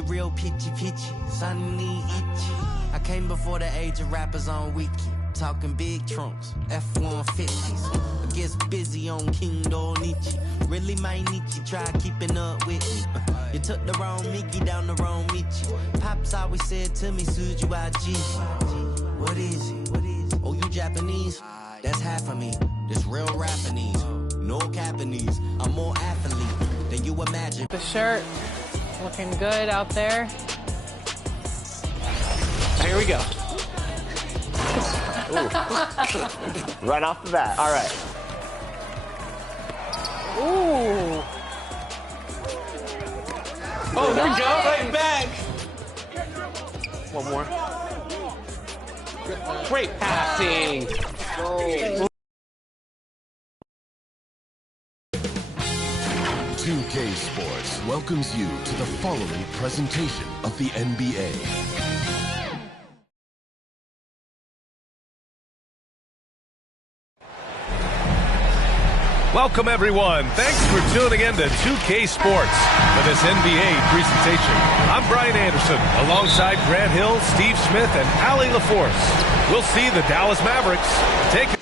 You real pitchy, sunny itchy. I came before the age of rappers on wiki. Talking big trunks, F-150s. Gets busy on King Nietzsche. Really my Nietzsche, try keeping up with me. You took the wrong Mickey down the wrong Michi. Pops always said to me, Suju IG. What is it? Oh, you Japanese? That's half of me. This real Japanese. No Japanese. I'm more athlete than you imagine. The shirt looking good out there. Here we go. Right off the bat. All right. Ooh. Oh, there we go. Right back. One more. Great passing. Oh. 2K Sports welcomes you to the following presentation of the NBA. Welcome, everyone. Thanks for tuning in to 2K Sports for this NBA presentation. I'm Brian Anderson, alongside Grant Hill, Steve Smith, and Allie LaForce. We'll see the Dallas Mavericks take it.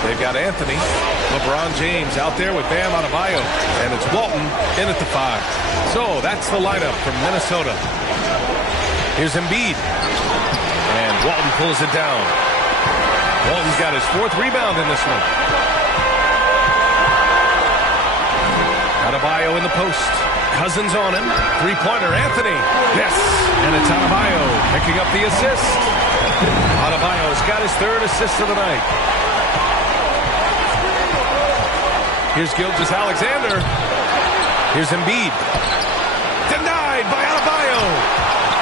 They've got Anthony, LeBron James out there with Bam Adebayo, and it's Walton in at the 5. So that's the lineup from Minnesota. Here's Embiid, and Walton pulls it down. Walton's got his 4th rebound in this one. Adebayo in the post. Cousins on him. 3-pointer, Anthony. Yes, and it's Adebayo picking up the assist. Adebayo's got his 3rd assist of the night. Here's Gilgeous-Alexander. Here's Embiid. Denied by Adebayo.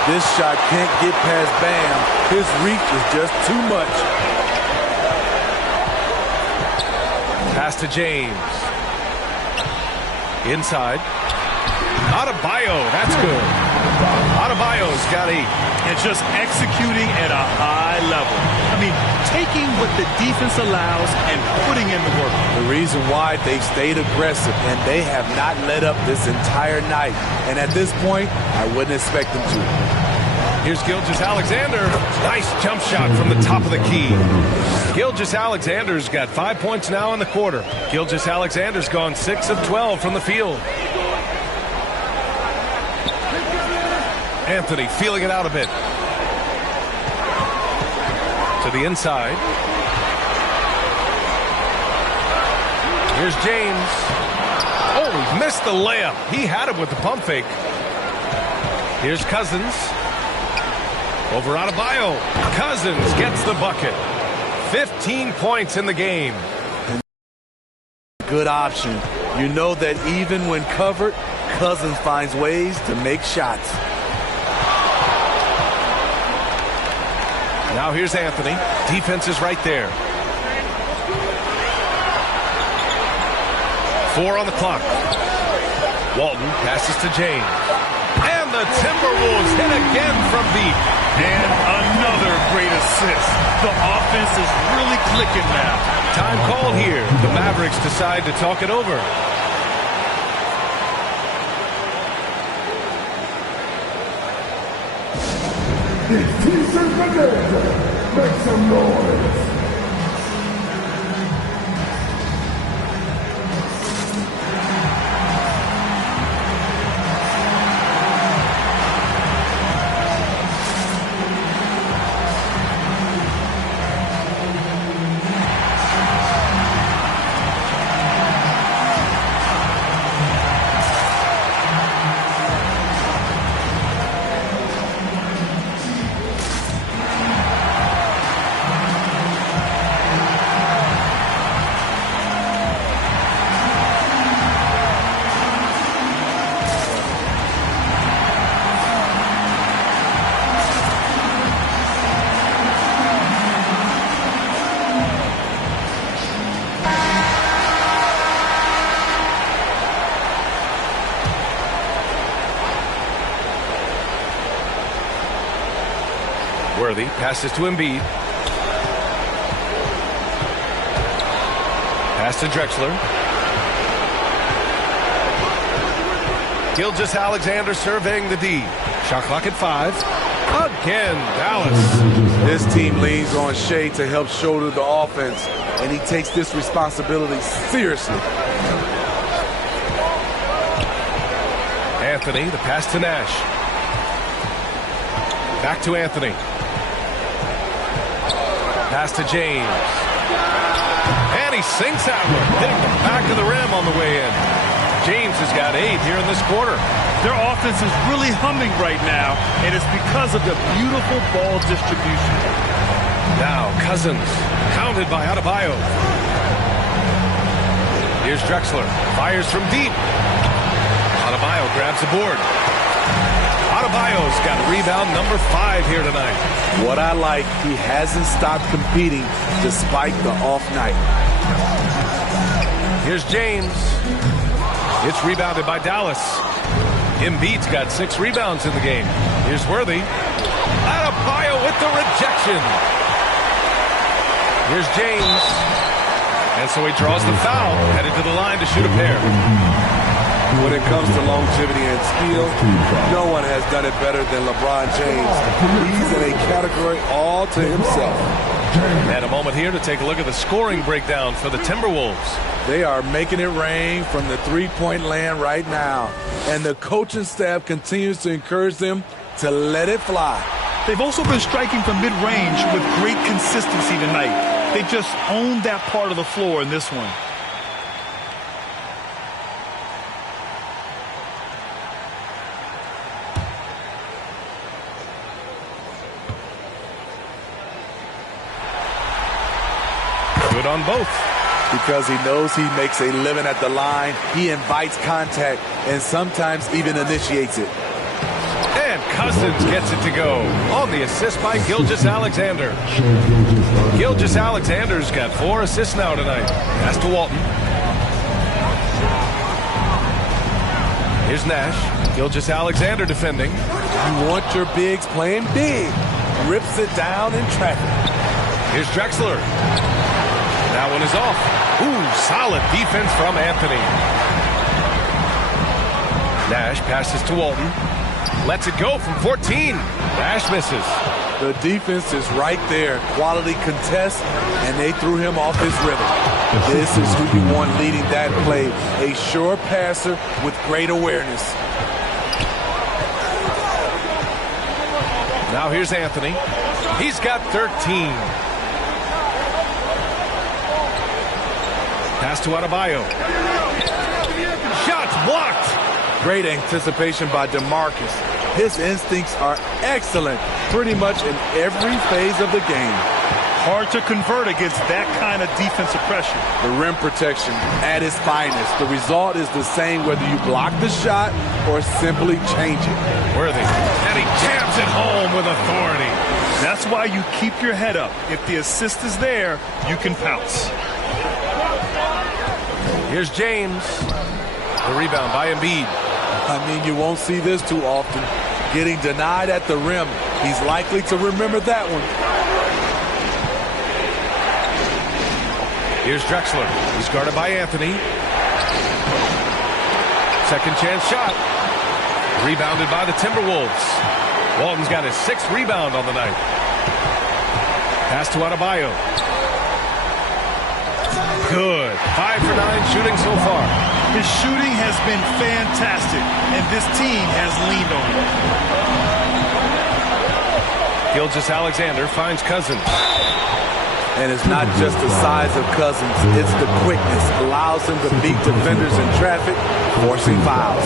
This shot can't get past Bam. His reach is just too much. Pass to James. Inside. Adebayo, that's good. Adebayo's got 8. And just executing at a high level. I mean, taking what the defense allows and putting in the work. The reason why they stayed aggressive, and they have not let up this entire night. And at this point, I wouldn't expect them to. Here's Gilgeous-Alexander. Nice jump shot from the top of the key. Gilgeous-Alexander's got 5 points now in the quarter. Gilgeous-Alexander's gone 6 of 12 from the field. Anthony feeling it out a bit. To the inside. Here's James. Oh, he missed the layup. He had it with the pump fake. Here's Cousins. Over Adebayo. Cousins gets the bucket. 15 points in the game. Good option. You know that even when covered, Cousins finds ways to make shots. Now here's Anthony. Defense is right there. 4 on the clock. Walton passes to James. And the Timberwolves hit again from deep. And another great assist. The offense is really clicking now. Time called here. The Mavericks decide to talk it over. It's T-shirt Bonanza. Make some noise. Worthy passes to Embiid. Pass to Drexler. Gilgeous-Alexander surveying the D. Shot clock at 5. Again, Dallas. This team leans on Shea to help shoulder the offense, and he takes this responsibility seriously. Anthony, the pass to Nash. Back to Anthony. Pass to James. And he sinks outward, hitting the back of the rim on the way in. James has got 8 here in this quarter. Their offense is really humming right now, and it's because of the beautiful ball distribution. Now Cousins, pounded by Adebayo. Here's Drexler, fires from deep. Adebayo grabs the board. Adebayo's got rebound number 5 here tonight. What I like, he hasn't stopped competing despite the off night. Here's James. It's rebounded by Dallas. Embiid's got 6 rebounds in the game. Here's Worthy. Adebayo with the rejection. Here's James. And so he draws the foul, headed to the line to shoot a pair. When it comes to longevity and skill, no one has done it better than LeBron James. He's in a category all to himself. And a moment here to take a look at the scoring breakdown for the Timberwolves. They are making it rain from the three-point land right now. And the coaching staff continues to encourage them to let it fly. They've also been striking from mid-range with great consistency tonight. They just owned that part of the floor in this one. Good on both. Because he knows he makes a living at the line, he invites contact and sometimes even initiates it. And Cousins gets it to go on the assist by Gilgeous-Alexander. Gilgeous-Alexander's got 4 assists now tonight. Pass to Walton. Here's Nash. Gilgeous-Alexander defending. You want your bigs playing big. Rips it down in traffic. Here's Drexler. That one is off. Ooh, solid defense from Anthony. Nash passes to Walton. Lets it go from 14. Nash misses. The defense is right there. Quality contest, and they threw him off his rhythm. This is who you want leading that play. A sure passer with great awareness. Now here's Anthony. He's got 13. Pass to Adebayo. Shots blocked. Great anticipation by DeMarcus. His instincts are excellent pretty much in every phase of the game. Hard to convert against that kind of defensive pressure. The rim protection at its finest. The result is the same whether you block the shot or simply change it. Worthy. And he jams it home with authority. That's why you keep your head up. If the assist is there, you can pounce. Here's James. The rebound by Embiid. I mean, you won't see this too often. Getting denied at the rim. He's likely to remember that one. Here's Drexler. He's guarded by Anthony. Second chance shot. Rebounded by the Timberwolves. Walton's got his 6th rebound on the night. Pass to Adebayo. Good. 5 for 9 shooting so far. His shooting has been fantastic, and this team has leaned on him. Gilgeous-Alexander finds Cousins. And it's not just the size of Cousins, it's the quickness. Allows him to beat defenders in traffic, forcing fouls.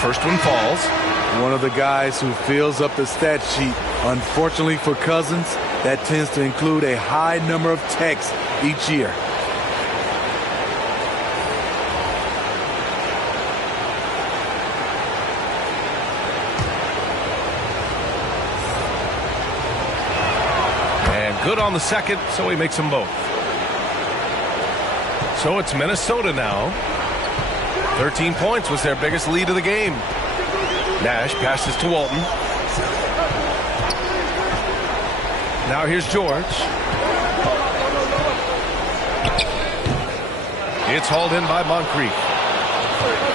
First one falls. One of the guys who fills up the stat sheet. Unfortunately for Cousins, that tends to include a high number of techs each year. And good on the second, so he makes them both. So it's Minnesota now. 13 points was their biggest lead of the game. Nash passes to Walton. Now here's George. It's hauled in by Moncrief.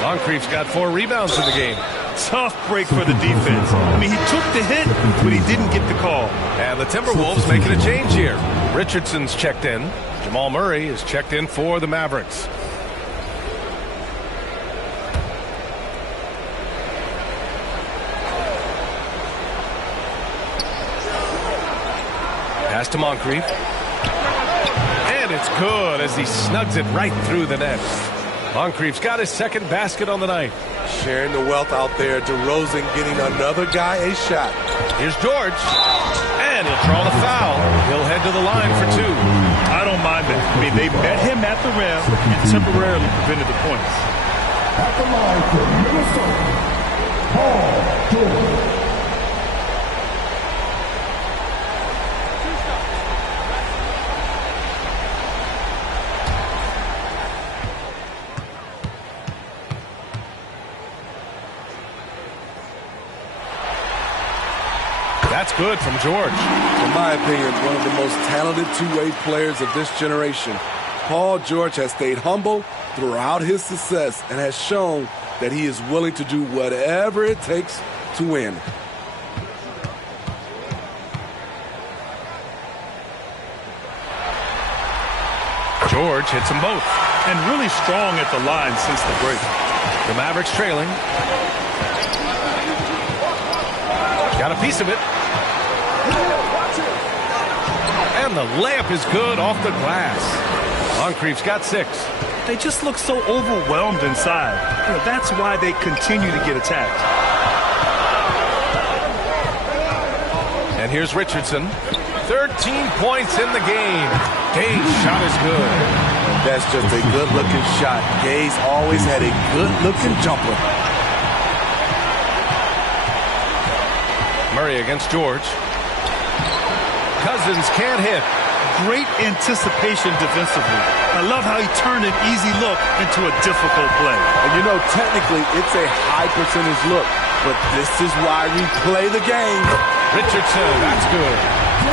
Moncrief's got 4 rebounds in the game. Tough break for the defense. I mean, he took the hit, but he didn't get the call. And the Timberwolves making a change here. Richardson's checked in. Jamal Murray is checked in for the Mavericks. Pass to Moncrief. And it's good as he snugs it right through the net. Moncrief's got his 2nd basket on the night. Sharing the wealth out there. DeRozan getting another guy a shot. Here's George. And he'll draw the foul. He'll head to the line for 2. I don't mind that. I mean, they met him at the rim and temporarily prevented the points. At the line for Minnesota, Paul George. That's good from George. In my opinion, one of the most talented two-way players of this generation. Paul George has stayed humble throughout his success and has shown that he is willing to do whatever it takes to win. George hits them both. And really strong at the line since the break. The Mavericks trailing. Got a piece of it. And the layup is good off the glass. Moncrief's got 6. They just look so overwhelmed inside. You know, that's why they continue to get attacked. And here's Richardson. 13 points in the game. Gay's shot is good. That's just a good-looking shot. Gay's always had a good-looking jumper. Murray against George. Cousins can't hit. Great anticipation defensively. I love how he turned an easy look into a difficult play. And you know, technically, it's a high percentage look, but this is why we play the game. Richardson, that's good.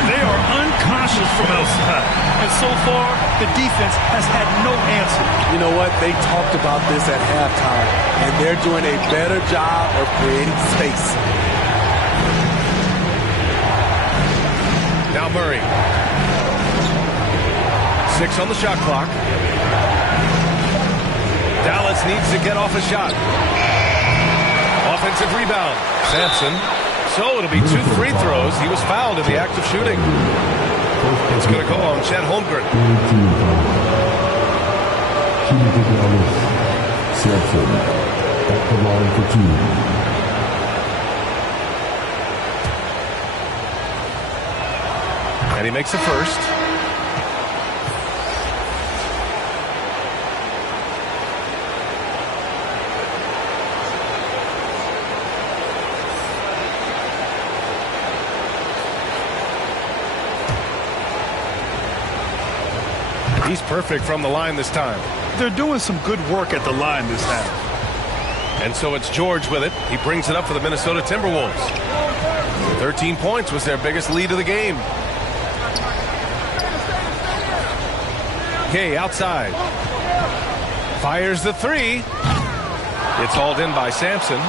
They are unconscious from outside, and so far, the defense has had no answer. You know what? They talked about this at halftime, and they're doing a better job of creating space. Now Murray. 6 on the shot clock. Dallas needs to get off a shot. Offensive rebound. Sampson. So it'll be 2 free throws. He was fouled in the act of shooting. It's going to go on Chet Holmgren. Sampson at the line for 2. And he makes the first. He's perfect from the line this time. They're doing some good work at the line this half. And so it's George with it. He brings it up for the Minnesota Timberwolves. 13 points was their biggest lead of the game. Gay outside. Fires the three. It's hauled in by Sampson.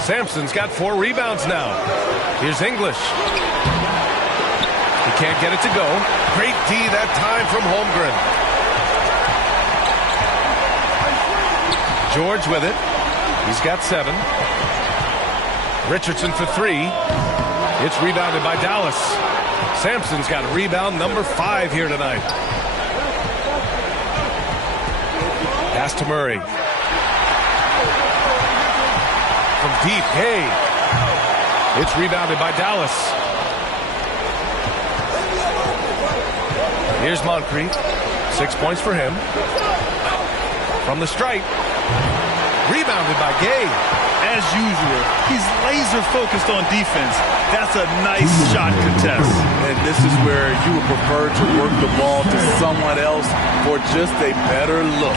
Sampson's got 4 rebounds now. Here's English. He can't get it to go. Great D that time from Holmgren. George with it. He's got 7. Richardson for 3. It's rebounded by Dallas. Sampson's got rebound number 5 here tonight. Pass to Murray. From deep, Gay. It's rebounded by Dallas. Here's Moncrief. 6 points for him. From the stripe. Rebounded by Gay. As usual, he's laser focused on defense. That's a nice shot contest. And this is where you would prefer to work the ball to someone else for just a better look.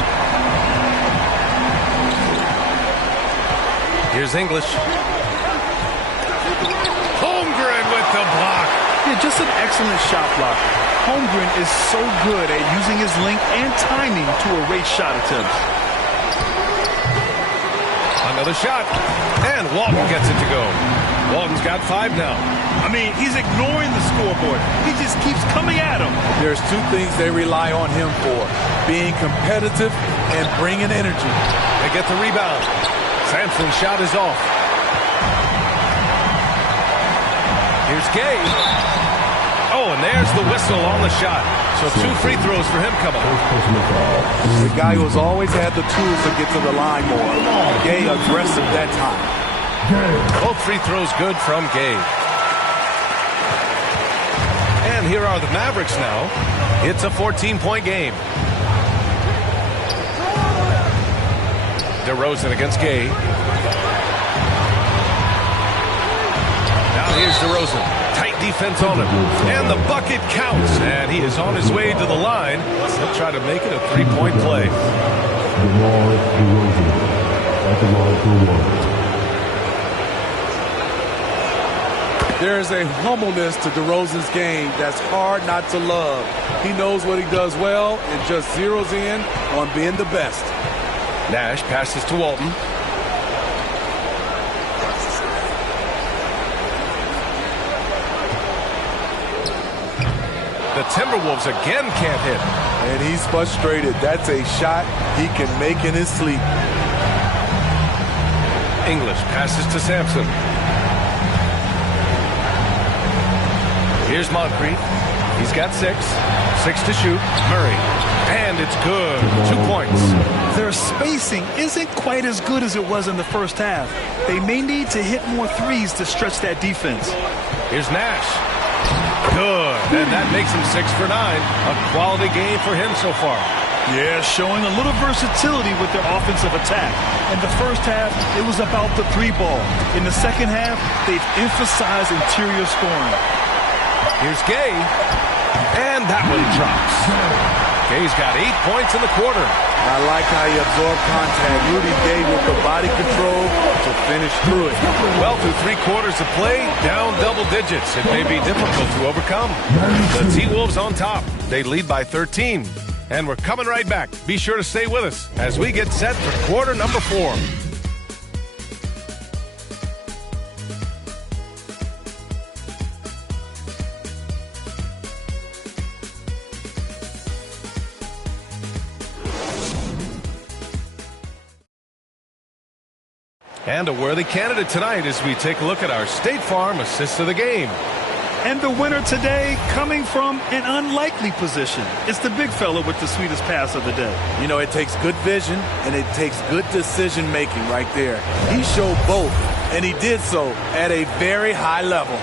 Here's English. Holmgren with the block. Yeah, just an excellent shot block. Holmgren is so good at using his length and timing to erase shot attempts. Another shot. And Walton gets it to go. Walton's got 5 now. I mean, he's ignoring the scoreboard. He just keeps coming at him. There's 2 things they rely on him for. Being competitive and bringing energy. They get the rebound. Sampson's shot is off. Here's Gay. Oh, and there's the whistle on the shot. So 2 free throws for him coming up. The guy who's always had the tools to get to the line more. Gay aggressive that time. Both free throws good from Gay. And here are the Mavericks now. It's a 14-point game. DeRozan against Gay. Now here's DeRozan. Tight defense on him. And the bucket counts. And he is on his way to the line. He'll try to make it a 3-point play. There's a humbleness to DeRozan's game that's hard not to love. He knows what he does well and just zeroes in on being the best. Nash passes to Walton. The Timberwolves again can't hit. And he's frustrated. That's a shot he can make in his sleep. English passes to Sampson. Here's Moncrief. He's got 6. 6 to shoot. Murray. And it's good. 2 points. Their spacing isn't quite as good as it was in the first half. They may need to hit more threes to stretch that defense. Here's Nash. Good. And that makes him 6 for 9. A quality game for him so far. Yeah, showing a little versatility with their offensive attack. In the first half, it was about the 3 ball. In the second half, they've emphasized interior scoring. Here's Gay. And that one drops. Gay's got 8 points in the quarter. I like how he absorbed contact. Rudy Gay with the body control to finish through it. Well, through 3 quarters of play, down double digits. It may be difficult to overcome. The T-Wolves on top. They lead by 13. And we're coming right back. Be sure to stay with us as we get set for quarter number 4. And a worthy candidate tonight as we take a look at our State Farm assist of the game. And the winner today coming from an unlikely position. It's the big fella with the sweetest pass of the day. You know, it takes good vision and it takes good decision making right there. He showed both, and he did so at a very high level.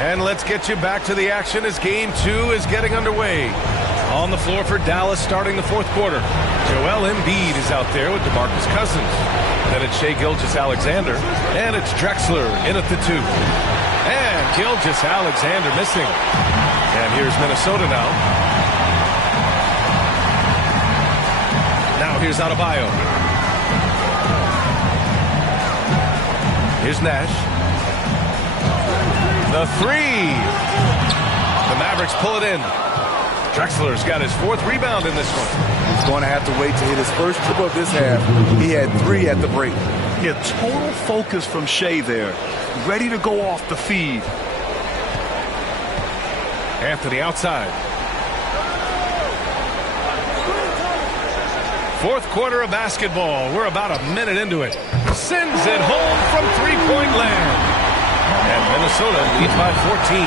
And let's get you back to the action as game 2 is getting underway. On the floor for Dallas starting the 4th quarter. Joel Embiid is out there with DeMarcus Cousins. Then it's Shai Gilgeous-Alexander. And it's Drexler in at the 2. And Gilgeous-Alexander missing. And here's Minnesota now. Now here's Adebayo. Here's Nash. The three. The Mavericks pull it in. Drexler's got his 4th rebound in this one. He's going to have to wait to hit his first triple of this half. He had 3 at the break. Yeah, total focus from Shea there. Ready to go off the feed. Anthony outside. 4th quarter of basketball. We're about a minute into it. Sends it home from three-point land. And Minnesota leads by 14.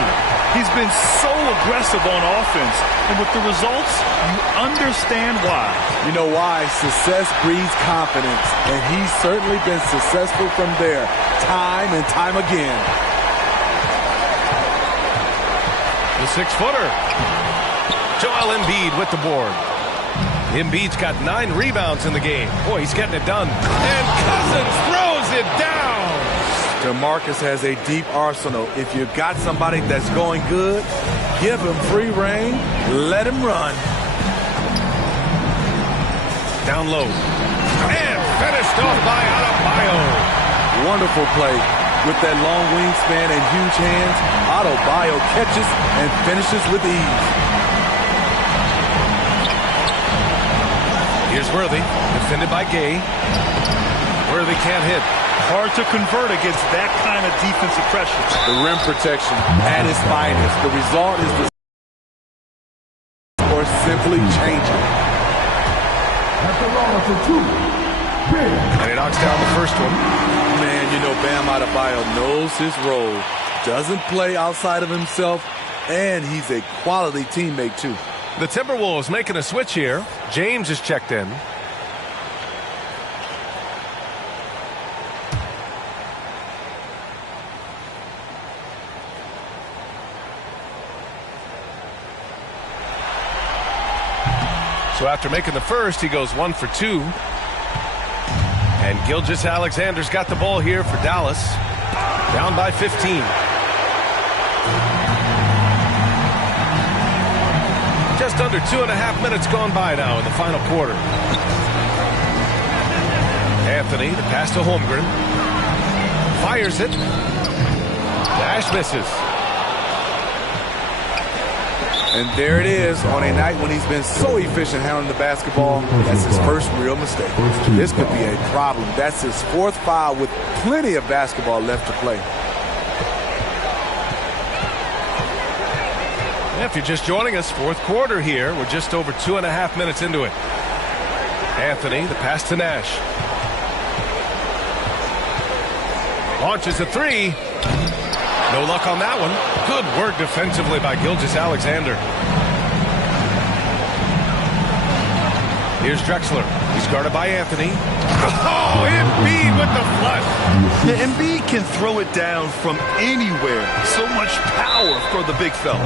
He's been so aggressive on offense. And with the results, you understand why. You know why? Success breeds confidence. And he's certainly been successful from there, time and time again. The 6-footer. Joel Embiid with the board. Embiid's got 9 rebounds in the game. Boy, he's getting it done. And Cousins throws it down. DeMarcus has a deep arsenal. If you got somebody that's going good, give him free reign. Let him run. Down low. And finished off by Adebayo. Wonderful play. With that long wingspan and huge hands, Adebayo catches and finishes with ease. Here's Worthy, defended by Gay. Worthy can't hit. Hard to convert against that kind of defensive pressure. The rim protection at its finest. The result is the or simply changing. At the line for 2. And he knocks down the first one. Man, you know Bam Adebayo knows his role. Doesn't play outside of himself. And he's a quality teammate, too. The Timberwolves making a switch here. James is checked in. So after making the first, he goes 1 for 2. And Gilgeous-Alexander's got the ball here for Dallas. Down by 15. Just under 2.5 minutes gone by now in the final quarter. Anthony, the pass to Holmgren. Fires it. Dash misses. And there it is on a night when he's been so efficient handling the basketball. That's his first real mistake. This could be a problem. That's his 4th foul with plenty of basketball left to play. If you're just joining us, 4th quarter here. We're just over 2.5 minutes into it. Anthony, the pass to Nash. Launches a 3. No luck on that one. Good work defensively by Gilgeous-Alexander. Here's Drexler. He's guarded by Anthony. Oh, Embiid with the flush. The Embiid can throw it down from anywhere. So much power for the big fella.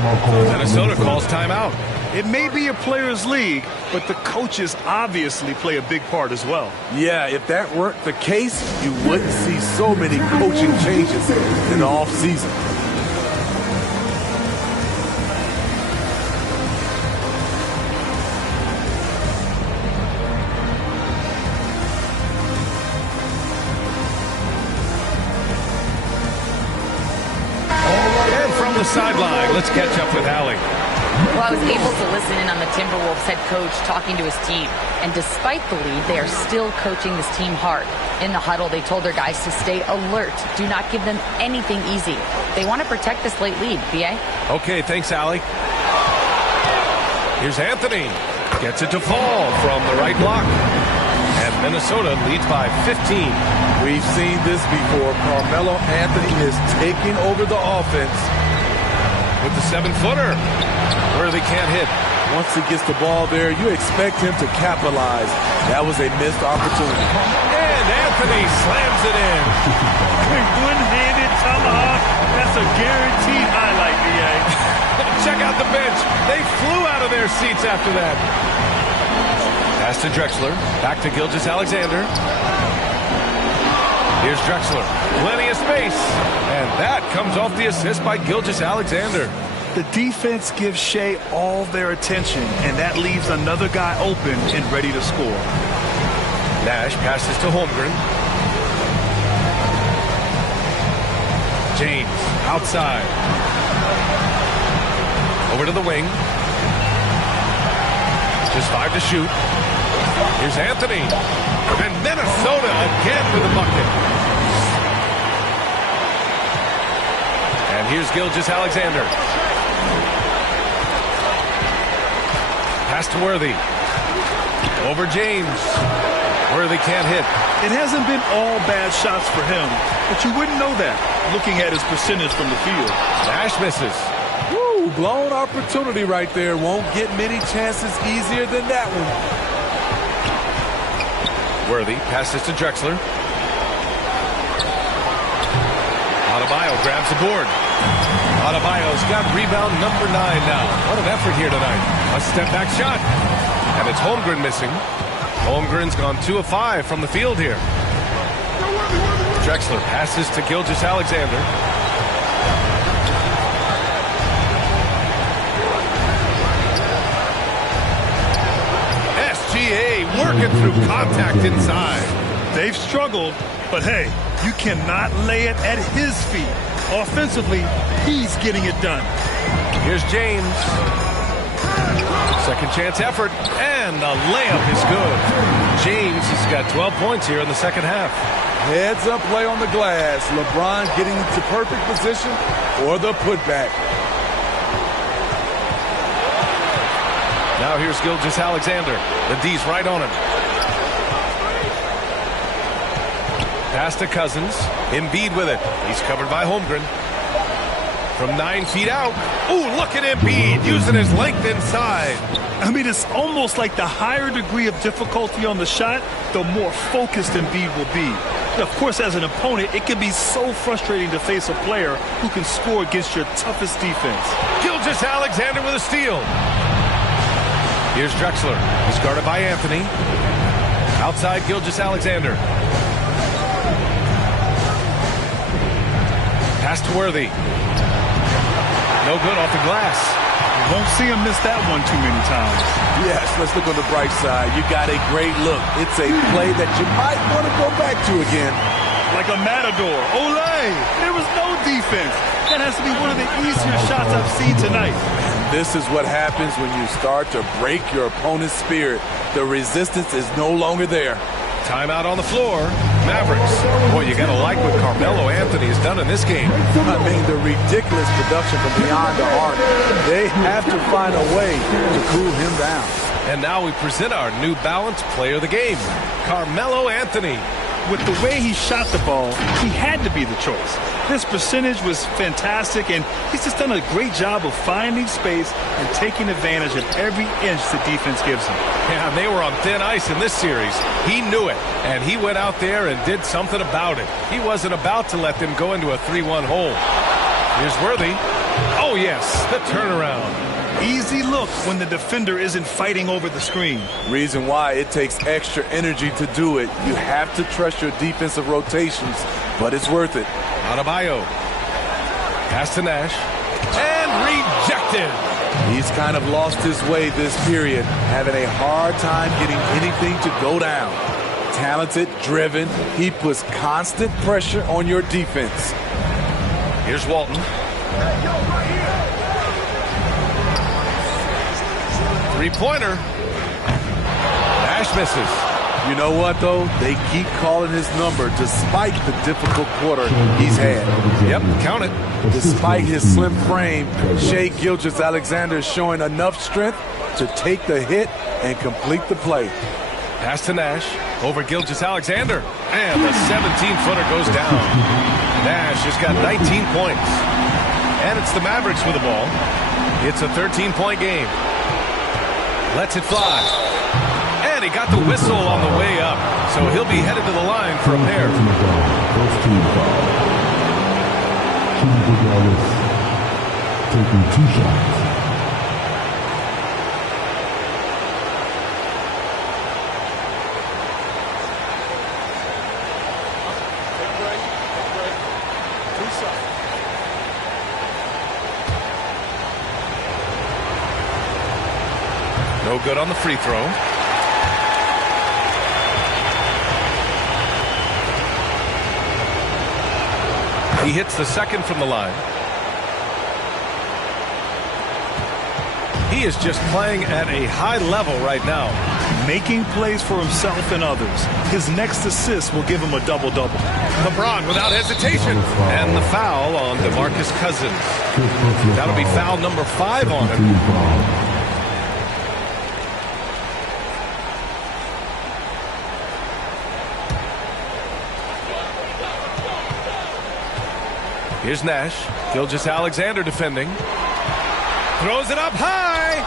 Minnesota calls timeout. It may be a players' league, but the coaches obviously play a big part as well. Yeah, if that weren't the case, you wouldn't see so many coaching changes in the offseason. And from the sideline, let's catch up with Allie. Well, I was able to listen in on the Timberwolves head coach talking to his team. And despite the lead, they are still coaching this team hard. In the huddle, they told their guys to stay alert. Do not give them anything easy. They want to protect this late lead, B.A. Okay, thanks, Allie. Here's Anthony. Gets it to fall from the right block. And Minnesota leads by 15. We've seen this before. Carmelo Anthony is taking over the offense. With the 7-footer. Worthy can't hit. Once he gets the ball there, you expect him to capitalize. That was a missed opportunity. And Anthony slams it in. One-handed tomahawk. That's a guaranteed highlight, B.A. Check out the bench. They flew out of their seats after that. Pass to Drexler. Back to Gilgeous-Alexander. Here's Drexler. Plenty of space. And that comes off the assist by Gilgeous-Alexander. The defense gives Shea all their attention, and that leaves another guy open and ready to score. Nash passes to Holmgren. James outside. Over to the wing. Just 5 to shoot. Here's Anthony. And Minnesota again with a bucket. And here's Gilgeous-Alexander. Pass to Worthy. Over James. Worthy can't hit. It hasn't been all bad shots for him, but you wouldn't know that looking at his percentage from the field. Nash misses. Woo, blown opportunity right there. Won't get many chances easier than that one. Worthy passes to Drexler. Adebayo grabs the board. Adebayo's got rebound number 9 now. What an effort here tonight. A step back shot. And it's Holmgren missing. Holmgren's gone 2 of 5 from the field here. Drexler passes to Gilgeous-Alexander. SGA working through contact inside. They've struggled, but hey, you cannot lay it at his feet. Offensively, he's getting it done. Here's James. Second chance effort, and the layup is good. James has got 12 points here in the second half. Heads up play on the glass. LeBron getting into perfect position for the putback. Now here's Gilgeous-Alexander. The D's right on him. Pass to Cousins. Embiid with it. He's covered by Holmgren. From 9 feet out. Ooh, look at Embiid using his length inside. I mean, it's almost like the higher degree of difficulty on the shot, the more focused Embiid will be. Of course, as an opponent, it can be so frustrating to face a player who can score against your toughest defense. Gilgeous-Alexander with a steal. Here's Drexler. He's guarded by Anthony. Outside Gilgeous-Alexander. Pass to Worthy. No good off the glass. You won't see him miss that one too many times. Yes, let's look on the bright side. You got a great look. It's a play that you might want to go back to again. Like a matador. Olay! There was no defense. That has to be one of the easier shots I've seen tonight. This is what happens when you start to break your opponent's spirit. The resistance is no longer there. Timeout on the floor. Mavericks. Boy, you got to like what Carmelo Anthony has done in this game. I mean, the ridiculous production from beyond the arc. They have to find a way to cool him down. And now we present our new balanced player of the game, Carmelo Anthony. With the way he shot the ball, he had to be the choice. His percentage was fantastic, and he's just done a great job of finding space and taking advantage of every inch the defense gives him. Yeah, they were on thin ice in this series. He knew it, and he went out there and did something about it. He wasn't about to let them go into a 3-1 hole. Here's Worthy. Oh, yes, the turnaround. Easy look when the defender isn't fighting over the screen. Reason why it takes extra energy to do it. You have to trust your defensive rotations, but it's worth it. Adebayo. Pass to Nash. And rejected. He's kind of lost his way this period, having a hard time getting anything to go down. Talented, driven, he puts constant pressure on your defense. Here's Walton. Three-pointer. Nash misses. You know what, though? They keep calling his number despite the difficult quarter he's had. Yep, count it. Despite his slim frame, Shai Gilgeous-Alexander is showing enough strength to take the hit and complete the play. Pass to Nash. Over Gilgeous-Alexander. And the 17-footer goes down. Nash has got 19 points. And it's the Mavericks with the ball. It's a 13-point game. Lets it fly. And he got the whistle on the way up. So he'll be headed to the line for a pair. First team foul. Taking 2 shots. No good on the free throw. He hits the second from the line. He is just playing at a high level right now. Making plays for himself and others. His next assist will give him a double-double. LeBron without hesitation. And the foul on DeMarcus Cousins. That'll be foul number 5 on him. Here's Nash. Gilgeous-Alexander defending. Throws it up high.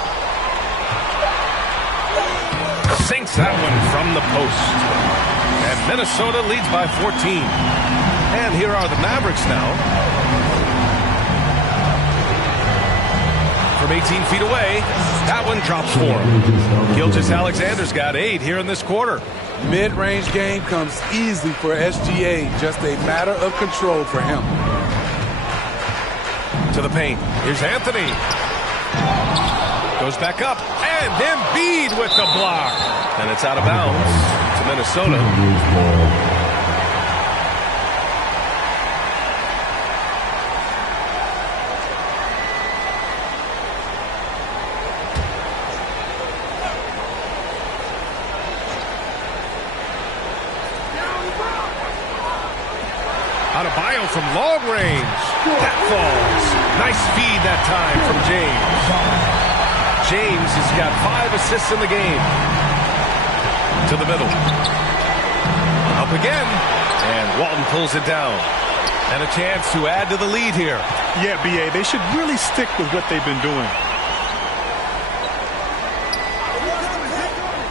Sinks that one from the post. And Minnesota leads by 14. And here are the Mavericks now. From 18 feet away, that one drops for him. Gilgeous-Alexander's got 8 here in this quarter. Mid-range game comes easily for SGA. Just a matter of control for him. To the paint. Here's Anthony. Goes back up. And Embiid with the block. And it's out of bounds to Minnesota. Adebayo from long range. That falls. Nice feed that time from James. James has got 5 assists in the game. To the middle. Up again. And Walton pulls it down. And a chance to add to the lead here. Yeah, B.A., they should really stick with what they've been doing.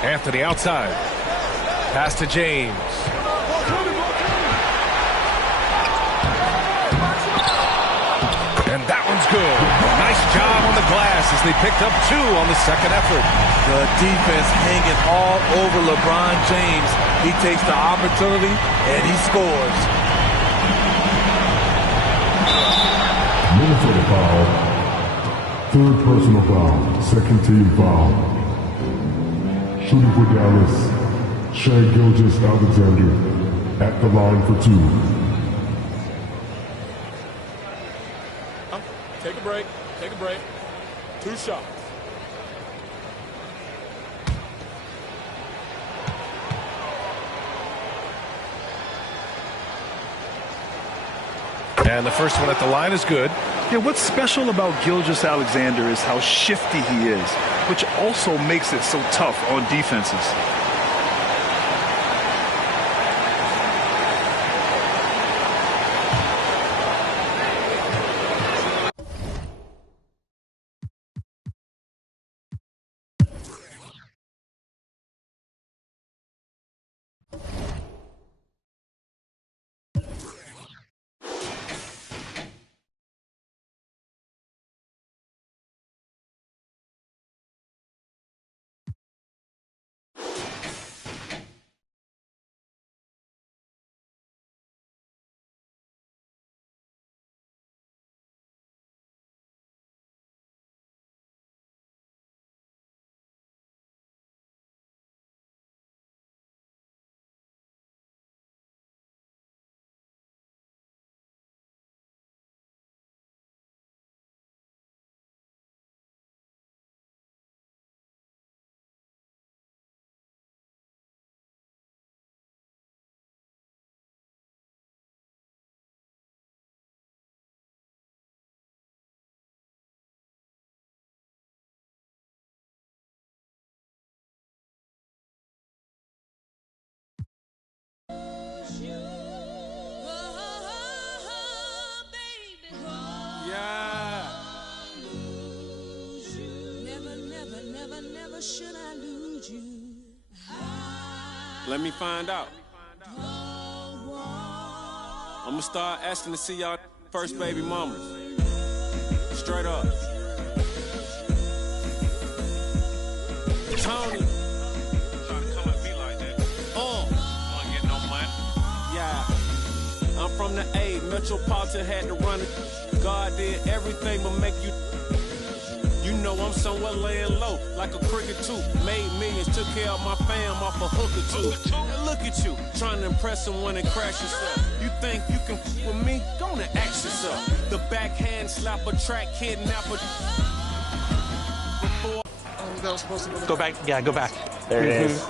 Anthony outside. Pass to James. And that one's good. Nice job on the glass as they picked up 2 on the second effort. The defense hanging all over LeBron James. He takes the opportunity and he scores. Minnesota foul. 3rd personal foul. 2nd team foul. Shooting for Dallas. Shai Gilgeous-Alexander at the line for 2. Take a break. Take a break. 2 shots. And the first one at the line is good. Yeah, what's special about Gilgeous-Alexander is how shifty he is, which also makes it so tough on defenses. Should I lose you? Let me find out. I'm gonna start asking to see y'all first baby mamas. Straight up. Tony. Trying to come at me like that. Wanna get no money? Yeah. I'm from the A. Metropolitan had to run it. God did everything but make you. You know know I'm somewhere laying low, like a cricket too. Made millions, took care of my fam off a hook or two. And look at you, trying to impress them when it crashes up. You think you can f with me? Gonna act yourself. The backhand slap a track, kidnapper. Go back. Yeah, go back. There it is.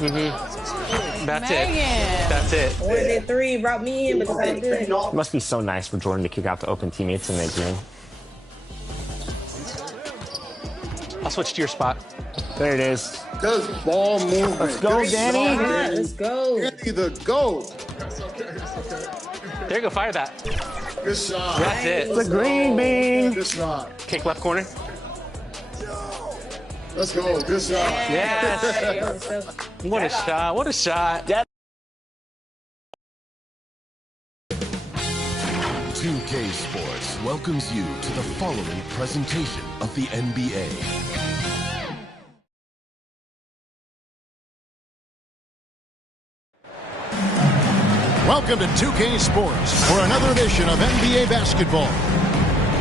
That's Megan. it. That's it. Or did 3 brought me in, but it's all good. It must be so nice for Jordan to kick out the open teammates and they green. I'll switch to your spot. There it is. Does ball movement. Let's go, Danny. Let's go. Danny the GOAT. There you go. Fire that. Good shot. That's it. It's a green bean. Good shot. Kick left corner. Let's go. Good shot. Yes. What a shot. What a shot. 2K Sports welcomes you to the following presentation of the NBA. Welcome to 2K Sports for another edition of NBA basketball.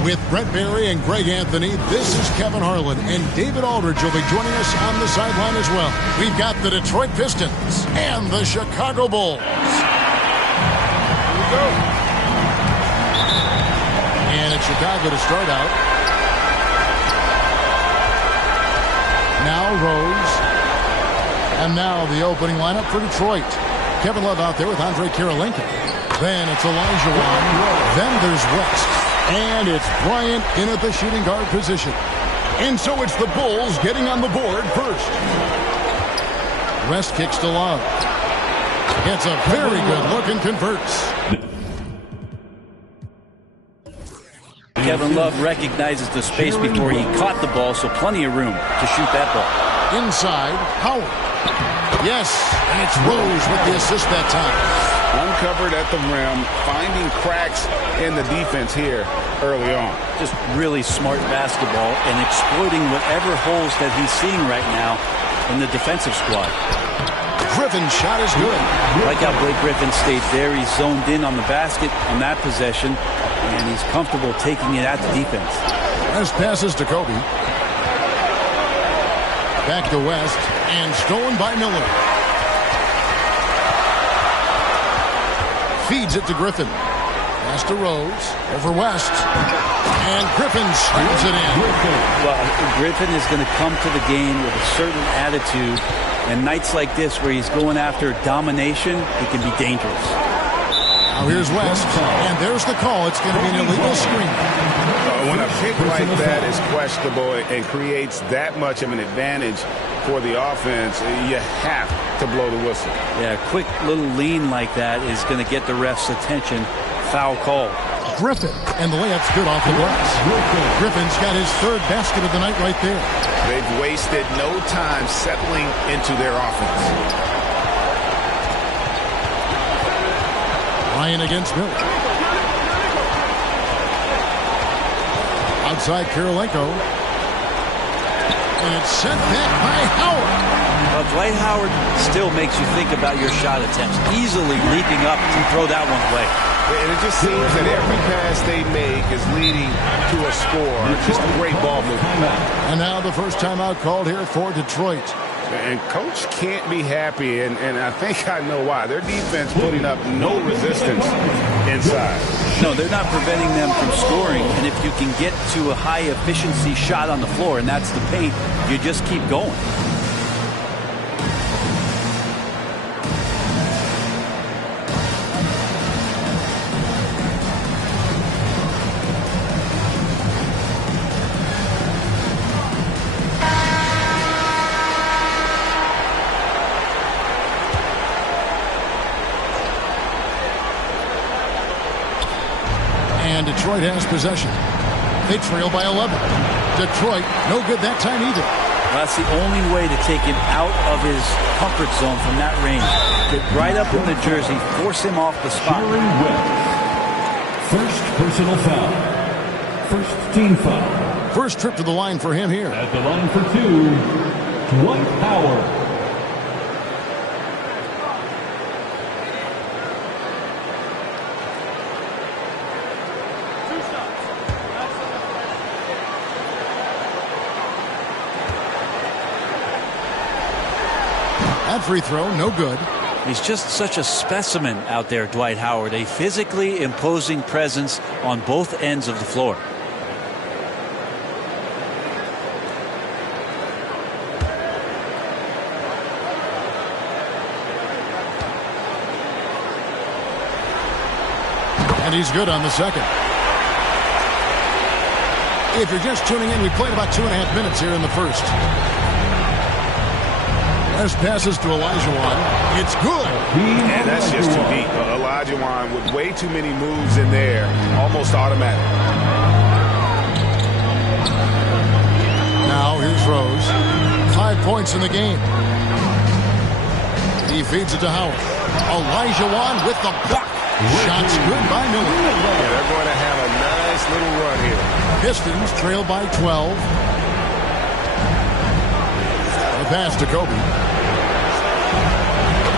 With Brett Barry and Greg Anthony, this is Kevin Harlan, and David Aldridge will be joining us on the sideline as well. We've got the Detroit Pistons and the Chicago Bulls. Here we go. And it's Chicago to start out. Now Rose. And now the opening lineup for Detroit. Kevin Love out there with Andre Kirilenko. Then it's Elijah Wan. Then there's West. And it's Bryant in at the shooting guard position. And so it's the Bulls getting on the board first. West kicks to Love. Gets a very good look and converts. Kevin Love recognizes the space before he caught the ball, so plenty of room to shoot that ball. Inside, Howard. Yes, and it's Rose with the assist that time. Uncovered at the rim, finding cracks in the defense here early on. Just really smart basketball and exploiting whatever holes that he's seeing right now in the defensive squad. Griffin's shot is good. Like how Blake Griffin stayed very zoned in on the basket on that possession, and he's comfortable taking it at the defense. As passes to Kobe. Back to West, and stolen by Miller. Feeds it to Griffin. Pass to Rose. Over West. And Griffin screws it in. Well, Griffin is going to come to the game with a certain attitude. And nights like this where he's going after domination, he can be dangerous. Now here's West. And there's the call. It's going to be an illegal screen. When a pick like that is questionable and creates that much of an advantage for the offense, you have to blow the whistle. Yeah, a quick little lean like that is going to get the ref's attention. Foul call. Griffin, and the layup's good off the glass. Griffin's got his third basket of the night right there. They've wasted no time settling into their offense. Ryan against Miller. Outside Kirilenko. And it's sent back by Howard. Well, Dwight Howard still makes you think about your shot attempts. Easily leaping up to throw that one away. And it just seems that every pass they make is leading to a score. Just a great ball movement. And now the first timeout called here for Detroit. And coach can't be happy, and I think I know why. Their defense putting up no resistance inside. No, they're not preventing them from scoring. And if you can get to a high-efficiency shot on the floor, and that's the paint, you just keep going. Detroit has possession. They trail by 11. Detroit, no good that time either. Well, that's the only way to take him out of his comfort zone from that range. Get right up in the jersey, force him off the spot. First personal foul. First team foul. First trip to the line for him here. At the line for 2, Dwight Howard. That free throw, no good. He's just such a specimen out there, Dwight Howard. A physically imposing presence on both ends of the floor. And he's good on the second. If you're just tuning in, we played about 2.5 minutes here in the first. West passes to Olajuwon. It's good. And that's just too deep. Olajuwon with way too many moves in there. Almost automatic. Now here's Rose. 5 points in the game. He feeds it to Howard. Olajuwon with the block. Shots good by Miller. Yeah, they're going to have a nice little run here. Pistons trail by 12. The pass to Kobe.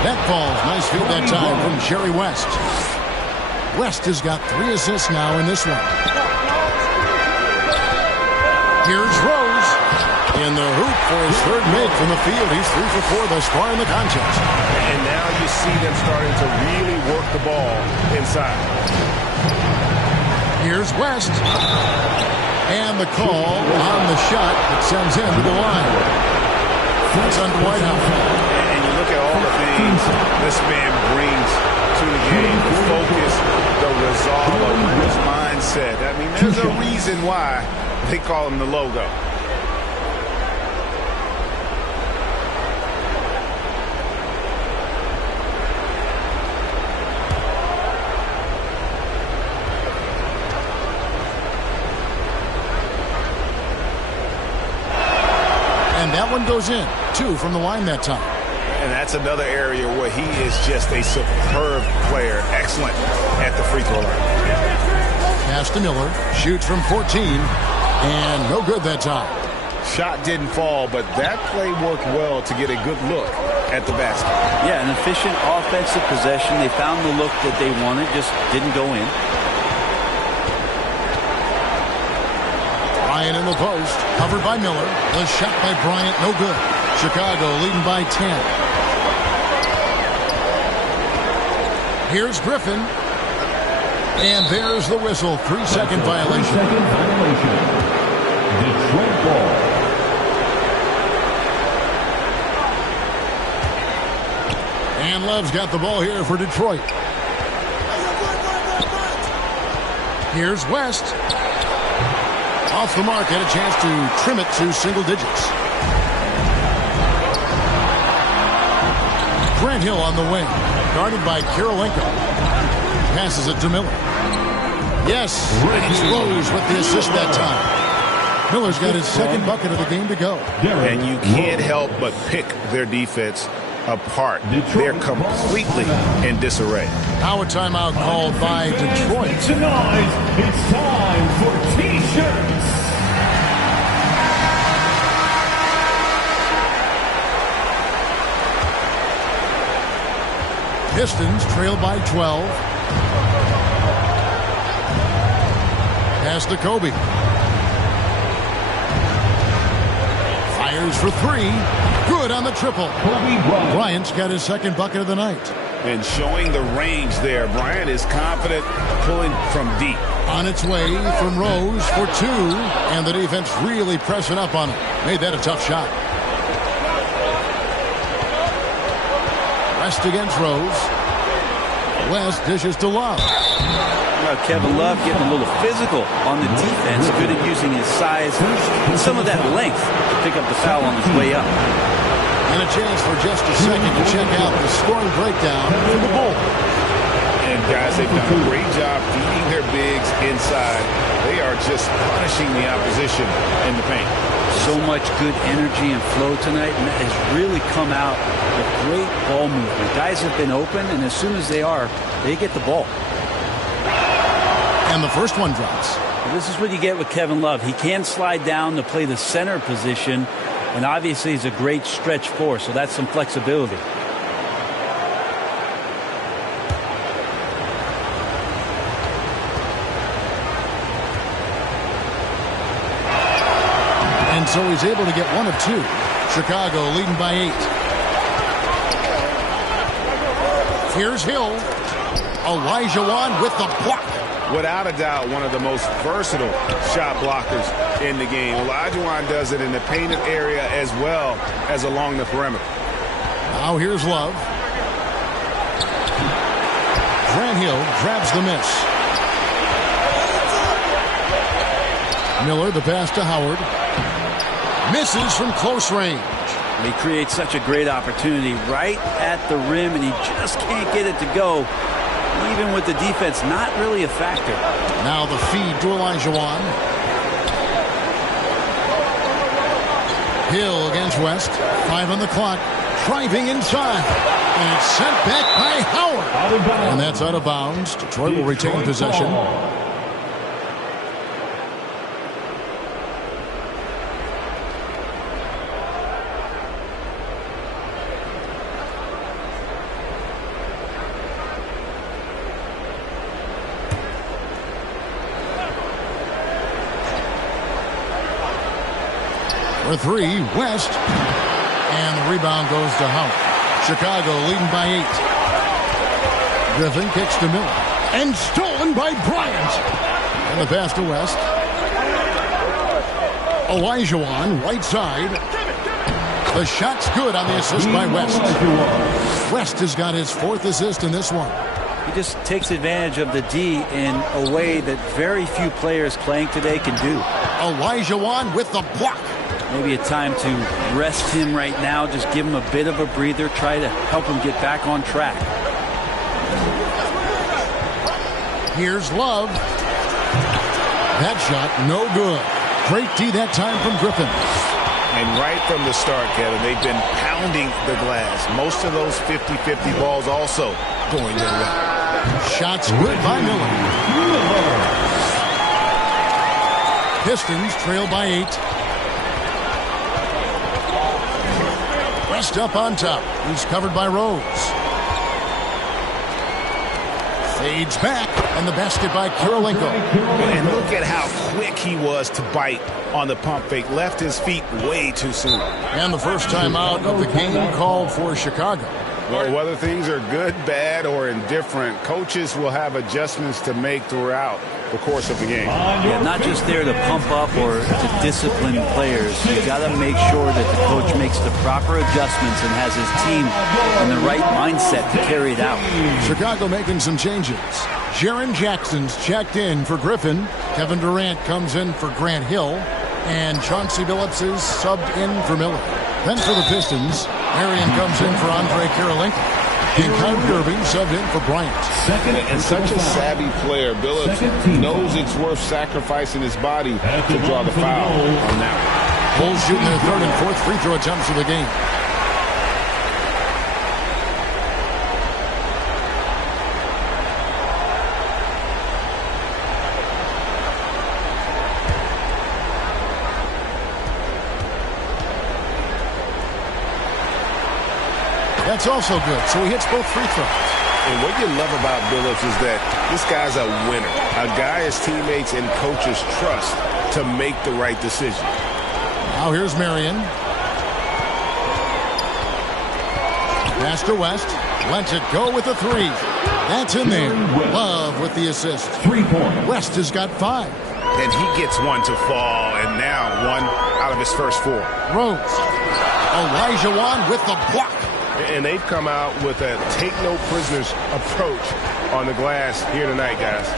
That falls. Nice feed that time from Jerry West. West has got 3 assists now in this one. Here's Rose. In the hoop for his third make from the field. He's 3 for 4 thus far in the contest. And now you see them starting to really work the ball inside. Here's West. And the call on the shot that sends him to the line. It's on Dwight Howard. And you look at all the things this man brings to the game. The focus, the resolve, a winner's mindset. I mean, there's a reason why they call him the logo. And that one goes in. 2 from the line that time. And that's another area where he is just a superb player. Excellent at the free throw line. Pass to Miller. Shoots from 14. And no good that time. Shot didn't fall, but that play worked well to get a good look at the basket. Yeah, an efficient offensive possession. They found the look that they wanted, just didn't go in. Bryant in the post, covered by Miller. The shot by Bryant, no good. Chicago leading by 10. Here's Griffin. And there's the whistle. 3-second violation. Detroit ball. And Love's got the ball here for Detroit. Here's West. Off the mark, had a chance to trim it to single digits. Grant Hill on the wing, guarded by Kirilenko. Passes it to Miller. Yes, it's Rose with the assist that time. Miller's got his second bucket of the game to go. And you can't help but pick their defense apart. They're completely in disarray. Now a timeout called by Detroit. Tonight, it's time for T-shirts. Pistons trail by 12. Pass to Kobe. Fires for 3. Good on the triple. Bryant's got his second bucket of the night. And showing the range there. Bryant is confident pulling from deep. On its way from Rose for 2. And the defense really pressing up on him. Made that a tough shot. West against Rose. West dishes to Love. Kevin Love getting a little physical on the defense. Good at using his size and some of that length to pick up the foul on his way up. And a chance for just a second to check out the scoring breakdown for the Bulls. And guys, they've done a great job feeding their bigs inside. They are just punishing the opposition in the paint. So much good energy and flow tonight, and that has really come out with great ball movement. Guys have been open, and as soon as they are, they get the ball. And the first one drops. Well, this is what you get with Kevin Love. He can slide down to play the center position, and obviously he's a great stretch four, so that's some flexibility. And so he's able to get one of 2. Chicago leading by 8. Here's Hill. Elijah Wan with the block. Without a doubt, one of the most versatile shot blockers in the game. Elijah Wan does it in the painted area as well as along the perimeter. Now here's Love. Grant Hill grabs the miss. Miller, the pass to Howard. Misses from close range. He creates such a great opportunity right at the rim, and he just can't get it to go. Even with the defense not really a factor. Now the feed to Elijah Wan. Hill against West. 5 on the clock. Driving inside. And it's sent back by Howard. And that's out of bounds. Detroit will retain possession. For 3, West. And the rebound goes to Howard. Chicago leading by 8. Griffin kicks to Miller. And stolen by Bryant. And the pass to West. Elijah Wan, right side. The shot's good on the assist by West. West has got his 4th assist in this one. He just takes advantage of the D in a way that very few players playing today can do. Elijah Wan with the block. Maybe a time to rest him right now. Just give him a bit of a breather. Try to help him get back on track. Here's Love. That shot, no good. Great D that time from Griffin. And right from the start, Kevin, they've been pounding the glass. Most of those 50-50 balls also going their way. Shots good by Miller. Pistons trail by 8. West up on top. He's covered by Rose. Fades back, and the basket by Kirilenko. And look at how quick he was to bite on the pump fake. Left his feet way too soon. And the first time out of the game called for Chicago. Well, whether things are good, bad, or indifferent, coaches will have adjustments to make throughout the course of the game. Yeah, not just there to pump up or to discipline players. You got to make sure that the coach makes the proper adjustments and has his team in the right mindset to carry it out. Chicago making some changes. Jaren Jackson's checked in for Griffin. Kevin Durant comes in for Grant Hill. And Chauncey Billups is subbed in for Miller. Then for the Pistons, Marion comes in for Andre Kirilenko. And Kyrie Irving subbed in for Bryant. And such a savvy player, Billups knows it's worth sacrificing his body to draw the foul on that one. Bulls shooting their 3rd and 4th free throw attempts of the game. That's also good. So he hits both free throws. And what you love about Billups is that this guy's a winner. A guy his teammates and coaches trust to make the right decision. Now here's Marion. Pass to West. Lets it go with a 3. That's in there. Love with the assist. 3-point. West has got 5. And he gets one to fall, and now one out of his first 4. Rose. Elijah Wan with the block. And they've come out with a take-no-prisoners approach on the glass here tonight, guys.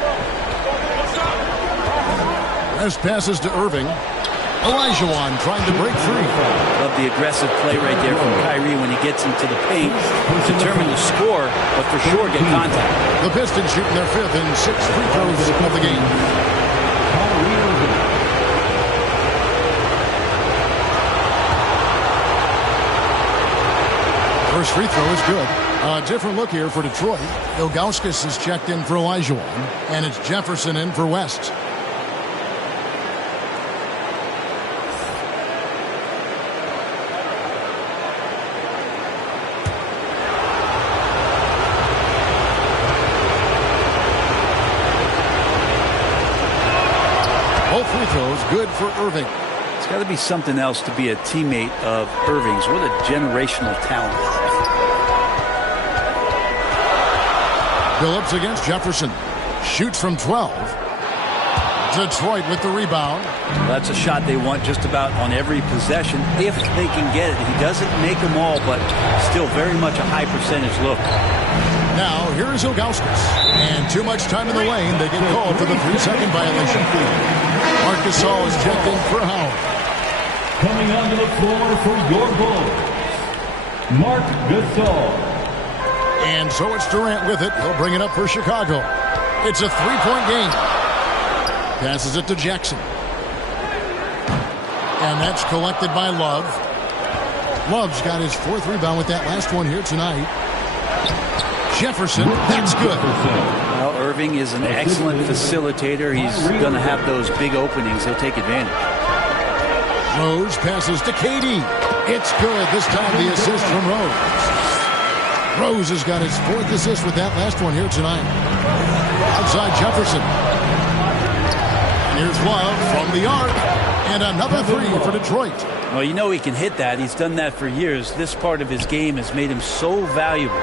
West passes to Irving. Elijah Wan trying to break free. Love the aggressive play right there from Kyrie when he gets into the paint. Determined to score, but for sure get contact. The Pistons shooting their 5th and 6th free throws of the game. First free throw is good. A different look here for Detroit. Ilgauskas is checked in for Elijah Wan, and it's Jefferson in for West. Both free throws good for Irving. It's got to be something else to be a teammate of Irving's. What a generational talent. Billups against Jefferson. Shoots from 12. Detroit with the rebound. That's a shot they want just about on every possession if they can get it. He doesn't make them all, but still very much a high percentage look. Now, here's Ilgauskas. And too much time in the lane. They get called for the 3-second violation. Marcus Gasol is checked in for Howard. Coming onto the floor for your Bulls, Marc Gasol. And so it's Durant with it. He'll bring it up for Chicago. It's a 3-point game. Passes it to Jackson. And that's collected by Love. Love's got his 4th rebound with that last one here tonight. Jefferson, that's good. Well, Irving is an excellent facilitator. He's going to have those big openings. He'll take advantage. Rose passes to KD. It's good. This time the assist from Rose. Rose has got his 4th assist with that last one here tonight. Outside Jefferson. And here's Love from the arc. And another 3 for Detroit. Well, you know he can hit that. He's done that for years. This part of his game has made him so valuable.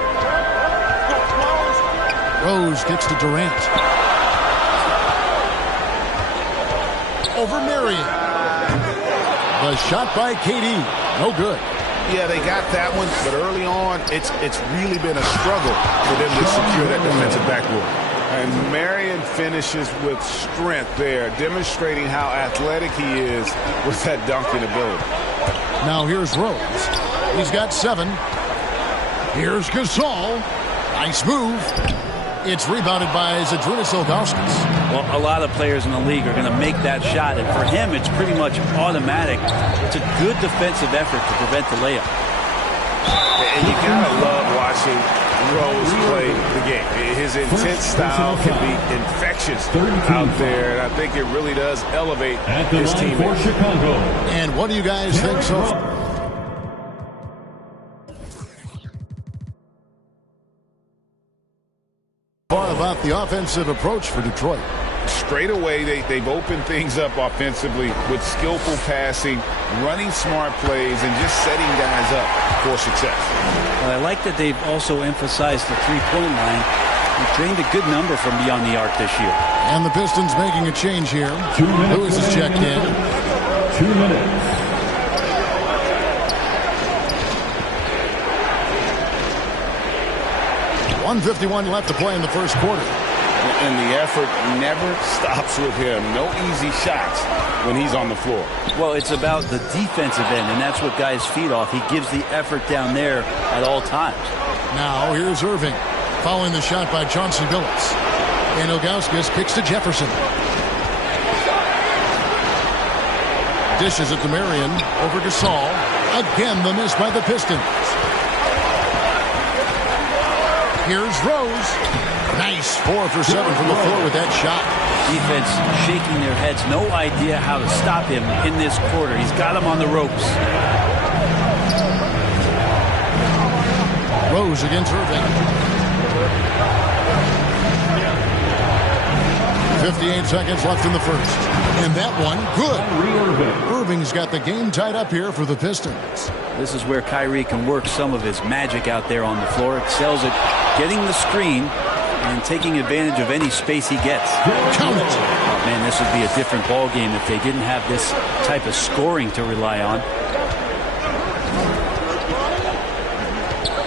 Rose gets to Durant. Over Marion. The shot by KD. No good. Yeah, they got that one, but early on, it's really been a struggle for them to secure that defensive backboard. And Marion finishes with strength there, demonstrating how athletic he is with that dunking ability. Now here's Rose. He's got 7. Here's Gasol. Nice move. It's rebounded by Zydrunas Ilgauskas. Well, a lot of players in the league are going to make that shot, and for him, it's pretty much automatic. It's a good defensive effort to prevent the layup. And you gotta love watching Rose play the game. His intense style can be infectious out there, and I think it really does elevate his teammates. And what do you guys think so far? About the offensive approach for Detroit. Straight away, they've opened things up offensively with skillful passing, running smart plays, and just setting guys up for success. Well, I like that they've also emphasized the three-point line. They've drained a good number from beyond the arc this year. And the Pistons making a change here. Lewis is checked in. 2 minutes. 1:51 left to play in the first quarter. And the effort never stops with him. No easy shots when he's on the floor. Well, it's about the defensive end, and that's what guys feed off. He gives the effort down there at all times. Now here's Irving, following the shot by Chauncey Billups. And Ilgauskas kicks to Jefferson. Dishes it to Marion, over Gasol. Again, the miss by the Pistons. Here's Rose. Nice 4 for 7 from the floor with that shot. Defense shaking their heads. No idea how to stop him in this quarter. He's got him on the ropes. Rose against Irving. 58 seconds left in the first. And that one, good. Irving's got the game tied up here for the Pistons. This is where Kyrie can work some of his magic out there on the floor. Excels at getting the screen and taking advantage of any space he gets. Count it. Oh, man, this would be a different ball game if they didn't have this type of scoring to rely on.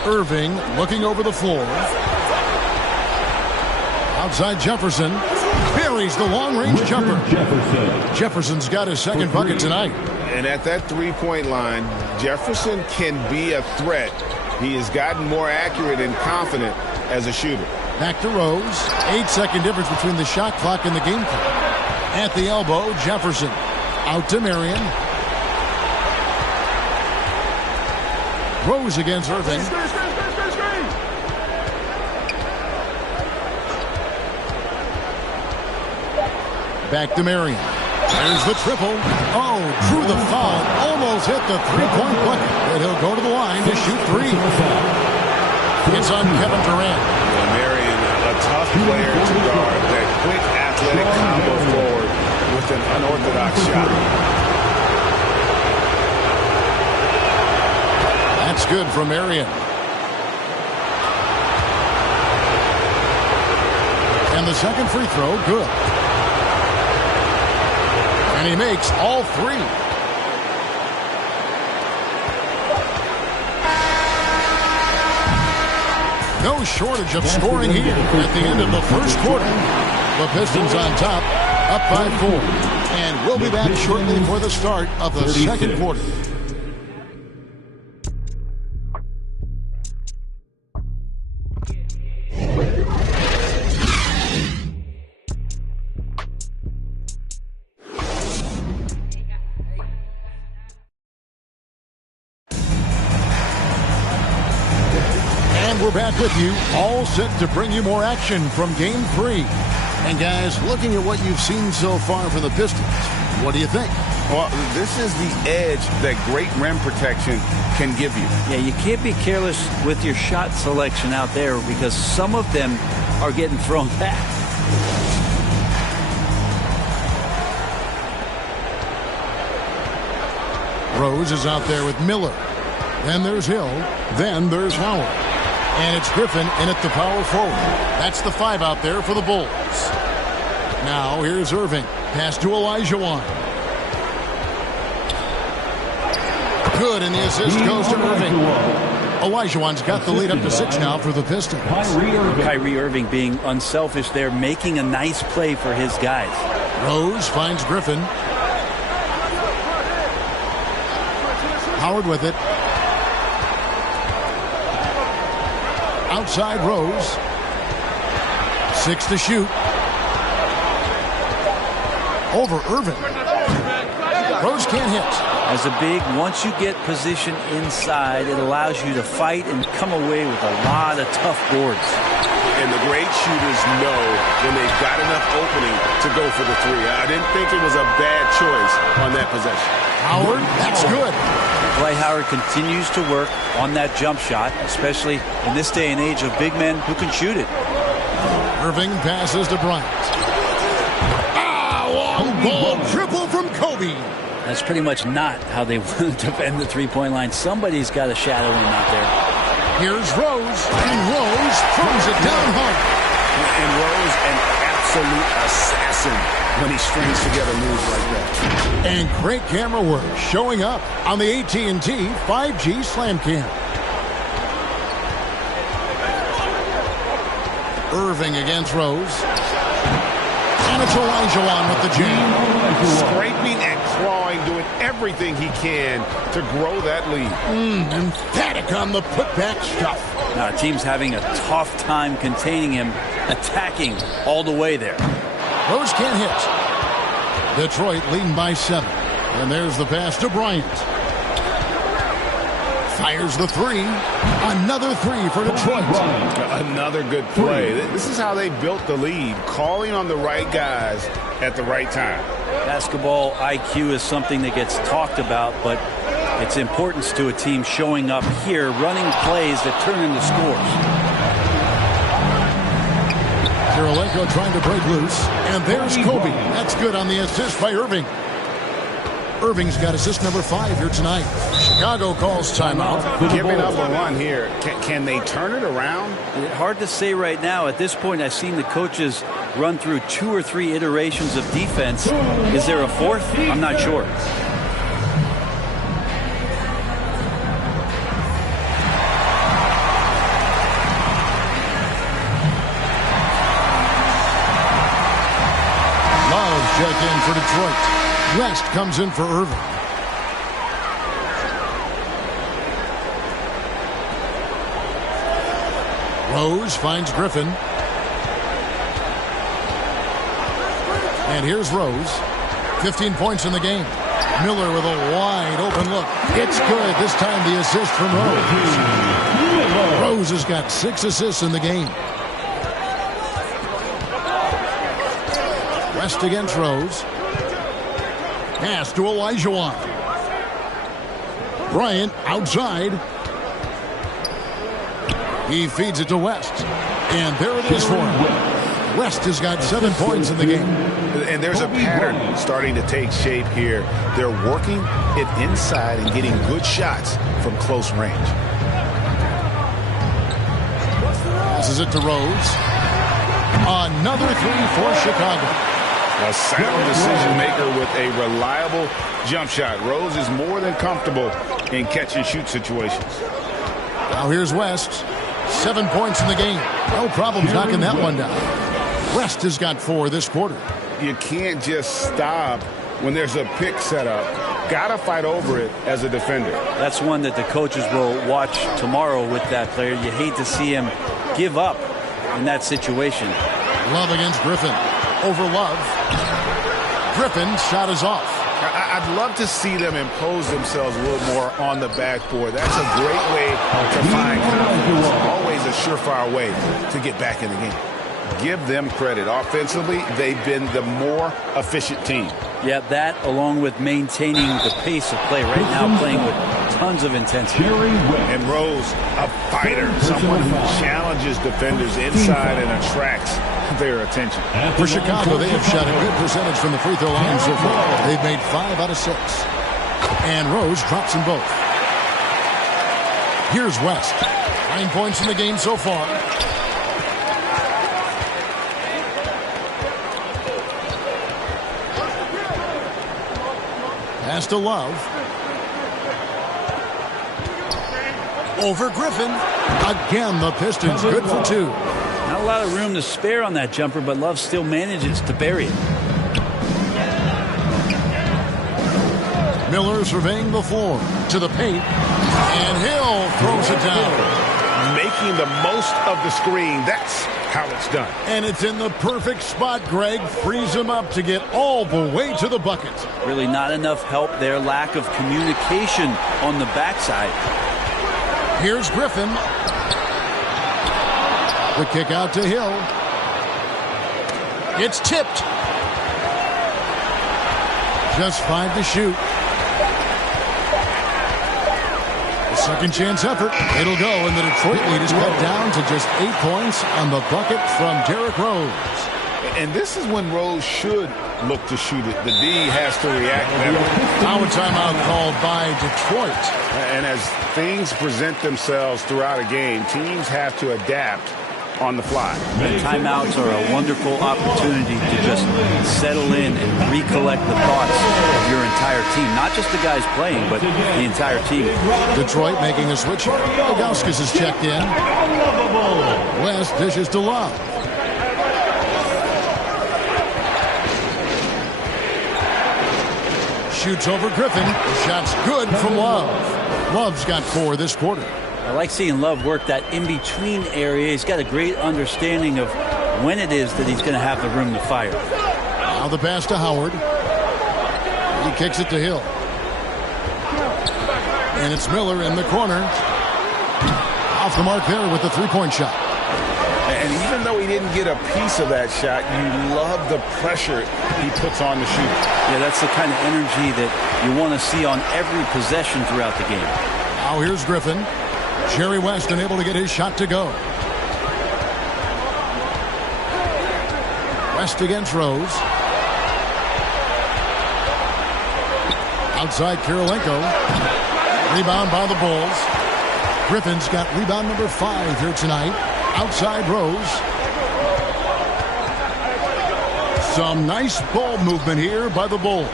Irving looking over the floor. Outside Jefferson. Buries the long-range jumper. Jefferson's got his second bucket tonight. And at that three-point line, Jefferson can be a threat. He has gotten more accurate and confident as a shooter. Back to Rose. 8-second difference between the shot clock and the game clock. At the elbow, Jefferson. Out to Marion. Rose against Irving. Back to Marion. There's the triple. Oh, drew the foul. Almost hit the three-point bucket. But he'll go to the line to shoot 3. It's on Kevin Durant. Well, Marion, a tough player to guard. That quick athletic combo forward with an unorthodox shot. That's good from Marion. And the second free throw, good. And he makes all three. No shortage of scoring here at the end of the first quarter. The Pistons on top, up by 4. And we'll be back shortly for the start of the second quarter. We're back with you, all set to bring you more action from Game 3. And guys, looking at what you've seen so far from the Pistons, what do you think? Well, this is the edge that great rim protection can give you. Yeah, you can't be careless with your shot selection out there because some of them are getting thrown back. Rose is out there with Miller. Then there's Hill. Then there's Howard. And it's Griffin in at the power forward. That's the 5 out there for the Bulls. Now here's Irving. Pass to Olajuwon. Good, and the assist goes to Irving. Olajuwon's got the lead up to 6 now for the Pistons. Kyrie Irving being unselfish there, making a nice play for his guys. Rose finds Griffin. Howard with it. Outside Rose. 6 to shoot. Over Irving. Rose can't hit. As a big, once you get position inside, it allows you to fight and come away with a lot of tough boards. And the great shooters know when they've got enough opening to go for the 3. I didn't think it was a bad choice on that possession. Howard, that's good. Dwight Howard continues to work on that jump shot, especially in this day and age of big men who can shoot it. Irving passes to Bryant. Long ball triple from Kobe. That's pretty much not how they want to defend the three-point line. Somebody's got a shadow in out there. Here's Rose, and Rose throws it down hard. And Rose, an absolute assassin when he strings together moves like that. And great camera work showing up on the AT&T 5G Slam Cam. Irving against Rose. And it's Olajuwon with the jam. Scraping and clawing, doing everything he can to grow that lead. Emphatic on the putback stuff. Now, the team's having a tough time containing him, attacking all the way there. Rose can't hit. Detroit leading by 7. And there's the pass to Bryant. Fires the 3. Another 3 for Detroit. Another good play. This is how they built the lead, calling on the right guys at the right time. Basketball IQ is something that gets talked about, but its importance to a team showing up here, running plays that turn into scores. Kirilenko trying to break loose. And there's Kobe. That's good on the assist by Irving. Irving's got assist number 5 here tonight. Chicago calls timeout. Giving up a run here. Can they turn it around? Hard to say right now. At this point, I've seen the coaches run through 2 or 3 iterations of defense. Is there a 4th? I'm not sure. Love check in for Detroit. West comes in for Irving. Rose finds Griffin. And here's Rose. 15 points in the game. Miller with a wide open look. It's good. This time the assist from Rose. Rose has got 6 assists in the game. West against Rose. Pass to Olajuwon. Bryant outside. He feeds it to West. And there it is for him. West has got 7 points in the game. And there's a pattern starting to take shape here. They're working it inside and getting good shots from close range. Passes it to Rose. Another three for Chicago. A sound decision maker with a reliable jump shot. Rose is more than comfortable in catch and shoot situations. Now here's West. 7 points in the game. No problems knocking that one down. West has got 4 this quarter. You can't just stop when there's a pick set up. Gotta fight over it as a defender. That's one that the coaches will watch tomorrow with that player. You hate to see him give up in that situation. Love against Griffin. Over Love. Griffin's shot is off. I'd love to see them impose themselves a little more on the backboard. That's a great way to find confidence. Always a surefire way to get back in the game. Give them credit. Offensively, they've been the more efficient team. Yeah, that along with maintaining the pace of play right now, playing with tons of intensity. And Rose, a fighter, someone who challenges defenders inside and attracts their attention. For Chicago, they have shot a good percentage from the free throw line so far. They've made 5 out of 6. And Rose drops them both. Here's West. 9 points in the game so far. Pass to Love. Over Griffin. Again, the Pistons good for 2. Not a lot of room to spare on that jumper, but Love still manages to bury it. Miller surveying the floor to the paint. And Hill throws it down. Making the most of the screen. That's how it's done. And it's in the perfect spot. Greg frees him up to get all the way to the bucket. Really not enough help there. Lack of communication on the backside. Here's Griffin. The kick out to Hill. It's tipped. Just 5 to shoot. A second chance effort. It'll go, and the Detroit lead is cut down to just 8 points on the bucket from Derrick Rose. And this is when Rose should look to shoot it. The D has to react better. Now a timeout called by Detroit. And as things present themselves throughout a game, teams have to adapt on the fly. The timeouts are a wonderful opportunity to just settle in and recollect the thoughts of your entire team. Not just the guys playing, but the entire team. Detroit making a switch. Ilgauskas is checked in. West dishes to Love. Shoots over Griffin. The shot's good from Love. Love's got 4 this quarter. I like seeing Love work that in-between area. He's got a great understanding of when it is that he's going to have the room to fire. Now the pass to Howard. He kicks it to Hill. And it's Miller in the corner. Off the mark there with the three-point shot. And even though he didn't get a piece of that shot, you love the pressure he puts on the shooter. Yeah, that's the kind of energy that you want to see on every possession throughout the game. Now here's Griffin. Jerry West unable to get his shot to go. West against Rose. Outside Kirilenko. Rebound by the Bulls. Griffin's got rebound number 5 here tonight. Outside Rose. Some nice ball movement here by the Bulls.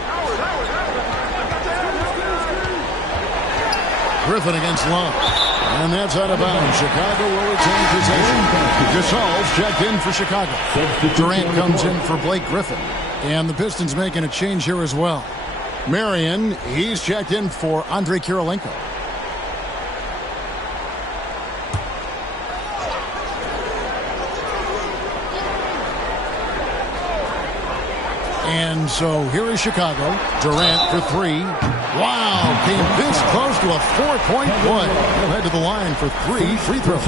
Griffin against Love. And that's out of bounds. Chicago will retain possession. Gasol's checked in for Chicago. Durant comes in for Blake Griffin. And the Pistons making a change here as well. Marion, he's checked in for Andrei Kirilenko. And so here is Chicago. Durant for 3. Wow, came this close to a 4-point play. He'll head to the line for 3 free throws.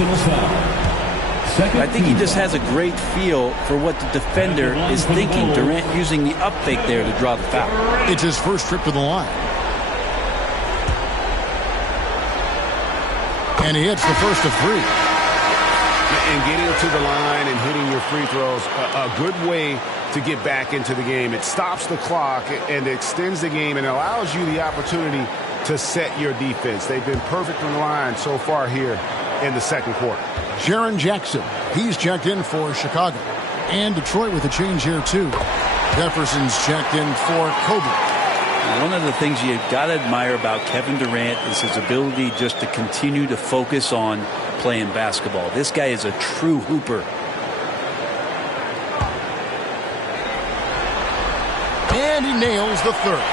I think he just has a great feel for what the defender is thinking. Durant using the up fake there to draw the foul. It's his first trip to the line. And he hits the first of 3. And getting to the line and hitting your free throws, a good way to get back into the game. It stops the clock and extends the game and allows you the opportunity to set your defense. They've been perfect from the line so far here in the second quarter. Jaren Jackson, he's checked in for Chicago. And Detroit with a change here, too. Jefferson's checked in for Kobe. One of the things you got to admire about Kevin Durant is his ability just to continue to focus on playing basketball. This guy is a true hooper. And he nails the third.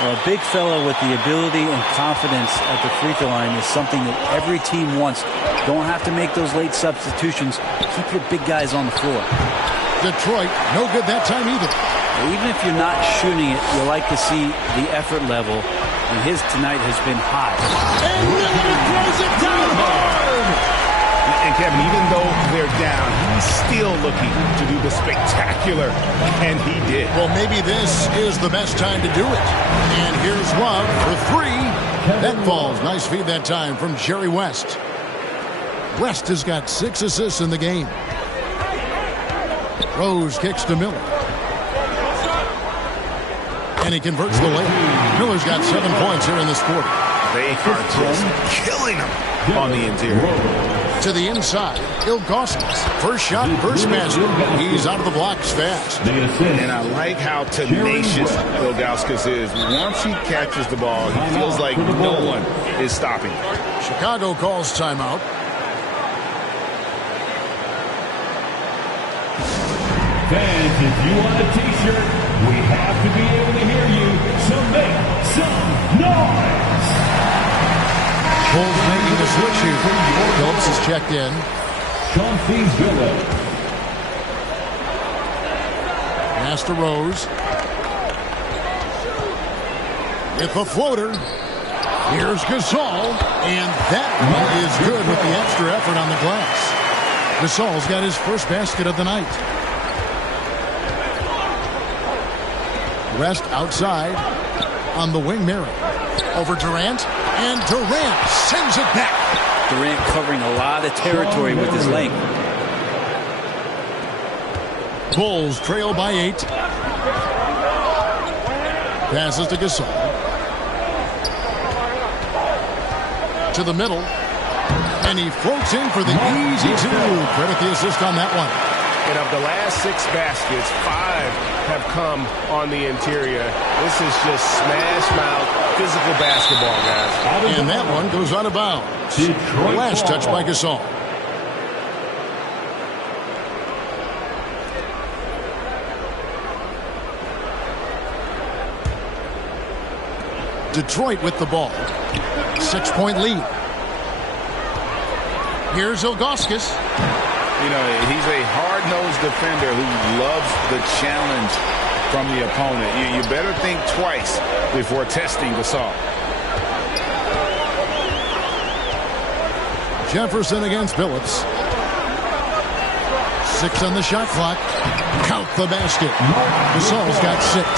Well, a big fella with the ability and confidence at the free throw line is something that every team wants. Don't have to make those late substitutions. Keep your big guys on the floor. Detroit, no good that time either. Even if you're not shooting it, you like to see the effort level, and his tonight has been high. And Miller throws it down hard! And Kevin, even though they're down, he's still looking to do the spectacular, and he did. Well, maybe this is the best time to do it. And here's Love for three. That falls. Nice feed that time from Jerry West. West has got 6 assists in the game. Rose kicks to Miller. And he converts the layup. Miller's got 7 points here in this quarter. They are just killing him on the interior. To the inside, Ilgauskas. First shot, first basket. He's out of the blocks fast. And I like how tenacious Ilgauskas is. Once he catches the ball, he feels like no one is stopping. Chicago calls timeout. Fans, if you want a t-shirt, we have to be able to hear you, so make some noise! Bulls making the switch here. Phillips is checked in. Chauncey Billups. Pass to Rose. With the floater. Here's Gasol. And that one is good with the extra effort on the glass. Gasol's got his first basket of the night. West outside on the wing. Mary over Durant, and Durant sends it back. Durant covering a lot of territory with his length. Bulls trail by 8. Passes to Gasol. To the middle, and he floats in for the easy 2. Credit the assist on that one. And of the last 6 baskets, 5 have come on the interior. This is just smash mouth physical basketball, guys. And that one goes out of bounds. Last touch by Gasol. Detroit with the ball. 6-point lead. Here's Ilgauskas. You know, he's a hard-nosed defender who loves the challenge from the opponent. You better think twice before testing Gasol. Jefferson against Billups. 6 on the shot clock. Count the basket. Gasol's got 6.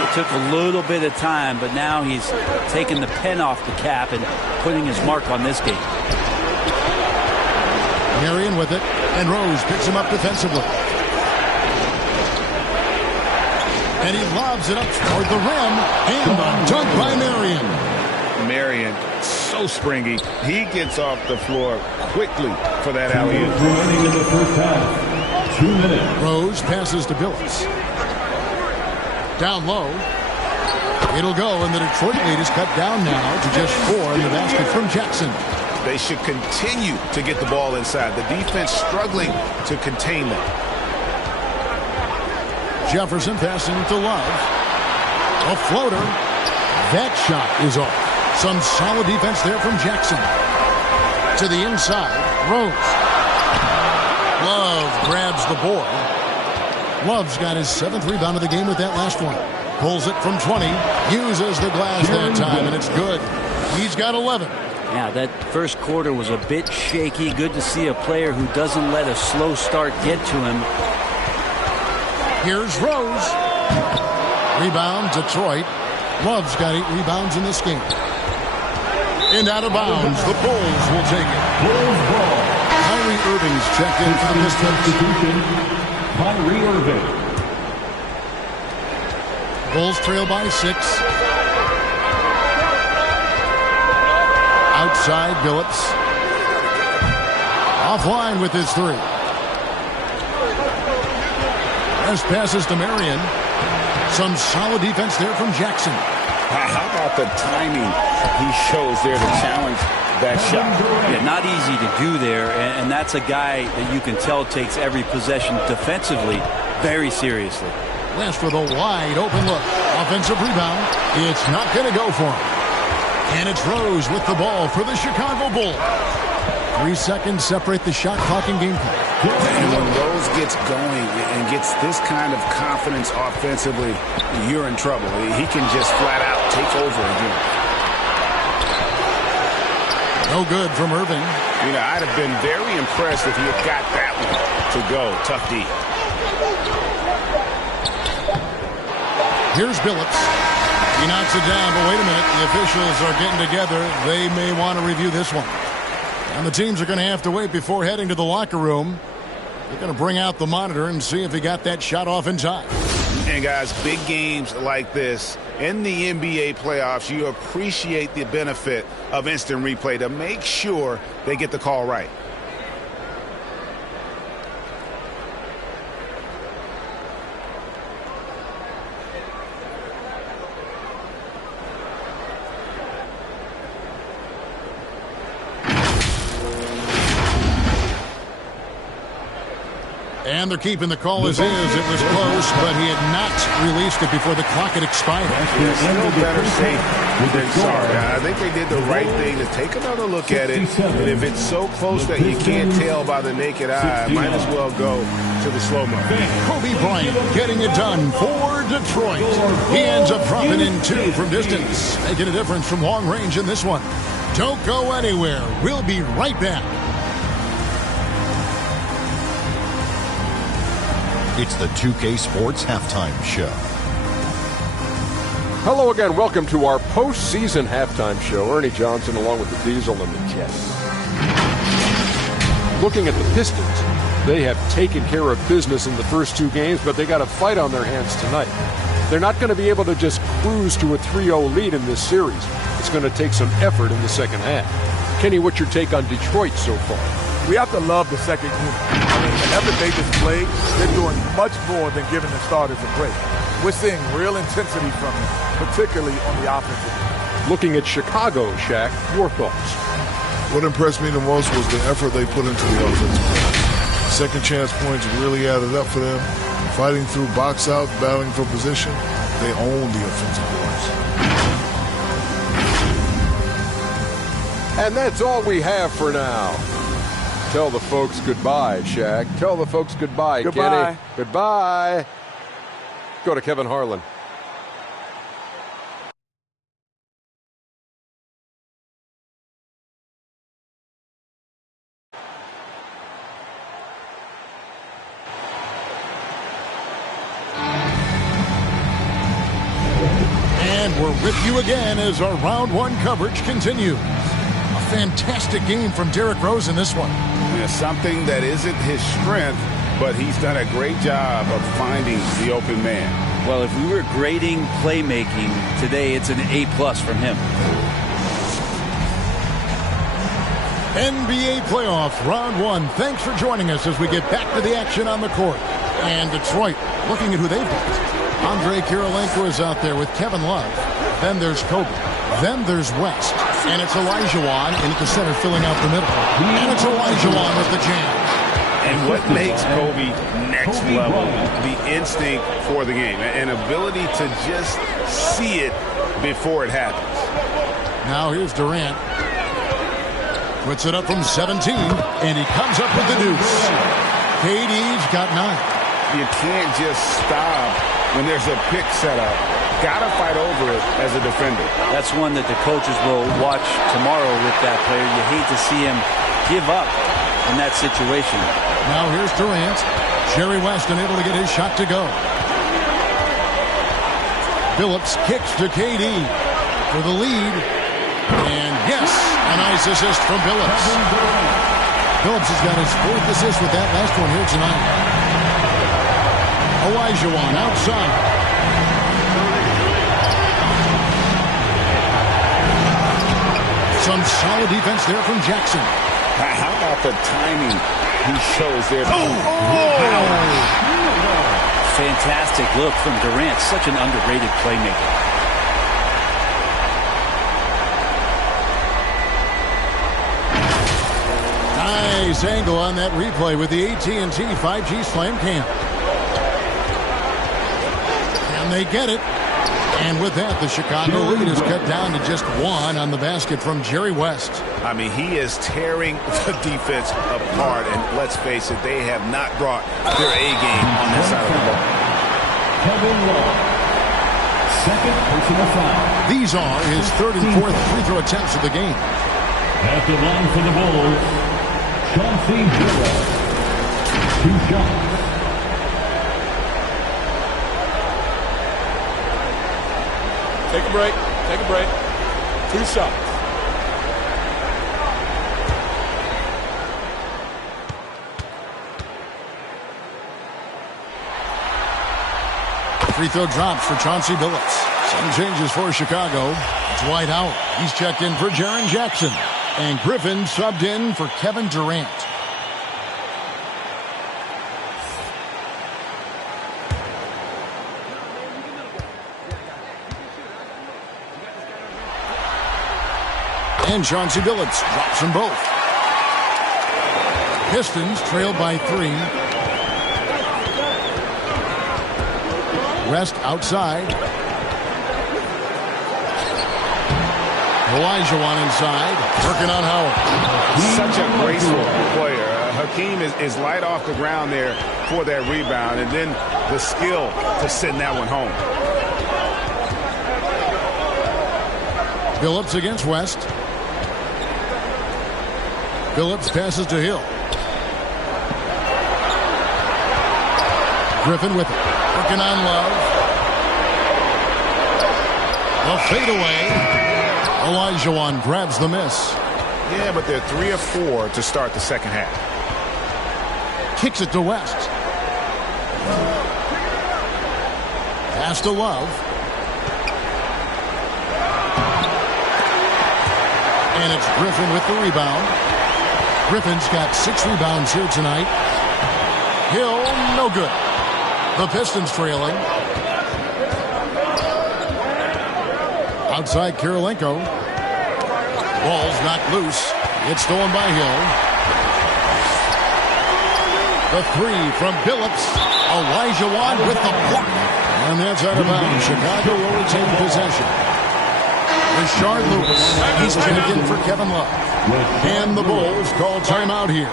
It took a little bit of time, but now he's taking the pen off the cap and putting his mark on this game. Marion with it, and Rose picks him up defensively. And he lobs it up toward the rim, and a dunk by Marion. Marion, so springy. He gets off the floor quickly for that alley-oop. Remaining in the first half. 2 minutes. Rose passes to Billups. Down low. It'll go, and the Detroit lead is cut down now to just 4 in the basket from Jackson. They should continue to get the ball inside. The defense struggling to contain them. Jefferson passing to Love. A floater. That shot is off. Some solid defense there from Jackson. To the inside. Rose. Love grabs the board. Love's got his 7th rebound of the game with that last one. Pulls it from 20. Uses the glass that time, and it's good. He's got 11. Yeah, that first quarter was a bit shaky. Good to see a player who doesn't let a slow start get to him. Here's Rose. Rebound, Detroit. Love's got 8 rebounds in this game. And out of bounds, the Bulls will take it. Bulls ball. Kyrie Irving's checked in for the Pistons. Kyrie Irving. Bulls trail by 6. Outside, Billups. Offline with his 3. Pass passes to Marion. Some solid defense there from Jackson. How about the timing he shows there to challenge that shot? Yeah, not easy to do there, and that's a guy that you can tell takes every possession defensively very seriously. West with a wide open look. Offensive rebound. It's not going to go for him. And it's Rose with the ball for the Chicago Bulls. 3 seconds separate the shot clock and game clock. And when Rose gets going and gets this kind of confidence offensively, you're in trouble. He can just flat out take over again. No good from Irving. You know, I'd have been very impressed if he had got that one to go. Tough D. Here's Billups. He knocks it down, but wait a minute. The officials are getting together. They may want to review this one. And the teams are going to have to wait before heading to the locker room. They're going to bring out the monitor and see if he got that shot off in time. And guys, big games like this in the NBA playoffs, you appreciate the benefit of instant replay to make sure they get the call right. And they're keeping the call as is. It was close, but he had not released it before the clock had expired. Yeah, still better safe than sorry. I think they did the right thing to take another look at it. And if it's so close that you can't tell by the naked eye, might as well go to the slow-mo. Kobe Bryant getting it done for Detroit. He ends up dropping in 2 from distance, making a difference from long range in this one. Don't go anywhere. We'll be right back. It's the 2K Sports Halftime Show. Hello again. Welcome to our postseason halftime show. Ernie Johnson along with the Diesel and the Jet. Looking at the Pistons, they have taken care of business in the first 2 games, but they got a fight on their hands tonight. They're not going to be able to just cruise to a 3-0 lead in this series. It's going to take some effort in the second half. Kenny, what's your take on Detroit so far? We have to love the second unit. I mean, the effort they displayed, they're doing much more than giving the starters a break. We're seeing real intensity from them, particularly on the offensive end. Looking at Chicago, Shaq, your thoughts? What impressed me the most was the effort they put into the offensive play. Second chance points really added up for them. Fighting through box out, battling for position, they own the offensive boards. And that's all we have for now. Tell the folks goodbye, Shaq. Tell the folks goodbye, Goodbye. Kenny. Goodbye. Go to Kevin Harlan. And we're with you again as our round 1 coverage continues. A fantastic game from Derrick Rose in this one. Yeah, something that isn't his strength, but he's done a great job of finding the open man. Well, if we were grading playmaking today, it's an A+ from him. NBA playoff round 1. Thanks for joining us as we get back to the action on the court. And Detroit looking at who they've got. Andre Kirilenko is out there with Kevin Love. Then there's Kobe. Then there's West. And it's Olajuwon in at the center filling out the middle. And it's Olajuwon with the jam. And what makes Kobe next level? The instinct for the game. An ability to just see it before it happens. Now here's Durant. Puts it up from 17. And he comes up with the deuce. KD's got 9. You can't just stop when there's a pick set up. Gotta fight over it as a defender. That's one that the coaches will watch tomorrow with that player. You hate to see him give up in that situation. Now here's Durant. Jerry West unable to get his shot to go. Billups kicks to KD for the lead. And yes, a nice assist from Billups. Billups has got his 4th assist with that last one here tonight. Olajuwon outside. Some solid defense there from Jackson. How about the timing he shows there? Fantastic look from Durant. Such an underrated playmaker. Nice angle on that replay with the AT&T 5G Slam Cam. And they get it. And with that, the Chicago lead is cut down to just 1 on the basket from Jerry West. I mean, he is tearing the defense apart. And let's face it, they have not brought their A game on this side of the ball. Kevin Love, second personal foul. These are his 3rd and 4th free throw attempts of the game. At the line for the Bulls, Chauncey Billups. 2 shots. Take a break. Take a break. 2 shots. Free throw drops for Chauncey Billups. Some changes for Chicago. Dwight Howard. He's checked in for Jaren Jackson. And Griffin subbed in for Kevin Durant. And Chauncey Billups drops them both. Pistons trailed by 3. West outside. Olajuwon inside. Working on Howard. Such a graceful player. Hakeem is light off the ground there for that rebound. And then the skill to send that one home. Billups against West. Billups passes to Hill. Griffin with it. Working on Love. A fadeaway. Olajuwon grabs the miss. Yeah, but they're 3 of 4 to start the second half. Kicks it to West. Pass to Love. And it's Griffin with the rebound. Griffin's got 6 rebounds here tonight. Hill, no good. The Pistons trailing. Outside Kirilenko. Ball's knocked loose. It's stolen by Hill. The 3 from Billups. Olajuwon with the block. And that's out of bounds. Chicago will retain possession. Rashard Lewis. He's checked in for Kevin Love. And the Bulls call timeout here.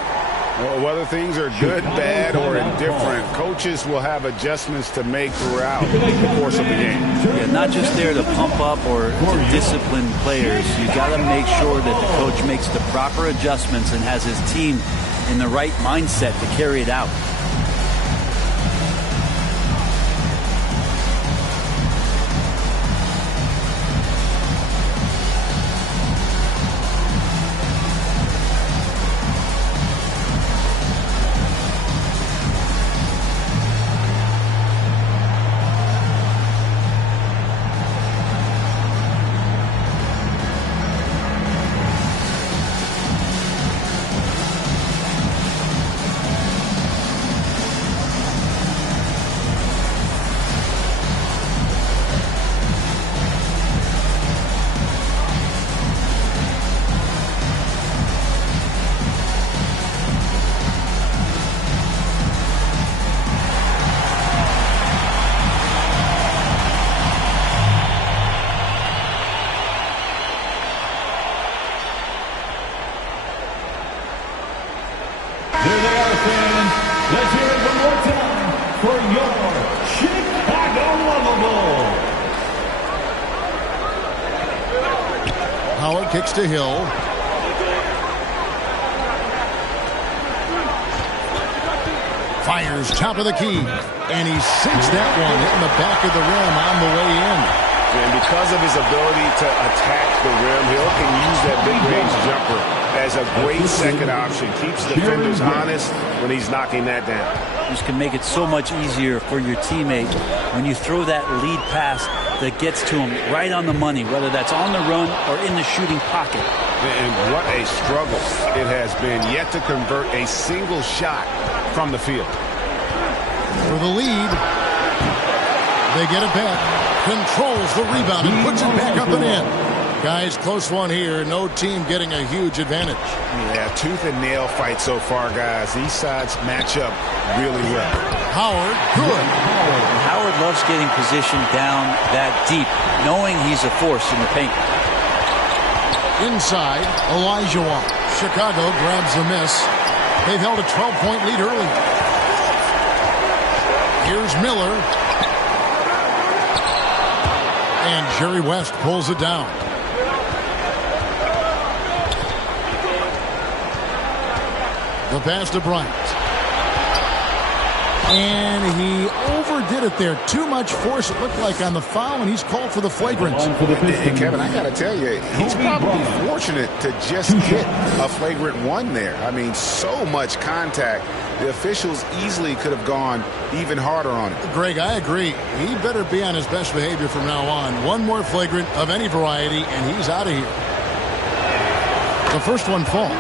Well, whether things are good, bad, or indifferent, coaches will have adjustments to make throughout the course of the game. Yeah, not just there to pump up or to discipline players. You got to make sure that the coach makes the proper adjustments and has his team in the right mindset to carry it out. Let's hear it one more time for your Chicago Lovables. Howard kicks to Hill. Fires top of the key. And he sinks that one in the back of the rim on the way in. And because of his ability to attack the rim, Hill can use that mid-range jumper as a great second option. Keeps defenders honest when he's knocking that down. This can make it so much easier for your teammate when you throw that lead pass that gets to him right on the money, whether that's on the run or in the shooting pocket. And what a struggle it has been yet to convert a single shot from the field. For the lead, They get it back. Controls the rebound and puts it back up and in. Guys, close one here. No team getting a huge advantage. Yeah, tooth and nail fight so far, guys. These sides match up really well. Howard, good. Howard loves getting positioned down that deep, knowing he's a force in the paint. Inside, Olajuwon. Chicago grabs the miss. They've held a 12-point lead early. Here's Miller. And Jerry West pulls it down. The pass to Bryant. And he overdid it there. Too much force, it looked like, on the foul, and he's called for the flagrant. And Kevin, I got to tell you, he's probably fortunate to just get a flagrant one there. I mean, so much contact. The officials easily could have gone even harder on it. Greg, I agree. He better be on his best behavior from now on. One more flagrant of any variety, and he's out of here. The first one falls.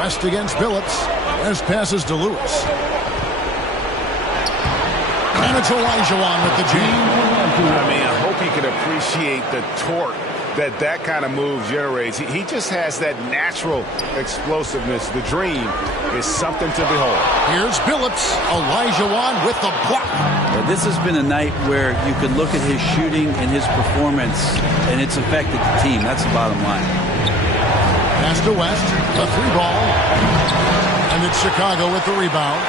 West against Billups. West passes to Lewis. And it's Olajuwon with the jam. I mean, I hope he can appreciate the torque that kind of move generates. He just has that natural explosiveness. The dream is something to behold. Here's Billups. Olajuwon with the block. Well, this has been a night where you could look at his shooting and his performance, and it's affected the team. That's the bottom line. Pass to West, the three ball, and it's Chicago with the rebound.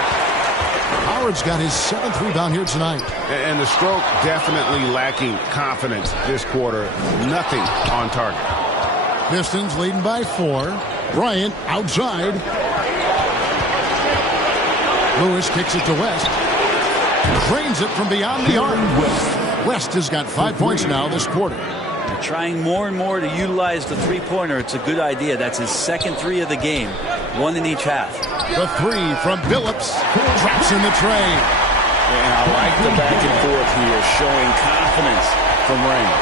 Howard's got his 7th rebound here tonight. And the stroke definitely lacking confidence this quarter. Nothing on target. Pistons leading by 4. Bryant outside. Lewis kicks it to West. Drains it from beyond the arc. West has got 5 points now this quarter. Trying more and more to utilize the three-pointer. It's a good idea. That's his second three of the game. One in each half. The three from Billups. Drops in the tray. And I like the back and forth here, showing confidence from Raymond.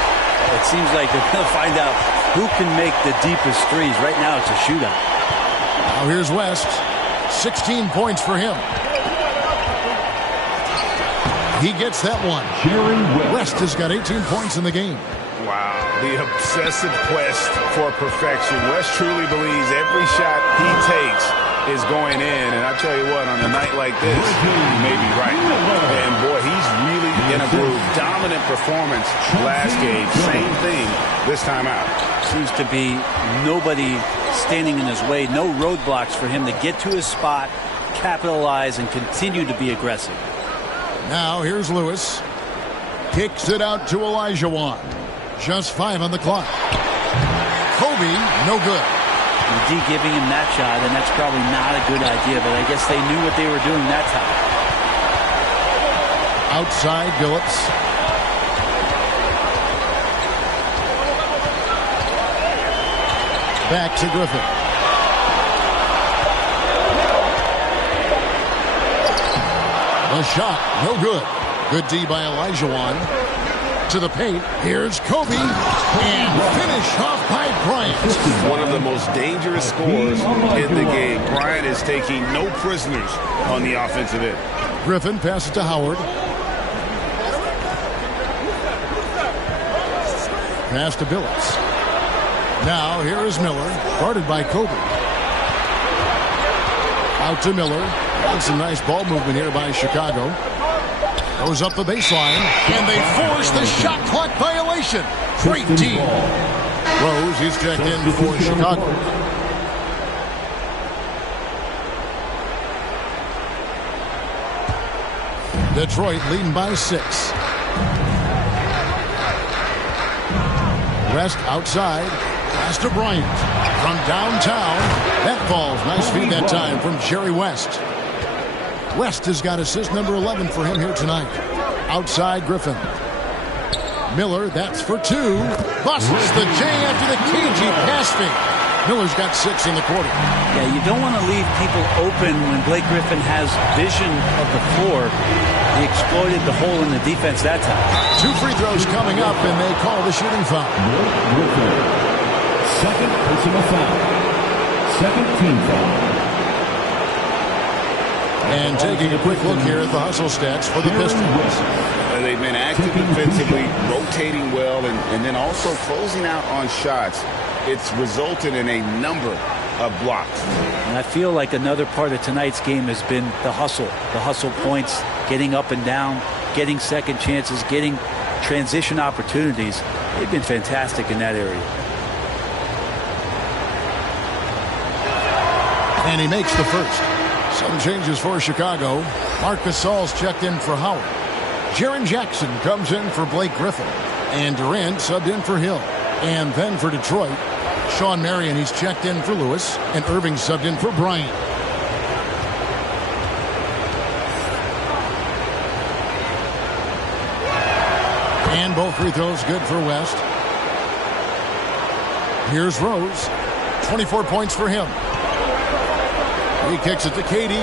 It seems like they're going to find out who can make the deepest threes. Right now it's a shootout. Now here's West. 16 points for him. He gets that one. West has got 18 points in the game. Wow, the obsessive quest for perfection. West truly believes every shot he takes is going in. And I tell you what, on a night like this, he may be right. And boy, he's really in a groove. Dominant performance last game. Same thing this time out. Seems to be nobody standing in his way. No roadblocks for him to get to his spot, capitalize, and continue to be aggressive. Now here's Lewis. Kicks it out to Olajuwon. Just 5 on the clock. Kobe, no good. D giving him that shot, and that's probably not a good idea, but I guess they knew what they were doing that time. Outside Billups. Back to Griffin. The shot, no good. Good D by Olajuwon. To the paint. Here's Kobe. And finish off by Bryant. One of the most dangerous scorers in the game. Bryant is taking no prisoners on the offensive end. Griffin passes to Howard. Pass to Billups. Now here is Miller. Guarded by Kobe. Out to Miller. And some nice ball movement here by Chicago. Goes up the baseline, and they force the shot clock violation. Great team. Rose is checked in for Chicago. Detroit leading by 6. West outside. Pass to Bryant. From downtown. That falls. Nice feed that time from Jerry West. West has got assist number 11 for him here tonight. Outside Griffin. Miller, that's for 2. Busts the J after the cagey pass fake. Miller's got 6 in the quarter. Yeah, you don't want to leave people open when Blake Griffin has vision of the floor. He exploited the hole in the defense that time. 2 free throws coming up, and they call the shooting foul. Blake Griffin, second personal foul. Second team foul. And taking a quick look here at the hustle stats for the Pistons. They've been active defensively, rotating well, and then also closing out on shots. It's resulted in a number of blocks. And I feel like another part of tonight's game has been the hustle points, getting up and down, getting second chances, getting transition opportunities. They've been fantastic in that area. And he makes the first. Some changes for Chicago. Marc Gasol's checked in for Howard. Jaren Jackson comes in for Blake Griffin. And Durant subbed in for Hill. And then for Detroit, Sean Marion, he's checked in for Lewis. And Irving subbed in for Bryant. And both free throws good for West. Here's Rose. 24 points for him. He kicks it to KD.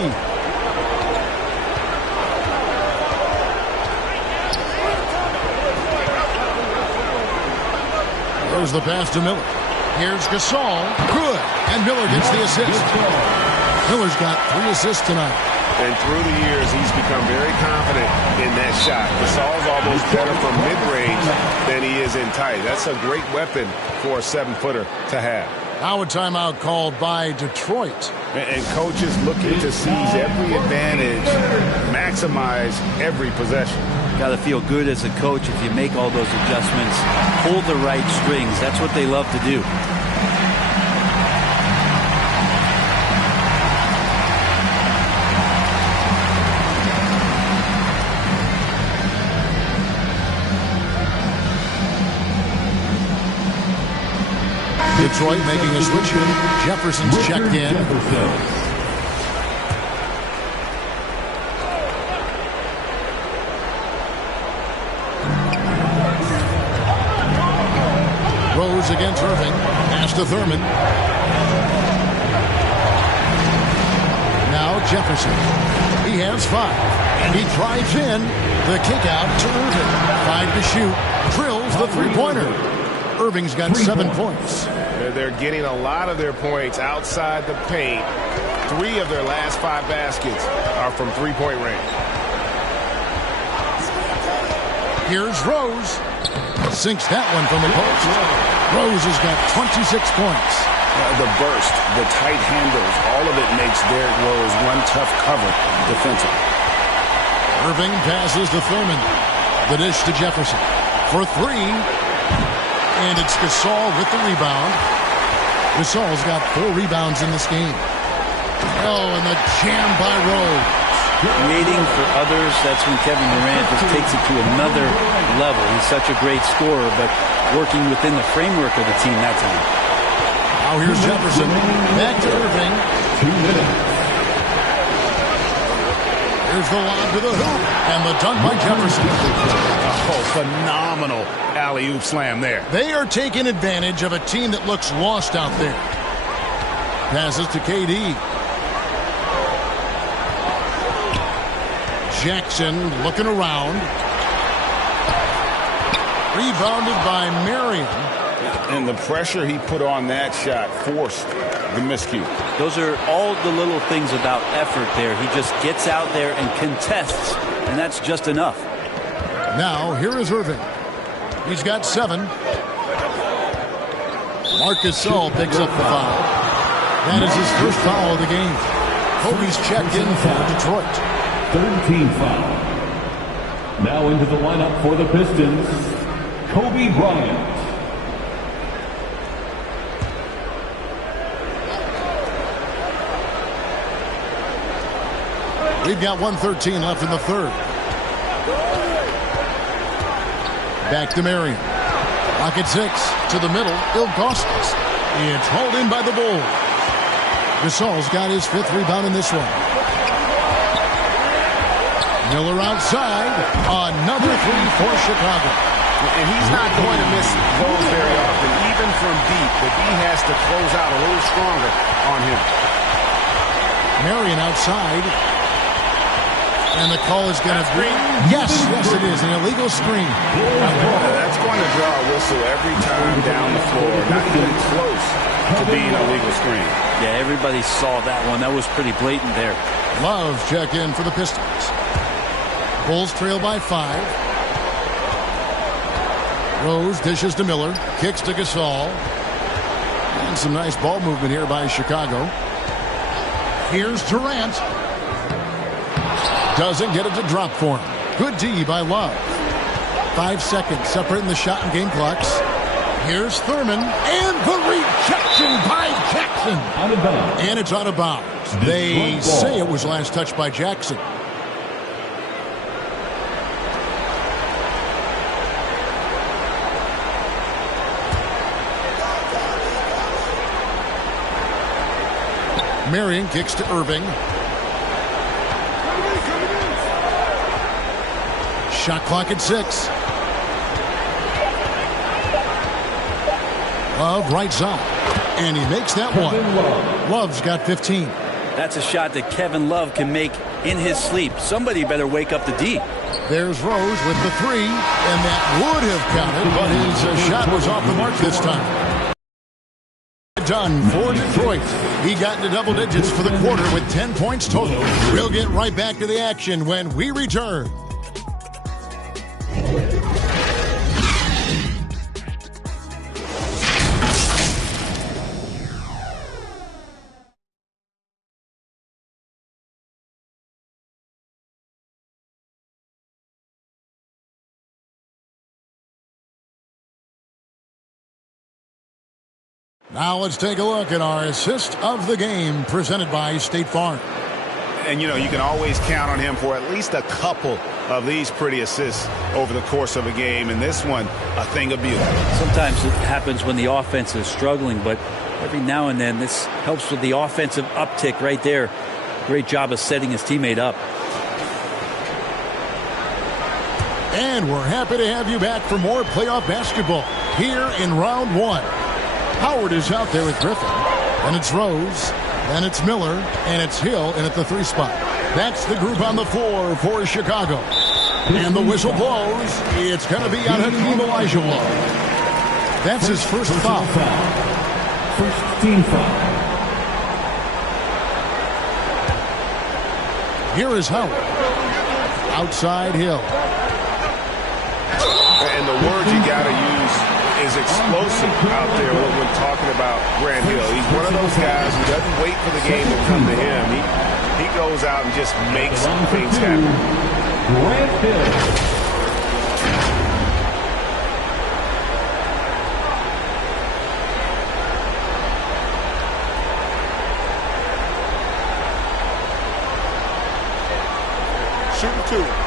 Throws the pass to Miller. Here's Gasol. Good. And Miller gets the assist. Miller's got 3 assists tonight. And through the years, he's become very confident in that shot. Gasol's almost better from mid-range than he is in tight. That's a great weapon for a 7-footer to have. Now a timeout called by Detroit. And coaches looking to seize every advantage, maximize every possession. Got to feel good as a coach if you make all those adjustments, hold the right strings. That's what they love to do. Detroit making a switch. Jefferson's checked in. Rose against Irving. Pass to Thurman. Now Jefferson. He has 5. And he drives in. The kick out to Irving. 5 to shoot. Drills the 3-pointer. Irving's got 7 points. They're getting a lot of their points outside the paint. 3 of their last 5 baskets are from 3-point range. Here's Rose. Sinks that one from the post. Rose has got 26 points. The burst, the tight handles, all of it makes Derrick Rose one tough cover defensively. Irving passes to Thurman. The dish to Jefferson. For 3. And it's Gasol with the rebound. Gasol's got 4 rebounds in this game. Oh, and the jam by Rose. Creating for others, that's when Kevin Durant just takes it to another level. He's such a great scorer, but working within the framework of the team that time. Now here's Jefferson. Back to Irving. 2 minutes. Here's the lob to the hoop. And the dunk by Jefferson. Oh, phenomenal alley-oop slam there. They are taking advantage of a team that looks lost out there. Passes to KD. Jackson looking around. Rebounded by Marion. And the pressure he put on that shot forced the miscue. Those are all the little things about effort there. He just gets out there and contests, and that's just enough. Now, here is Irving. He's got 7. Marc Gasol picks up the foul. That is his first foul of the game. Kobe's checked in for Detroit. 3rd team foul. Now into the lineup for the Pistons, Kobe Bryant. We've got 1:13 left in the 3rd. Back to Marion. Rocket 6 to the middle. Ilgauskas. It's hauled in by the Bulls. Gasol's got his 5th rebound in this one. Miller outside. Another 3 for Chicago. And he's not going to miss those very often, even from deep. But he has to close out a little stronger on him. Marion outside. And the call is going to be... Yes, it is. An illegal screen. That's going to draw a whistle every time down the floor. Not even close to being a legal screen. Yeah, everybody saw that one. That was pretty blatant there. Love check in for the Pistons. Bulls trail by 5. Rose dishes to Miller. Kicks to Gasol. And some nice ball movement here by Chicago. Here's Durant. Doesn't get it to drop for him. Good D by Love. 5 seconds separating the shot and game clocks. Here's Thurman. And the rejection by Jackson. Out of bounds. And it's out of bounds. They say it was last touched by Jackson. Marion kicks to Irving. Shot clock at 6. Love right side. And he makes that one. Love's got 15. That's a shot that Kevin Love can make in his sleep. Somebody better wake up the D. There's Rose with the 3. And that would have counted, but his shot was off the mark this time. Done for Detroit. He got into double digits for the quarter with 10 points total. We'll get right back to the action when we return. Now let's take a look at our assist of the game presented by State Farm. And, you know, you can always count on him for at least a couple of these pretty assists over the course of a game. And this one, a thing of beauty. Sometimes it happens when the offense is struggling, but every now and then this helps with the offensive uptick right there. Great job of setting his teammate up. And we're happy to have you back for more playoff basketball here in round 1. Howard is out there with Griffin. Then it's Rose. Then it's Miller. And it's Hill in at the 3 spot. That's the group on the floor for Chicago. And the whistle blows. It's going to be on Hakeem Olajuwon. That's his first foul. First team foul. Here is Howard. Outside Hill. And the word you got to use is explosive out there when talking about Grant Hill. He's one of those guys who doesn't wait for the game to come to him. He goes out and just makes things happen. Grant Hill. Shooting 2.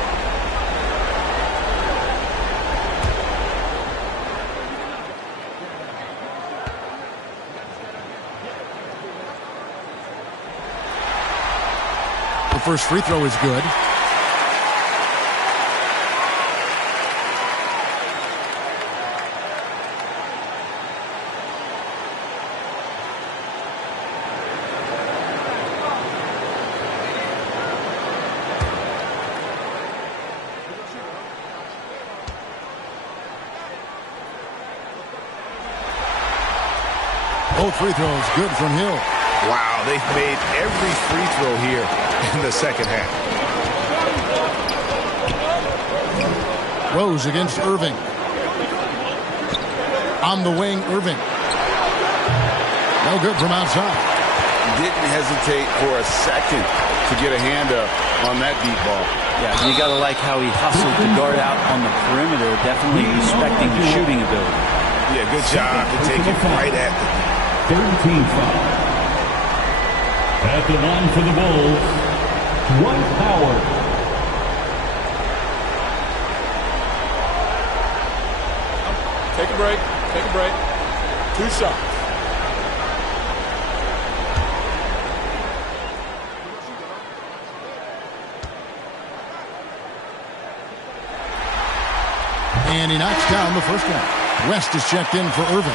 The first free throw is good. Both free throws good from Hill. Wow, they've made every free throw here in the second half. Rose against Irving. On the wing, Irving. No good from outside. Didn't hesitate for a second to get a hand up on that deep ball. Yeah, you got to like how he hustled to guard out on the perimeter, definitely respecting the shooting ability. Yeah, good job to take it right at the Third team foul. At the line for the Bulls, Dwight Howard. Take a break. Take a break. 2 shots. And he knocks down the first one. West is checked in for Irving.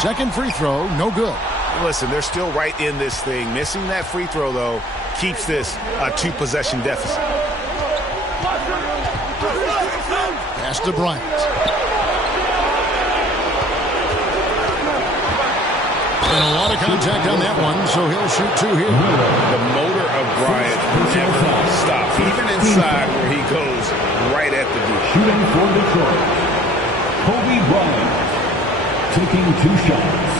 Second free throw, no good. Listen, they're still right in this thing. Missing that free throw, though, keeps this a two-possession deficit. Pass to Bryant. And a lot of contact on that one, so he'll shoot two here. The motor of Bryant never stops, even inside where he goes right at the deep. Shooting for Detroit, Kobe Bryant, taking 2 shots.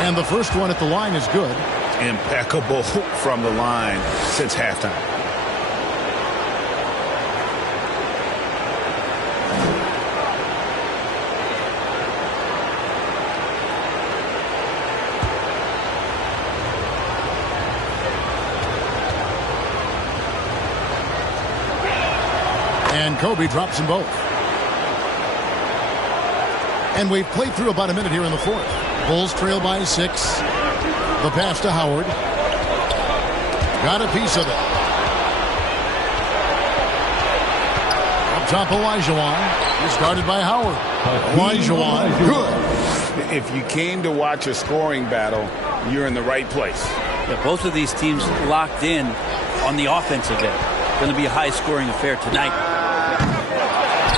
And the first one at the line is good. Impeccable from the line since halftime. And Kobe drops them both. And we've played through about a minute here in the fourth. Bulls trail by 6. The pass to Howard. Got a piece of it. Up top, Olajuwon. He's guarded by Howard. Olajuwon, good. If you came to watch a scoring battle, you're in the right place. Yeah, both of these teams locked in on the offensive end. Going to be a high-scoring affair tonight.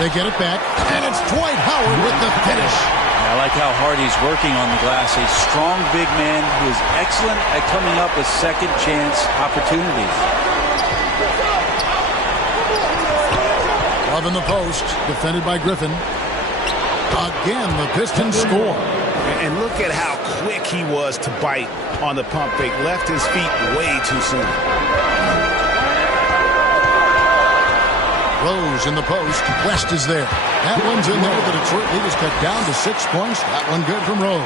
They get it back, and it's Dwight Howard with the finish. I like how hard he's working on the glass. A strong big man who is excellent at coming up with second chance opportunities. Love in the post, defended by Griffin. Again, the Pistons score. And look at how quick he was to bite on the pump fake. Left his feet way too soon. Rose in the post. West is there. That one's in there. The Detroit lead is cut down to 6 points. That one good from Rose.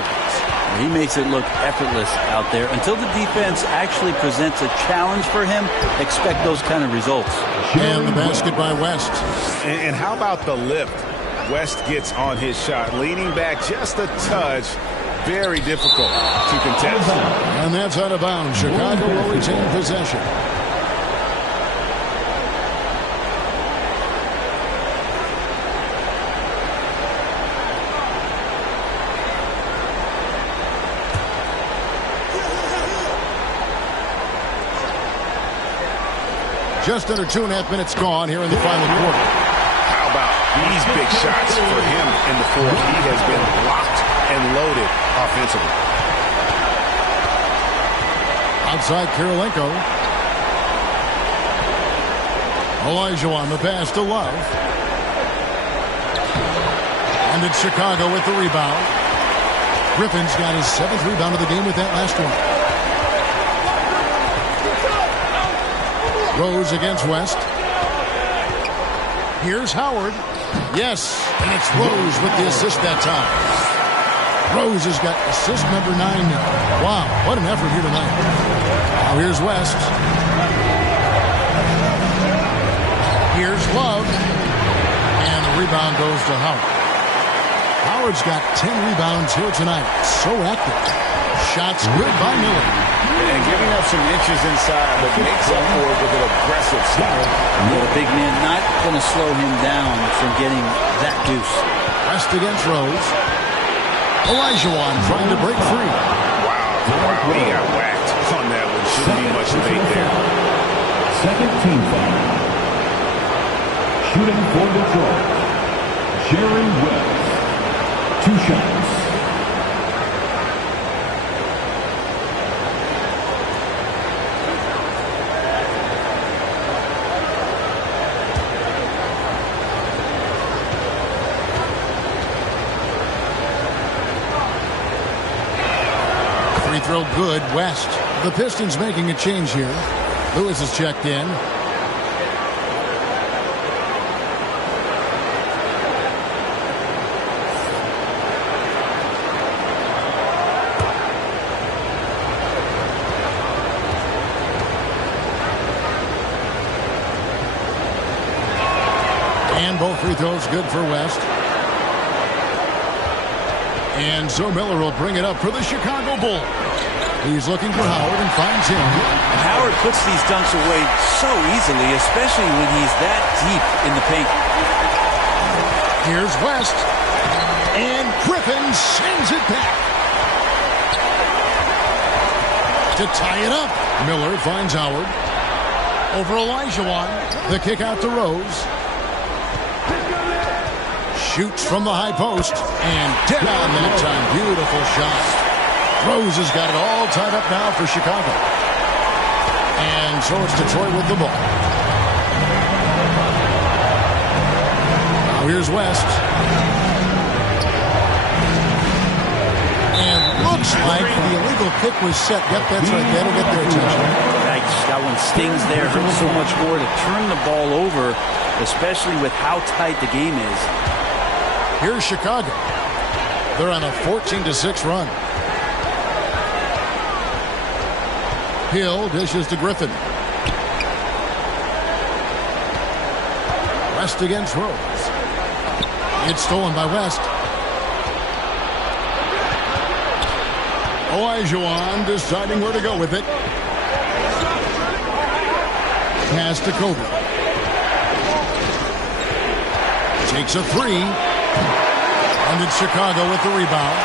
He makes it look effortless out there. Until the defense actually presents a challenge for him, expect those kind of results. And the basket by West. And how about the lift? West gets on his shot, leaning back just a touch. Very difficult to contest. And that's out of bounds. Chicago will retain possession. Just under 2.5 minutes gone here in the final quarter. How about these big shots for him in the fourth? He has been locked and loaded offensively. Outside Kirilenko. Olajuwon, the pass to Love. And it's Chicago with the rebound. Griffin's got his 7th rebound of the game with that last one. Rose against West. Here's Howard. Yes, and it's Rose with the assist that time. Rose has got assist number 9 now. Wow, what an effort here tonight. Now here's West. Here's Love. And the rebound goes to Howard. Howard's got 10 rebounds here tonight. So active. Shots good by Miller. And giving up some inches inside, but makes up for it with an aggressive style. The big man not going to slow him down from getting that deuce. West against Rose. Olajuwon trying to break free. Wow, he got whacked on that one. Shouldn't be much debate there. Second team foul. Shooting for Detroit, Jerry West. 2 shots. Throw good, West. The Pistons making a change here. Lewis is checked in. And both free throws good for West. And so Miller will bring it up for the Chicago Bulls. He's looking for Howard and finds him. And Howard puts these dunks away so easily, especially when he's that deep in the paint. Here's West. And Griffin sends it back. To tie it up, Miller finds Howard. Over Olajuwon. The kick out to Rose. Shoots from the high post. And dead on that time. Beautiful shot. Rose has got it all tied up now for Chicago. And so it's Detroit with the ball. Now here's West. And looks like the illegal kick was set. Yep, that's right. That'll get their attention. That one stings there. Hurts so much more to turn the ball over, especially with how tight the game is. Here's Chicago. They're on a 14-6 run. Hill dishes to Griffin. West against Rose. It's stolen by West. Olajuwon deciding where to go with it. Pass to Kobe. Takes a three. And it's Chicago with the rebound.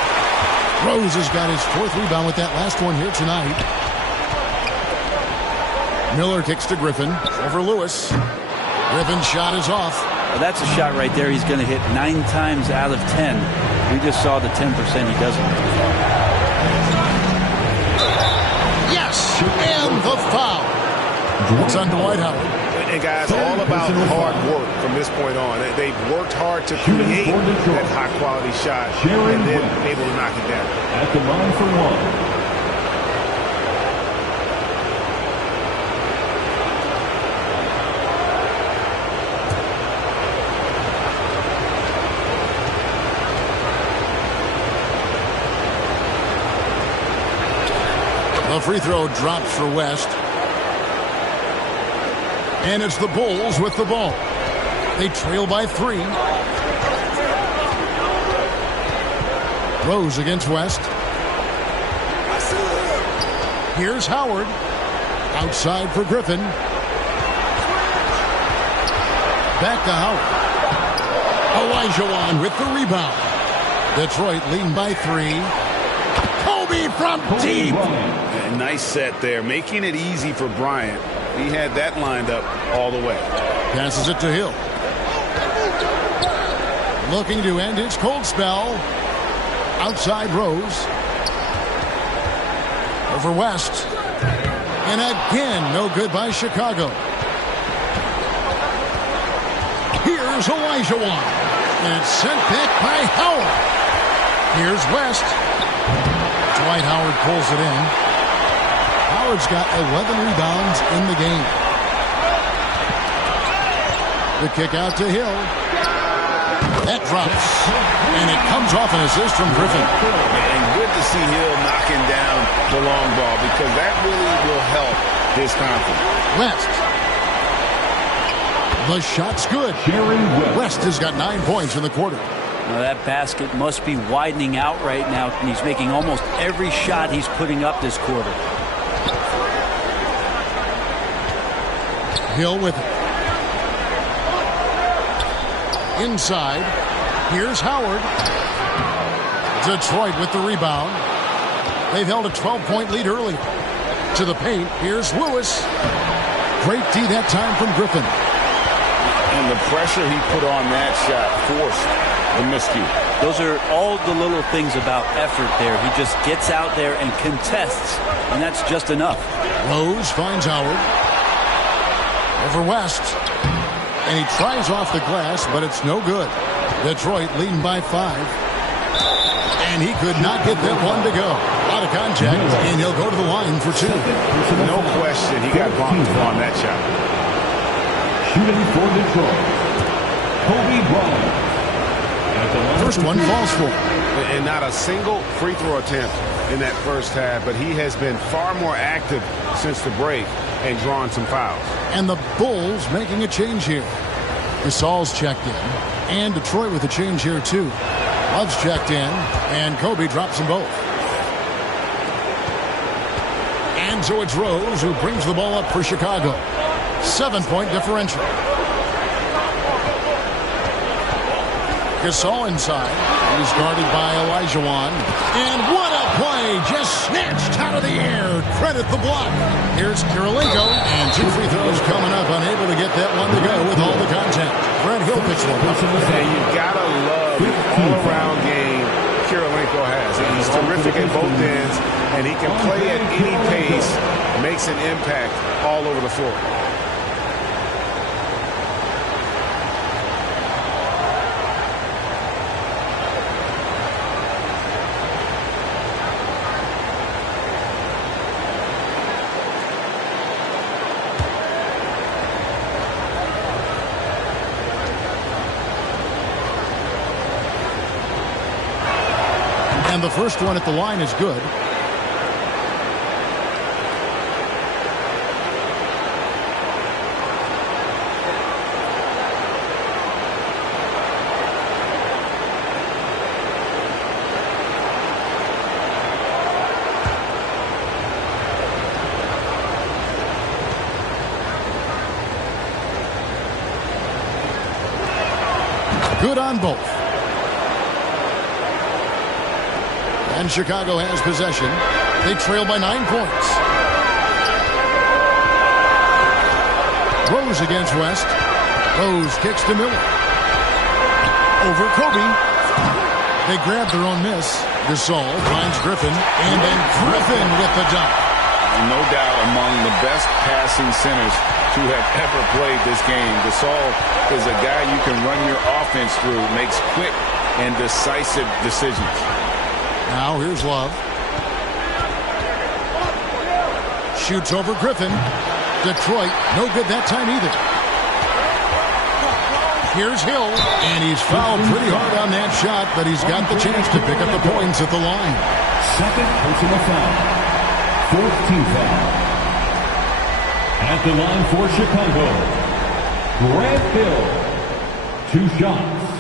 Rose has got his 4th rebound with that last one here tonight. Miller kicks to Griffin over Lewis. Griffin's shot is off. Well, that's a shot right there he's going to hit 9 times out of 10. We just saw the 10% he doesn't. Yes, and the foul. It's on Dwight Howard. And guys, all about hard work from this point on. They've worked hard to create that high-quality shot and then able to knock it down. At the line for one. The free throw drops for West. And it's the Bulls with the ball. They trail by 3. Rose against West. Here's Howard. Outside for Griffin. Back to Howard. Olajuwon with the rebound. Detroit leading by 3. Kobe from deep. A nice set there, making it easy for Bryant. He had that lined up all the way. Passes it to Hill. Looking to end his cold spell. Outside Rose. Over West. And again, no good by Chicago. Here's Olajuwon. And it's sent back by Howard. Here's West. Dwight Howard pulls it in. Howard's got 11 rebounds in the game. The kick out to Hill. That drops. And it comes off an assist from Griffin. And good to see Hill knocking down the long ball because that really will help his confidence. West. The shot's good. West has got 9 points in the quarter. Now that basket must be widening out right now, and he's making almost every shot he's putting up this quarter. Hill with it. Inside. Here's Howard. Detroit with the rebound. They've held a 12-point lead early. To the paint. Here's Lewis. Great D that time from Griffin. And the pressure he put on that shot forced the miscue. Those are all the little things about effort there. He just gets out there and contests, and that's just enough. Rose finds Howard. Over West. And he tries off the glass, but it's no good. Detroit leading by 5. And he could not get that one to go. Out of contact, and he'll go to the line for 2. No question, he got bumped on that shot. Shooting for Detroit, Kobe Bryant. First one falls for. And not a single free throw attempt in that first half, but he has been far more active since the break and drawn some fouls. And the Bulls making a change here. Gasol's checked in. And Detroit with a change here, too. Love's checked in. And Kobe drops them both. And so it's Rose who brings the ball up for Chicago. 7-point differential. Gasol inside. He's guarded by Olajuwon. And what a play! Just snatched out of the air. Credit the block. Here's Kirilenko. And 2 free throws coming up. Unable to get that one to go with all the contact. Brett Hill picks one up. And you gotta love the all-around game Kirilenko has. He's terrific at both ends, and he can play at any pace, makes an impact all over the floor. And the first one at the line is good. Good on both. And Chicago has possession. They trail by 9 points. Rose against West. Rose kicks to Miller. Over Kobe. They grab their own miss. Gasol finds Griffin. And then Griffin with the dunk. No doubt among the best passing centers to have ever played this game. Gasol is a guy you can run your offense through. Makes quick and decisive decisions. Now here's Love. Shoots over Griffin. Detroit, no good that time either. Here's Hill, and he's fouled pretty hard on that shot, but he's got the chance to pick up the points at the line. Second personal foul. 4th team foul. At the line for Chicago, Grant Hill. 2 shots.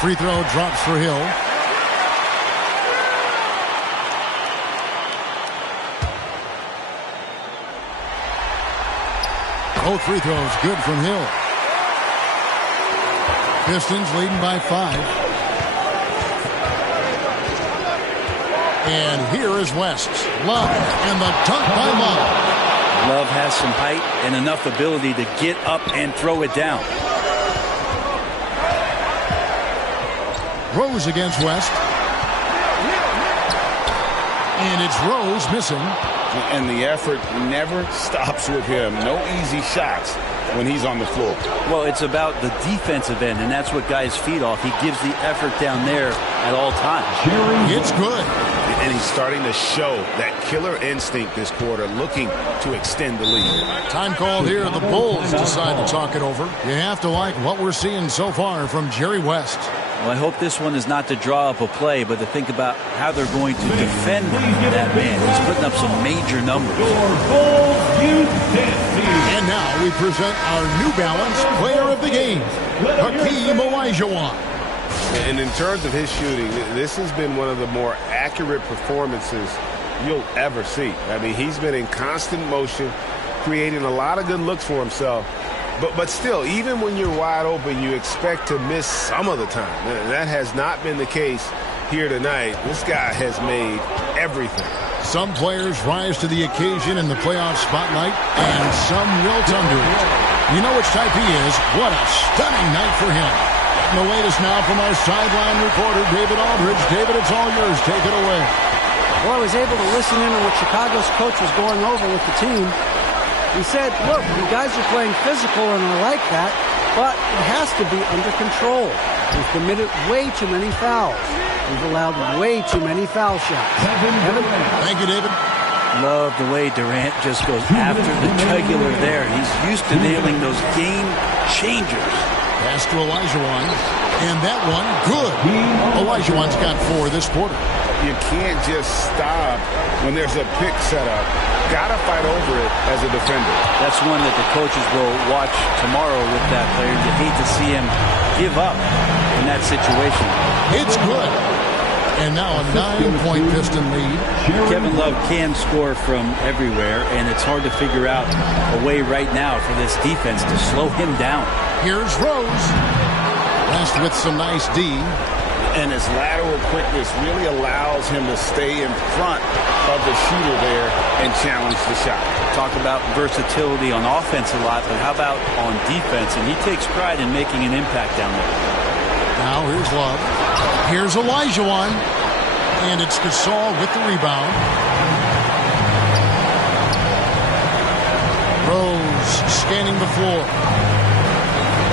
Free throw drops for Hill. Both free throws good from Hill. Pistons leading by 5. And here is West. Love and the dunk by Love. Love has some height and enough ability to get up and throw it down. Rose against West. And it's Rose missing. And the effort never stops with him. No easy shots when he's on the floor. Well, it's about the defensive end, and that's what guys feed off. He gives the effort down there at all times. It's good. And he's starting to show that killer instinct this quarter, looking to extend the lead. Time called here. The Bulls decide to talk it over. You have to like what we're seeing so far from Jerry West. Well, I hope this one is not to draw up a play, but to think about how they're going to defend that man. He's putting up some major numbers. And now we present our New Balance Player of the Game, Hakeem Olajuwon. And in terms of his shooting, this has been one of the more accurate performances you'll ever see. I mean, he's been in constant motion, creating a lot of good looks for himself. But still, even when you're wide open, you expect to miss some of the time. That has not been the case here tonight. This guy has made everything. Some players rise to the occasion in the playoff spotlight, and some wilt under it. You know which type he is. What a stunning night for him. And the latest now from our sideline reporter, David Aldridge. David, it's all yours. Take it away. Well, I was able to listen in on what Chicago's coach was going over with the team. He said, look, you guys are playing physical, and I like that, but it has to be under control. We've committed way too many fouls. We've allowed way too many foul shots. Kevin? Thank you, David. Love the way Durant just goes after the jugular there. He's used to nailing those game changers. Pass to Olajuwon, and that one, good. Olajuwon's got 4 this quarter. You can't just stop when there's a pick set up. Got to fight over it as a defender. That's one that the coaches will watch tomorrow with that player. You hate to see him give up in that situation. It's good. And now a 9-point Piston lead. Kevin Love can score from everywhere, and it's hard to figure out a way right now for this defense to slow him down. Here's Rose. West with some nice D. And his lateral quickness really allows him to stay in front of the shooter there and challenge the shot. Talk about versatility on offense a lot, but how about on defense? And he takes pride in making an impact down there. Now here's Love. Here's Olajuwon. And it's Gasol with the rebound. Rose scanning the floor.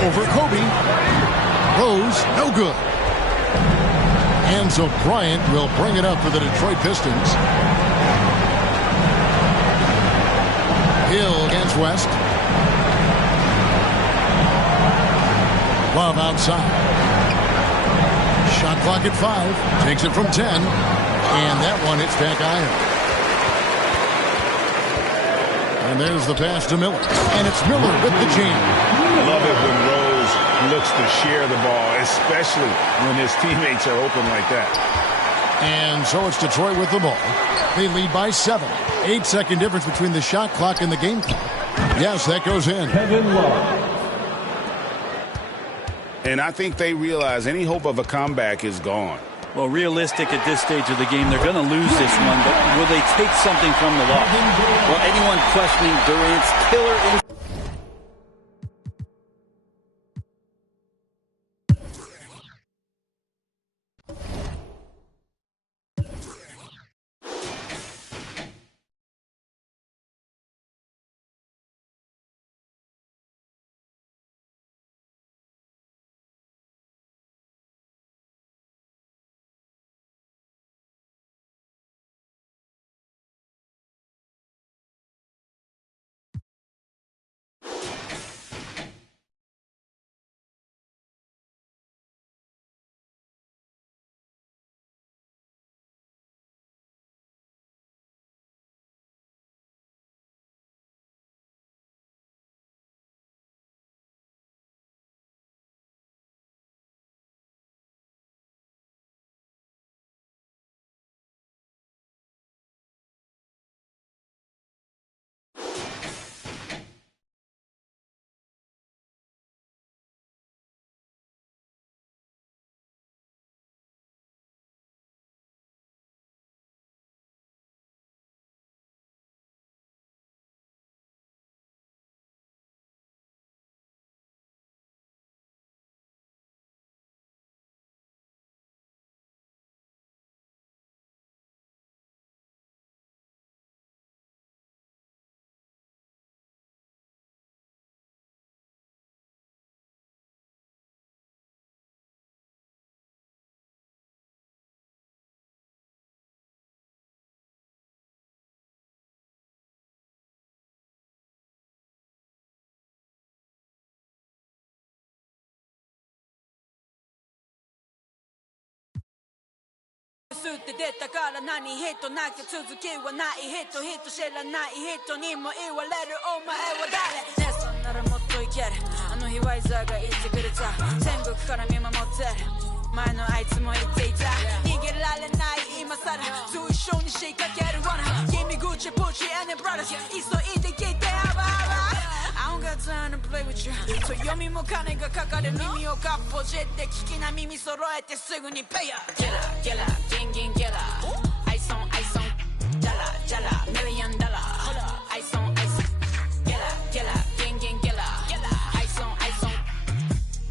Over Kobe. Rose, no good. And so Bryant will bring it up for the Detroit Pistons. Hill against West. Love outside. Shot clock at 5. Takes it from 10. And that one hits back iron. And there's the pass to Miller. And it's Miller with the jam. I love it when Rose looks to share the ball, especially when his teammates are open like that. And so it's Detroit with the ball. They lead by 7. 8-second difference between the shot clock and the game clock. Yes, that goes in. Kevin Love. And I think they realize any hope of a comeback is gone. Well, realistic at this stage of the game, they're going to lose this one, but will they take something from the loss? Well, anyone questioning Durant's killer instinct? time to play with you 強みも金がかかる耳をかっぽじって聞きな耳揃えてすぐにペイヤーゲラゲラギンギンゲラアイソンアイソンジャラジャラミリオンダラアイソンアイソンゲラゲラギンギンゲラアイソンアイソン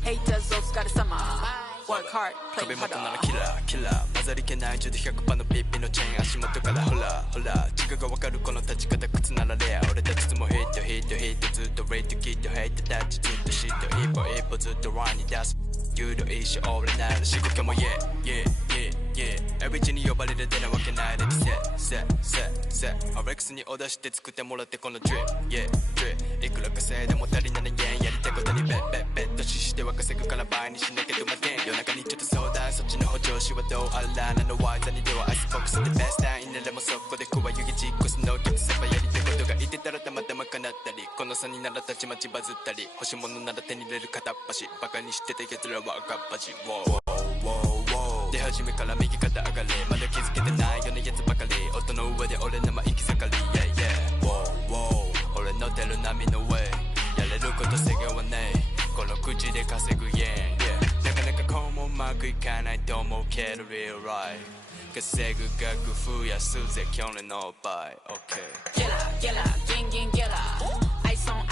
ヘイターズお疲れ様Work hard, play harder 首元ならキラーキラー混ざり気ない10で100%のピッピのチェーン足元からホラーホラー違うが分かるこの立ち方靴ならレア俺たちいつもヒットヒットヒットずっとレイトキットヘイトタッチずっとシット一歩一歩ずっとランに出す有料一生俺なら仕事も Yeah yeah yeah yeah エビチに呼ばれる出なわけないで季節 RX にオーダーして作ってもらってこの Drip Yeah Drip いくら稼いでも足りない円やりたいことにベッドししては稼ぐから倍にしなきゃどまけん夜中にちょっと相談そっちの補助しはどうあらなのワイザにではアイスボックスでベストタインならもそこで食わ湯気チックスの客さばやりたいことがいてたらたまたま叶ったりこの差にならたちまちバズったり欲しいものなら手に入れる片っ端バカにしてた奴らは赤っ端出始めから右肩上がれまだ気づけてないようなやつばかり音の上で俺のま行き盛り Yeah yeah 俺の出る波の上やれること制限はねえこの口で稼ぐ Yeah yeah なかなかこうもうまくいかないと思うけど Real right 稼ぐ額増やすぜ去年の倍 OK Get up, get up, gang, gang, get up Ice on,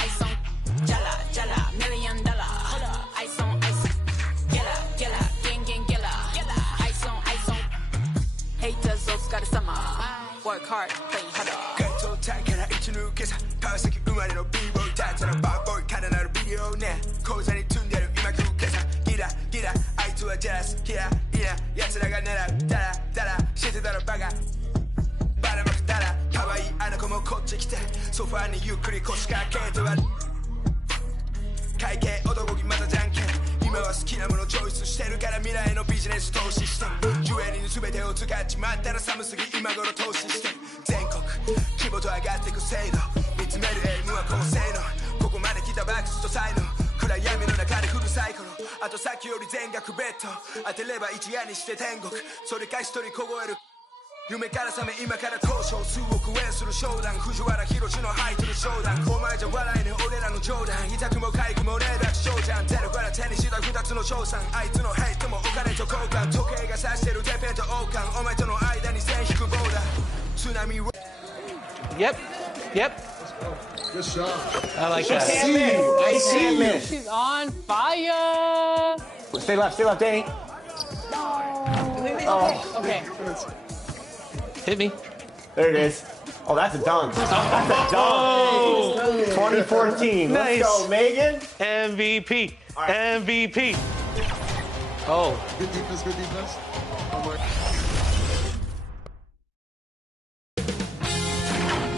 jala, jala, $1 million Ice on, get up, get up, gang, gang, get up Ice on, haters お疲れ様 Work hard, play harder ガットタイから一抜けさ川崎生まれの B-boy たちのバーボーイからなるビデオね口座に積んでる今食うけさギラギラあいつはジャラスヒライラ奴らが狙うダラダラしてたらバカバラまくたら可愛いあの子もこっち来てソファーにゆっくり腰掛けとは会計男気またじゃんけん今は好きなものチョイスしてるから未来のビジネス投資してジュエリーの全てを使っちまったら寒すぎ今頃投資して全国規模と上がってく精度見つめるエイムは高性能ここまで来たバックスと才能暗闇の中でフルサイクルあとさっきより全額ベッド当てれば一夜にして天国それか一人凍える夢から覚め今から交渉数億円する商談藤原宏の入ってる商談お前じゃ笑えねえ俺らの冗談痛くも痒くもねえだけ翔じゃん出るから手にした二つの賞賛あいつのヘイトもお金と交換時計が指してるてっぺんと王冠お前との間に線引くボーダー津波 Yep Good shot. I like She that can't miss. I She see can't you. miss. She's on fire. Stay left, Danny. Oh. Okay. Hit me There it is. Oh, that's a dunk. That's a dunk. 2014. Nice. Let's go, Megan. MVP MVP Oh. Good defense, good defense.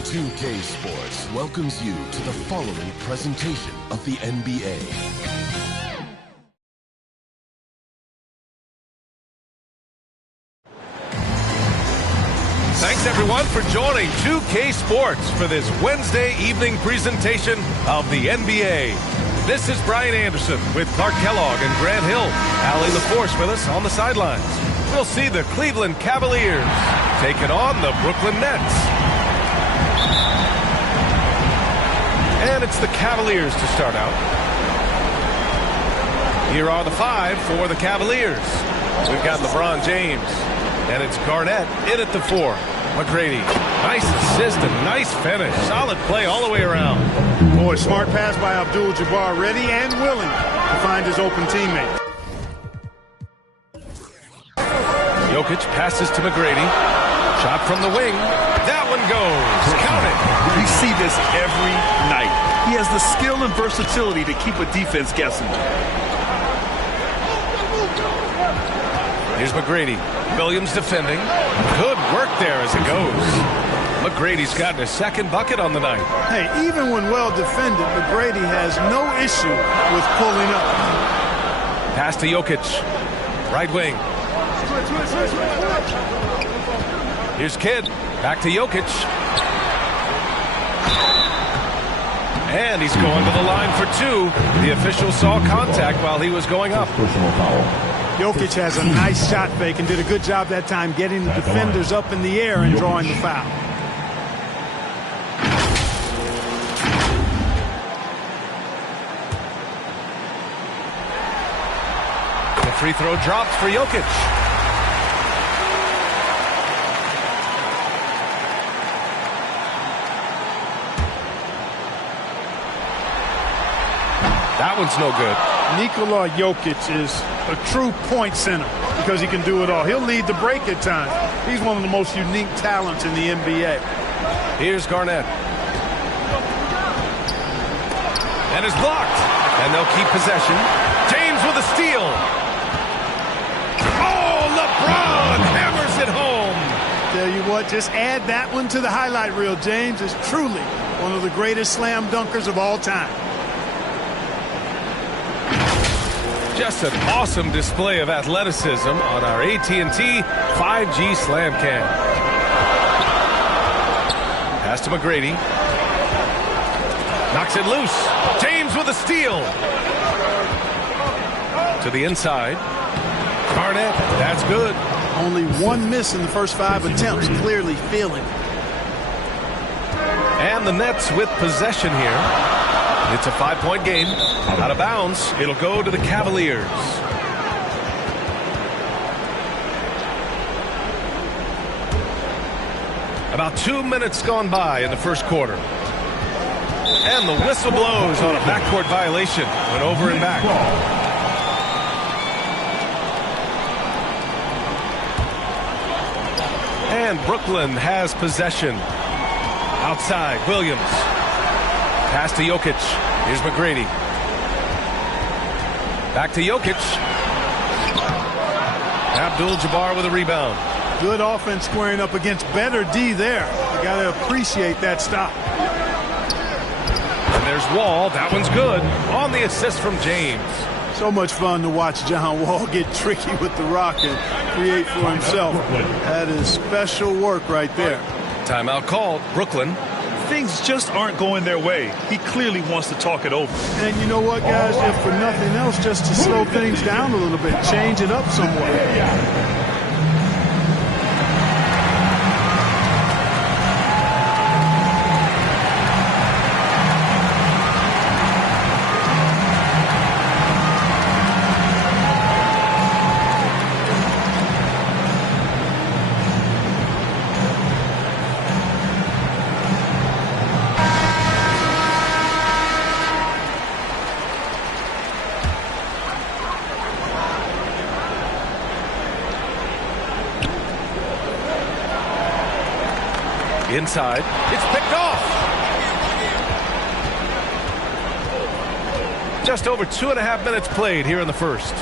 2K Sports welcomes you to the following presentation of the NBA. Thanks everyone for joining 2K Sports for this Wednesday evening presentation of the NBA. This is Brian Anderson with Clark Kellogg and Grant Hill. Allie LaForce with us on the sidelines. We'll see the Cleveland Cavaliers taking on the Brooklyn Nets. And it's the Cavaliers to start out. Here are the five for the Cavaliers. We've got LeBron James, and it's Garnett in at the 4. McGrady, nice assist and nice finish. Solid play all the way around. Boy, smart pass by Abdul-Jabbar, ready and willing to find his open teammate. Jokic passes to McGrady. Shot from the wing. That one goes. Count it. We see this every night. He has the skill and versatility to keep a defense guessing. Here's McGrady. Williams defending. Good work there as it goes. McGrady's gotten his second bucket on the night. Hey, even when well defended, McGrady has no issue with pulling up. Pass to Jokic. Right wing. Here's Kidd. Back to Jokic. And he's going to the line for two. The official saw contact while he was going up. Personal foul. Jokic has a nice shot fake and did a good job that time getting the defenders up in the air and drawing the foul. The free throw drops for Jokic. That one's no good. Nikola Jokic is a true point center because he can do it all. He'll lead the break at times. He's one of the most unique talents in the NBA. Here's Garnett. And it's blocked. And they'll keep possession. James with a steal. Oh, LeBron hammers it home. Tell you what, just add that one to the highlight reel. James is truly one of the greatest slam dunkers of all time. Just an awesome display of athleticism on our AT&T 5G Slam Cam. Pass to McGrady. Knocks it loose. James with a steal. To the inside. Garnett, that's good. Only one miss in the first 5 attempts. Clearly feeling. And the Nets with possession here. It's a 5-point game. Out of bounds. It'll go to the Cavaliers. About 2 minutes gone by in the first quarter. And the whistle blows on a backcourt violation. Went over and back. And Brooklyn has possession. Outside, Williams. Pass to Jokic. Here's McGrady. Back to Jokic. Abdul-Jabbar with a rebound. Good offense squaring up against better D there. You got to appreciate that stop. And there's Wall. That one's good. On the assist from James. So much fun to watch John Wall get tricky with the rock and create for himself. That is special work right there. Timeout called. Brooklyn. Things just aren't going their way. He clearly wants to talk it over. And you know what, guys? If for nothing else, just to slow things down a little bit, change it up somewhat. Inside. It's picked off. Just over 2.5 minutes played here in the first.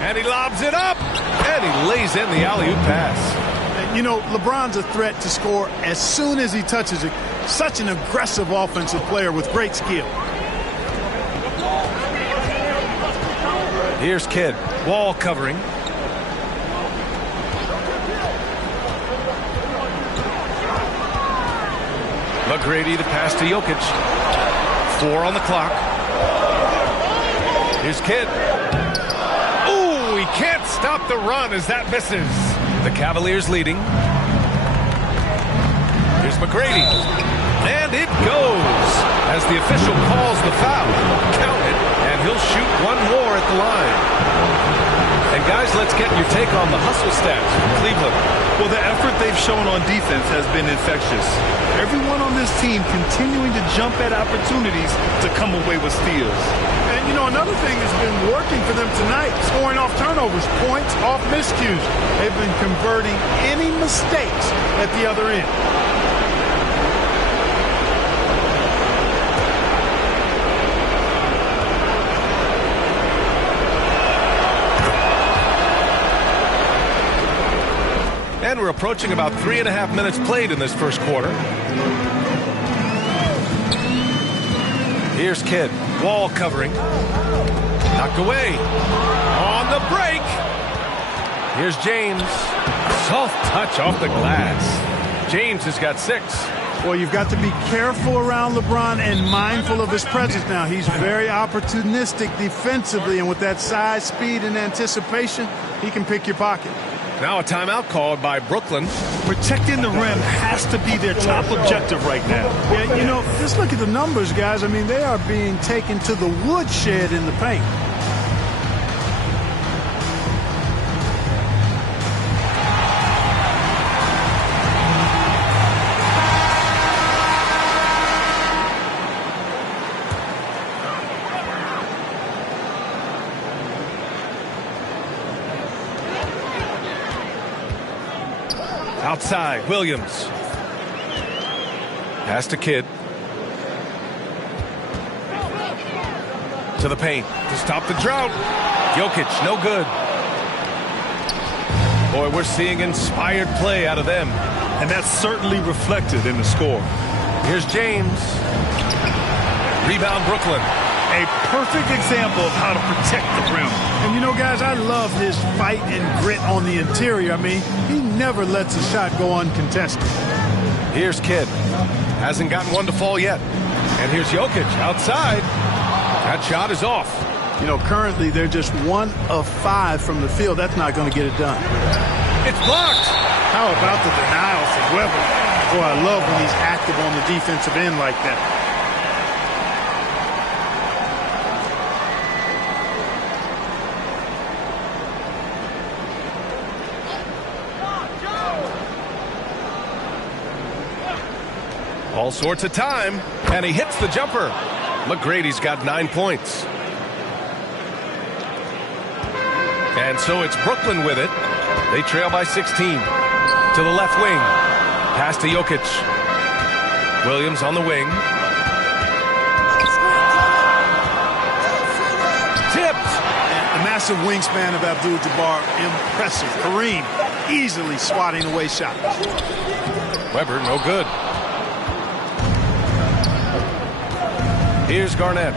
And he lobs it up. And he lays in the alley-oop pass. You know, LeBron's a threat to score as soon as he touches it. Such an aggressive offensive player with great skill. Here's Kidd. Wall covering. McGrady, the pass to Jokic. 4 on the clock. Here's Kidd. Ooh, he can't stop the run as that misses. The Cavaliers leading. Here's McGrady. And it goes as the official calls the foul. Count it, and he'll shoot one more at the line. And guys, let's get your take on the hustle stats from Cleveland. Well, the effort they've shown on defense has been infectious. Everyone on this team continuing to jump at opportunities to come away with steals. And, you know, another thing that's been working for them tonight, scoring off turnovers, points off miscues. They've been converting any mistakes at the other end. And we're approaching about 3.5 minutes played in this first quarter. Here's Kidd. Wall covering. Knocked away. On the break. Here's James. Soft touch off the glass. James has got 6. Well, you've got to be careful around LeBron and mindful of his presence now. He's very opportunistic defensively, and with that size, speed, and anticipation, he can pick your pocket. Now a timeout called by Brooklyn. Protecting the rim has to be their top objective right now. Yeah, you know, just look at the numbers, guys. I mean, they are being taken to the woodshed in the paint. Outside, Williams. Pass to Kidd. To the paint to stop the drought. Jokic, no good. Boy, we're seeing inspired play out of them. And that's certainly reflected in the score. Here's James. Rebound, Brooklyn. A perfect example of how to protect the rim. And you know, guys, I love his fight and grit on the interior. I mean, he never lets a shot go uncontested. Here's Kidd. Hasn't gotten one to fall yet. And here's Jokic outside. That shot is off. You know, currently they're just 1 of 5 from the field. That's not going to get it done. It's blocked. How about the denial from Weber? Boy, I love when he's active on the defensive end like that. All sorts of time, and he hits the jumper. McGrady's got 9 points. And so it's Brooklyn with it. They trail by 16. To the left wing. Pass to Jokic. Williams on the wing. Tipped. The massive wingspan of Abdul-Jabbar, impressive. Kareem easily swatting away shots. Weber, no good. Here's Garnett.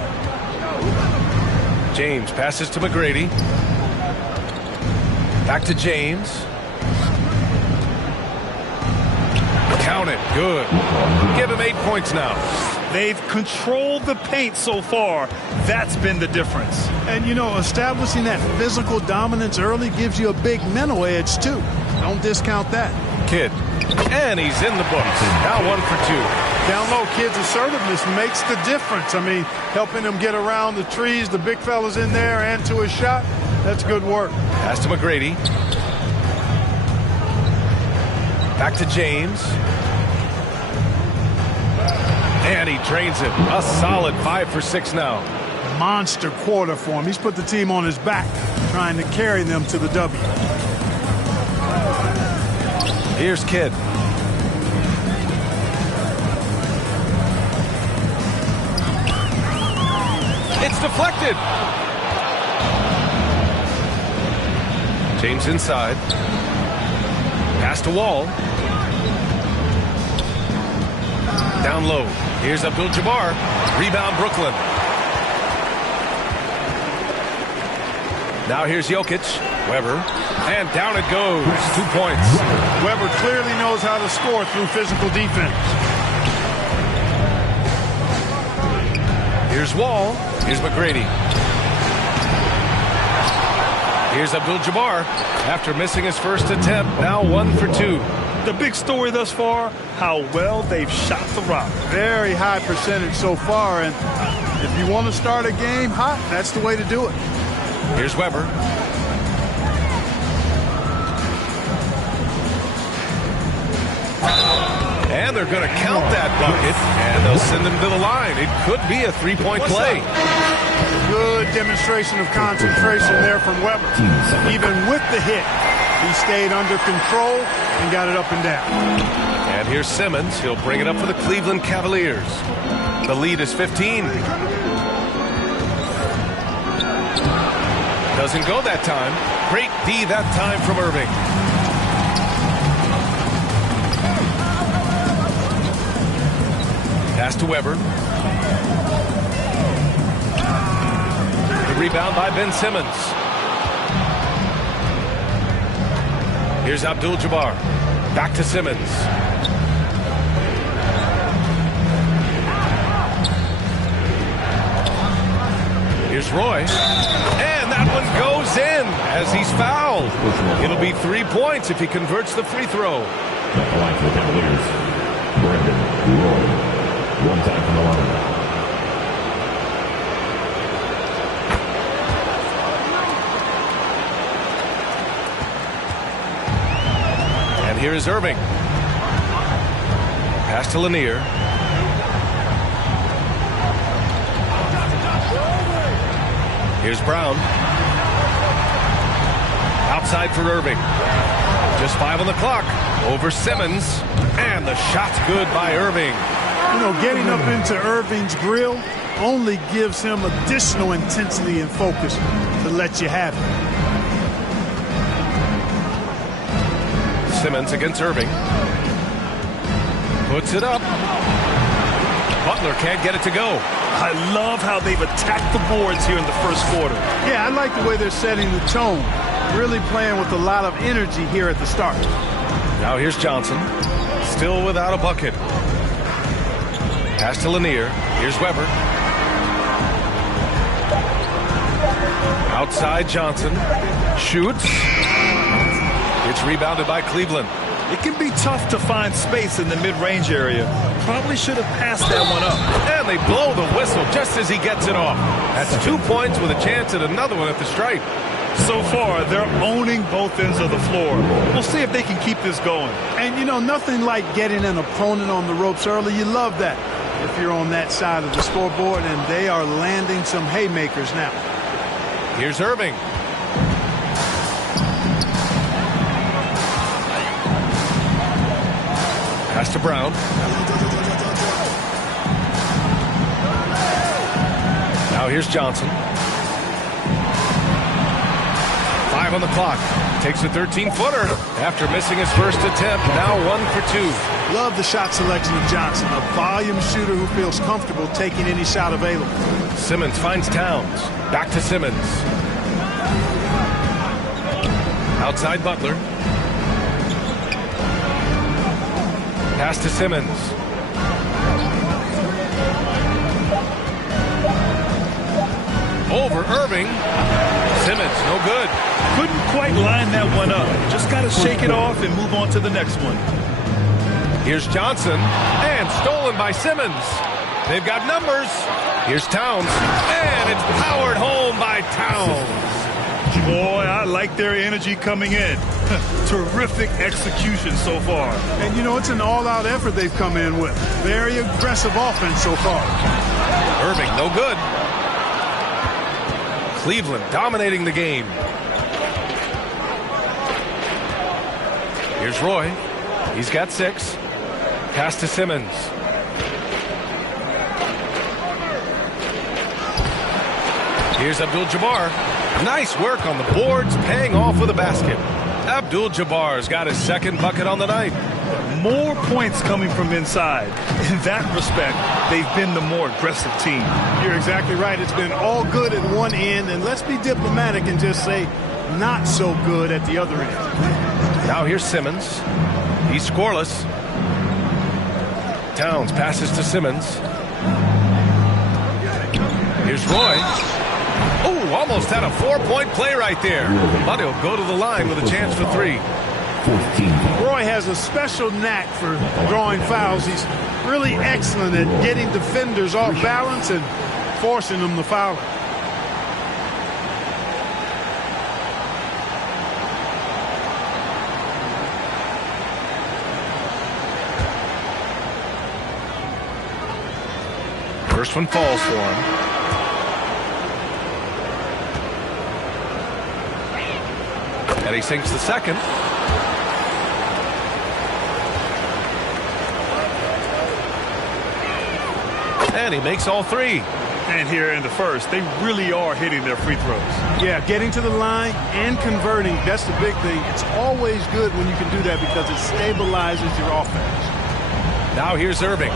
James passes to McGrady. Back to James. Count it. Good. Give him 8 points now. They've controlled the paint so far. That's been the difference. And, you know, establishing that physical dominance early gives you a big mental edge, too. Don't discount that. Kidd. And he's in the books. Now 1 for 2. Down low, Kidd's assertiveness makes the difference. I mean, helping him get around the trees, the big fellas in there, and to his shot. That's good work. Pass to McGrady. Back to James. And he drains it. A solid 5 for 6 now. Monster quarter for him. He's put the team on his back, trying to carry them to the W. Here's Kidd. It's deflected. James inside. Pass to Wall. Down low. Here's Abdul-Jabbar. Rebound Brooklyn. Now here's Jokic. Weber. And down it goes. 2 points. Weber clearly knows how to score through physical defense. Here's Wall. Here's McGrady. Here's Abdul-Jabbar. After missing his first attempt, now 1 for 2. The big story thus far, how well they've shot the rock. Very high percentage so far, and if you want to start a game hot, that's the way to do it. Here's Weber. And they're going to count that bucket, and they'll send him to the line. It could be a 3-point play. Good demonstration of concentration there from Weber. Even with the hit, he stayed under control and got it up and down. And here's Simmons. He'll bring it up for the Cleveland Cavaliers. The lead is 15. Doesn't go that time. Great D that time from Irving. Pass to Weber. The rebound by Ben Simmons. Here's Abdul-Jabbar. Back to Simmons. Here's Roy. And that one goes in as he's fouled. It'll be 3 points if he converts the free throw. At the line for the Cavaliers, Brandon Roy. 1 time from the line. And here is Irving. Pass to Lanier. Here's Brown. Outside for Irving. Just 5 on the clock. Over Simmons. And the shot's good by Irving. You know, getting up into Irving's grill only gives him additional intensity and focus to let you have Simmons against Irving. Puts it up. Butler can't get it to go. I love how they've attacked the boards here in the first quarter. Yeah, I like the way they're setting the tone. Really playing with a lot of energy here at the start. Now here's Johnson. Still without a bucket. Pass to Lanier. Here's Weber. Outside Johnson. Shoots. It's rebounded by Cleveland. It can be tough to find space in the mid-range area. Probably should have passed that one up. And they blow the whistle just as he gets it off. That's 2 points with a chance at another one at the stripe. So far, they're owning both ends of the floor. We'll see if they can keep this going. And, you know, nothing like getting an opponent on the ropes early. You love that if you're on that side of the scoreboard, and they are landing some haymakers now. Here's Irving. Pass to Brown. Now here's Johnson. 5 on the clock. Takes a 13-footer after missing his first attempt. Now 1 for 2. Love the shot selection of Johnson. A volume shooter who feels comfortable taking any shot available. Simmons finds Towns. Back to Simmons. Outside Butler. Pass to Simmons. Over Irving. Simmons, no good. Couldn't quite line that one up. Just got to shake it off and move on to the next one. Here's Johnson. And stolen by Simmons. They've got numbers. Here's Towns. And it's powered home by Towns. Boy, I like their energy coming in. Terrific execution so far. And, you know, it's an all-out effort they've come in with. Very aggressive offense so far. Irving, no good. Cleveland dominating the game. Here's Roy. He's got 6. Pass to Simmons. Here's Abdul-Jabbar. Nice work on the boards, paying off with a basket. Abdul-Jabbar's got his second bucket on the night. More points coming from inside. In that respect, they've been the more aggressive team. You're exactly right. It's been all good at one end, and let's be diplomatic and just say not so good at the other end. Now here's Simmons. He's scoreless. Towns passes to Simmons. Here's Roy. Oh, almost had a 4-point play right there. But he'll go to the line with a chance for 3. Roy has a special knack for drawing fouls. He's really excellent at getting defenders off balance and forcing them to foul him. First one falls for him. And he sinks the second. And he makes all 3. And here in the first, they really are hitting their free throws. Yeah, getting to the line and converting, that's the big thing. It's always good when you can do that because it stabilizes your offense. Now here's Irving.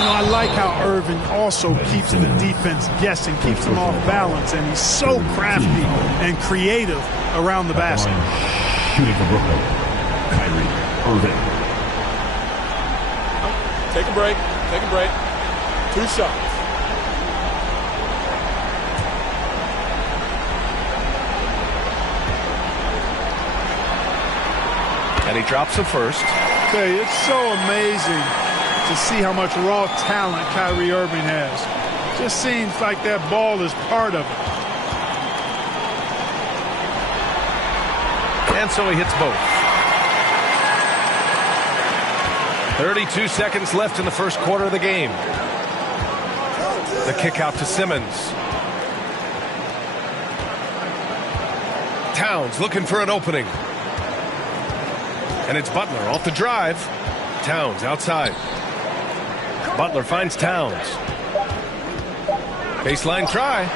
You know, I like how Irving also keeps the defense guessing, keeps them off balance, and he's so crafty and creative around the basket. Shooting for Brooklyn, Kyrie Irving. Take a break. Take a break. 2 shots. And he drops the first. Okay, it's so amazing to see how much raw talent Kyrie Irving has. Just seems like that ball is part of it. And so he hits both. 32 seconds left in the first quarter of the game. The kick out to Simmons. Towns looking for an opening. And it's Butler off the drive. Towns outside. Butler finds Towns. Baseline try.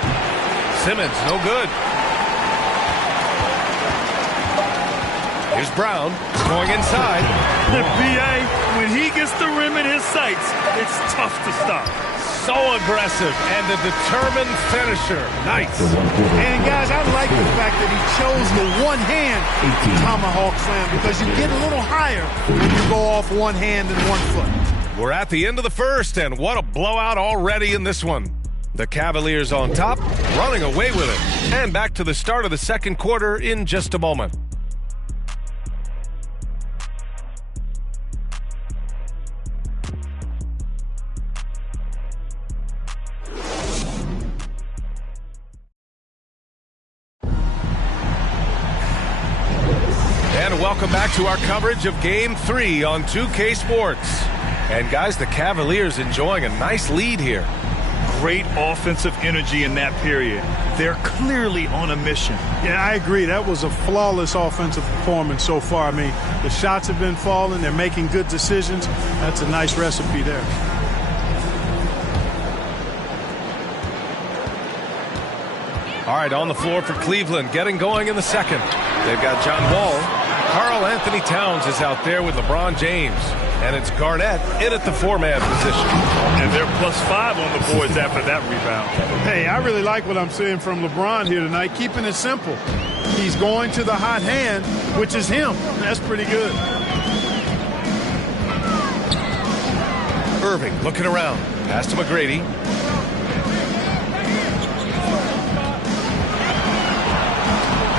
Simmons, no good. Here's Brown going inside. B.A., when he gets the rim in his sights, it's tough to stop. So aggressive and a determined finisher. Nice. And guys, I like the fact that he chose the one-hand tomahawk slam because you get a little higher when you go off one hand and one foot. We're at the end of the first, and what a blowout already in this one. The Cavaliers on top, running away with it. And back to the start of the second quarter in just a moment. And welcome back to our coverage of Game 3 on 2K Sports. And guys, the Cavaliers enjoying a nice lead here. Great offensive energy in that period. They're clearly on a mission. Yeah, I agree. That was a flawless offensive performance so far. I mean, the shots have been falling. They're making good decisions. That's a nice recipe there. All right, on the floor for Cleveland, getting going in the second. They've got John Wall. Karl Anthony Towns is out there with LeBron James. And it's Garnett in at the four-man position. And they're +5 on the boards after that rebound. Hey, I really like what I'm seeing from LeBron here tonight, keeping it simple. He's going to the hot hand, which is him. That's pretty good. Irving looking around. Pass to McGrady.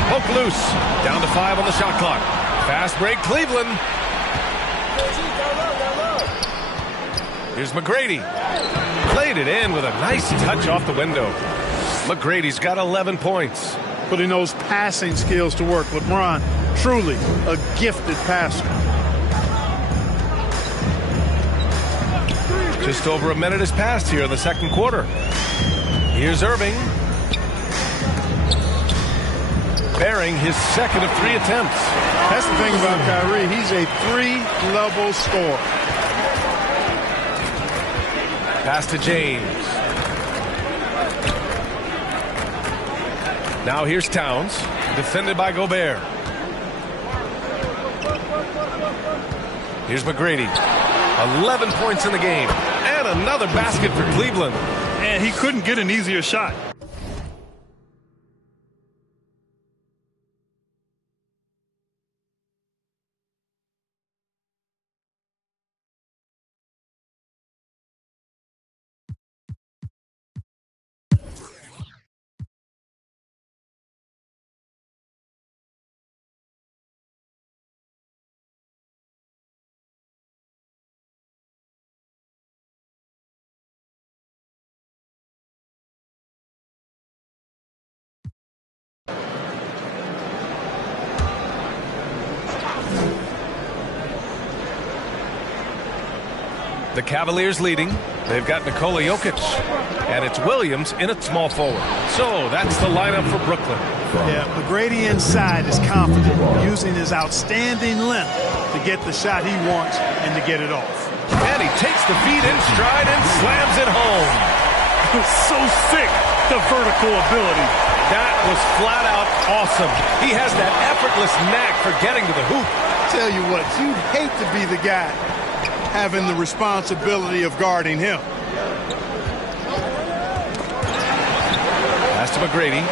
Poke loose. Down to 5 on the shot clock. Fast break, Cleveland. Here's McGrady. Played it in with a nice touch off the window. McGrady's got 11 points. Putting those passing skills to work. LeBron, truly a gifted passer. Just over a minute has passed here in the second quarter. Here's Irving. Bearing his second of 3 attempts. That's the thing about Kyrie. He's a 3-level scorer. Pass to James. Now here's Towns. Defended by Gobert. Here's McGrady. 11 points in the game. And another basket for Cleveland. And he couldn't get an easier shot. The Cavaliers leading. They've got Nikola Jokic. And it's Williams in at small forward. So that's the lineup for Brooklyn. Yeah, McGrady inside is confident, using his outstanding length to get the shot he wants and to get it off. And he takes the feed in stride and slams it home. So sick, the vertical ability. That was flat out awesome. He has that effortless knack for getting to the hoop. Tell you what, you'd hate to be the guy having the responsibility of guarding him. Pass to McGrady.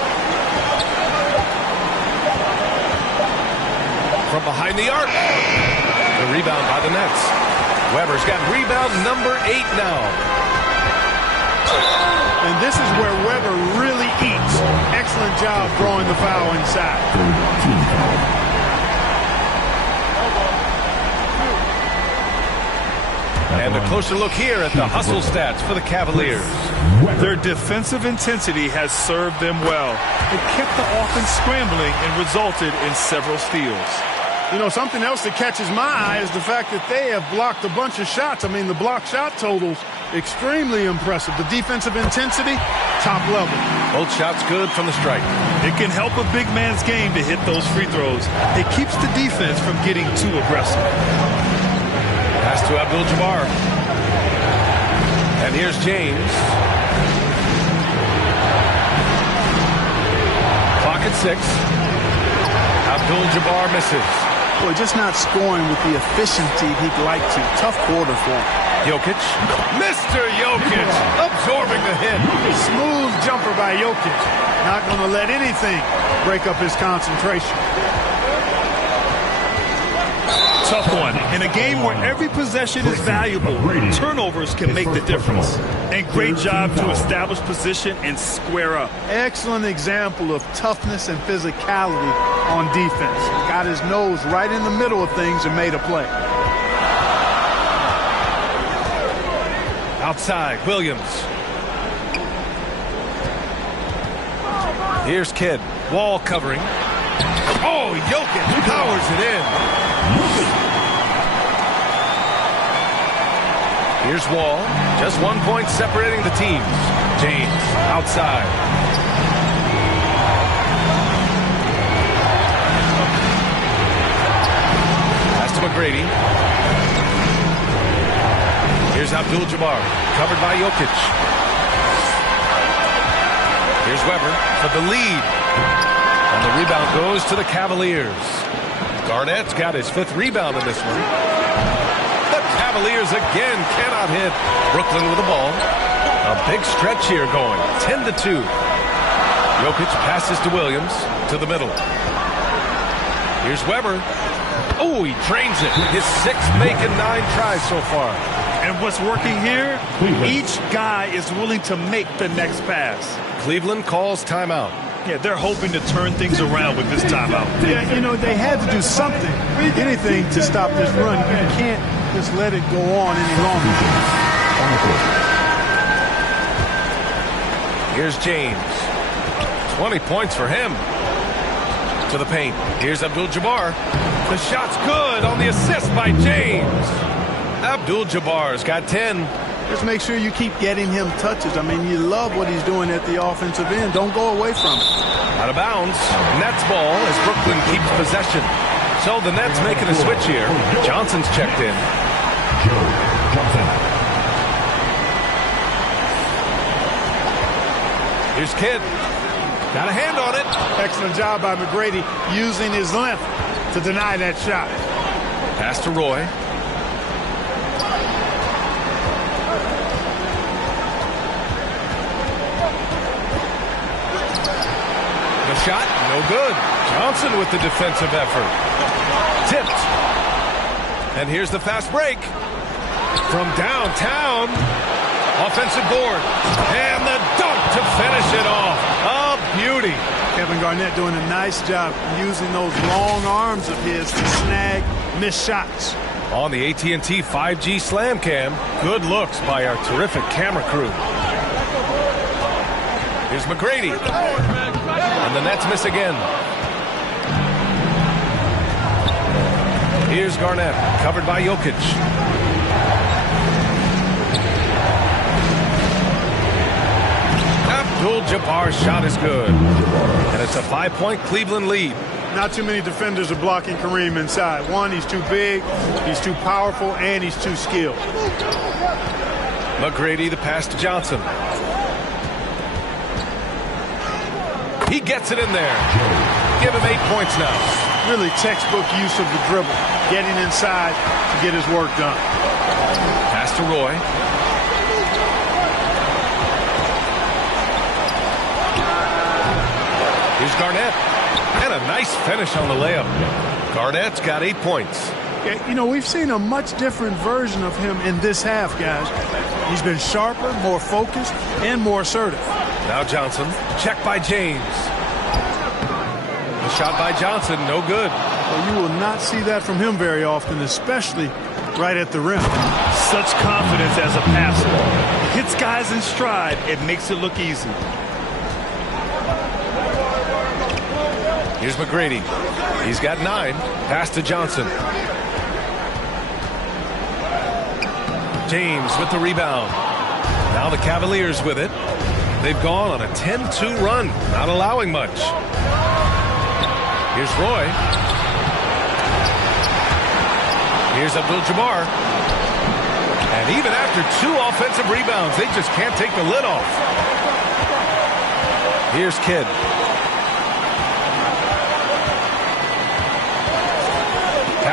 From behind the arc. The rebound by the Nets. Weber's got rebound number 8 now. And this is where Weber really eats. Excellent job drawing the foul inside. And a closer look here at the hustle stats for the Cavaliers. Their defensive intensity has served them well. It kept the offense scrambling and resulted in several steals. You know, something else that catches my eye is the fact that they have blocked a bunch of shots. I mean, the block shot totals, extremely impressive. The defensive intensity, top level. Both shots good from the stripe. It can help a big man's game to hit those free throws. It keeps the defense from getting too aggressive. Pass to Abdul-Jabbar. And here's James. Clock at 6. Abdul-Jabbar misses. Boy, just not scoring with the efficiency he'd like to. Tough quarter for him. Jokic. Mr. Jokic absorbing the hit. Smooth jumper by Jokic. Not going to let anything break up his concentration. Tough one. In a game where every possession is valuable, turnovers can make the difference. And great job to establish position and square up. Excellent example of toughness and physicality on defense. Got his nose right in the middle of things and made a play. Outside, Williams. Here's Kidd. Wall covering. Oh, Jokic powers it in. Here's Wall. Just 1 point separating the teams. James outside. Pass to McGrady. Here's Abdul-Jabbar. Covered by Jokic. Here's Weber for the lead. And the rebound goes to the Cavaliers. Garnett's got his 5th rebound in this one. Cavaliers again cannot hit. Brooklyn with the ball. A big stretch here going. 10-2. Jokic passes to Williams to the middle. Here's Weber. Oh, he drains it. His 6th make in 9 tries so far. And what's working here? Each guy is willing to make the next pass. Cleveland calls timeout. Yeah, they're hoping to turn things around with this timeout. Yeah, you know, they had to do something, anything to stop this run. You can't just let it go on any longer. Here's James. 20 points for him. To the paint. Here's Abdul-Jabbar. The shot's good on the assist by James. Abdul-Jabbar's got 10. Just make sure you keep getting him touches. I mean, you love what he's doing at the offensive end. Don't go away from it. Out of bounds. Nets ball as Brooklyn keeps possession. So the Nets making a switch here. Johnson's checked in. Here's Kidd. Got a hand on it. Excellent job by McGrady using his length to deny that shot. Pass to Roy. The shot, no good. Johnson with the defensive effort. Tipped. And here's the fast break. From downtown. Offensive board. And the dunk to finish it off. A beauty. Kevin Garnett doing a nice job using those long arms of his to snag missed shots. On the AT&T 5G Slam Cam, good looks by our terrific camera crew. Here's McGrady. And the Nets miss again. Here's Garnett, covered by Jokic. Abdul-Jabbar's shot is good. And it's a 5-point Cleveland lead. Not too many defenders are blocking Kareem inside. One, he's too big, he's too powerful, and he's too skilled. McGrady, the pass to Johnson. He gets it in there. Give him 8 points now. Really textbook use of the dribble. Getting inside to get his work done. Pass to Roy. Here's Garnett. And a nice finish on the layup. Garnett's got 8 points. Yeah, you know, we've seen a much different version of him in this half, guys. He's been sharper, more focused, and more assertive. Now Johnson. Check by James. The shot by Johnson, no good. Well, you will not see that from him very often, especially right at the rim. Such confidence as a passer. Hits guys in stride. It makes it look easy. Here's McGrady. He's got 9. Pass to Johnson. James with the rebound. Now the Cavaliers with it. They've gone on a 10-2 run, not allowing much. Here's Roy. Here's Abdul-Jabbar. And even after 2 offensive rebounds, they just can't take the lid off. Here's Kidd.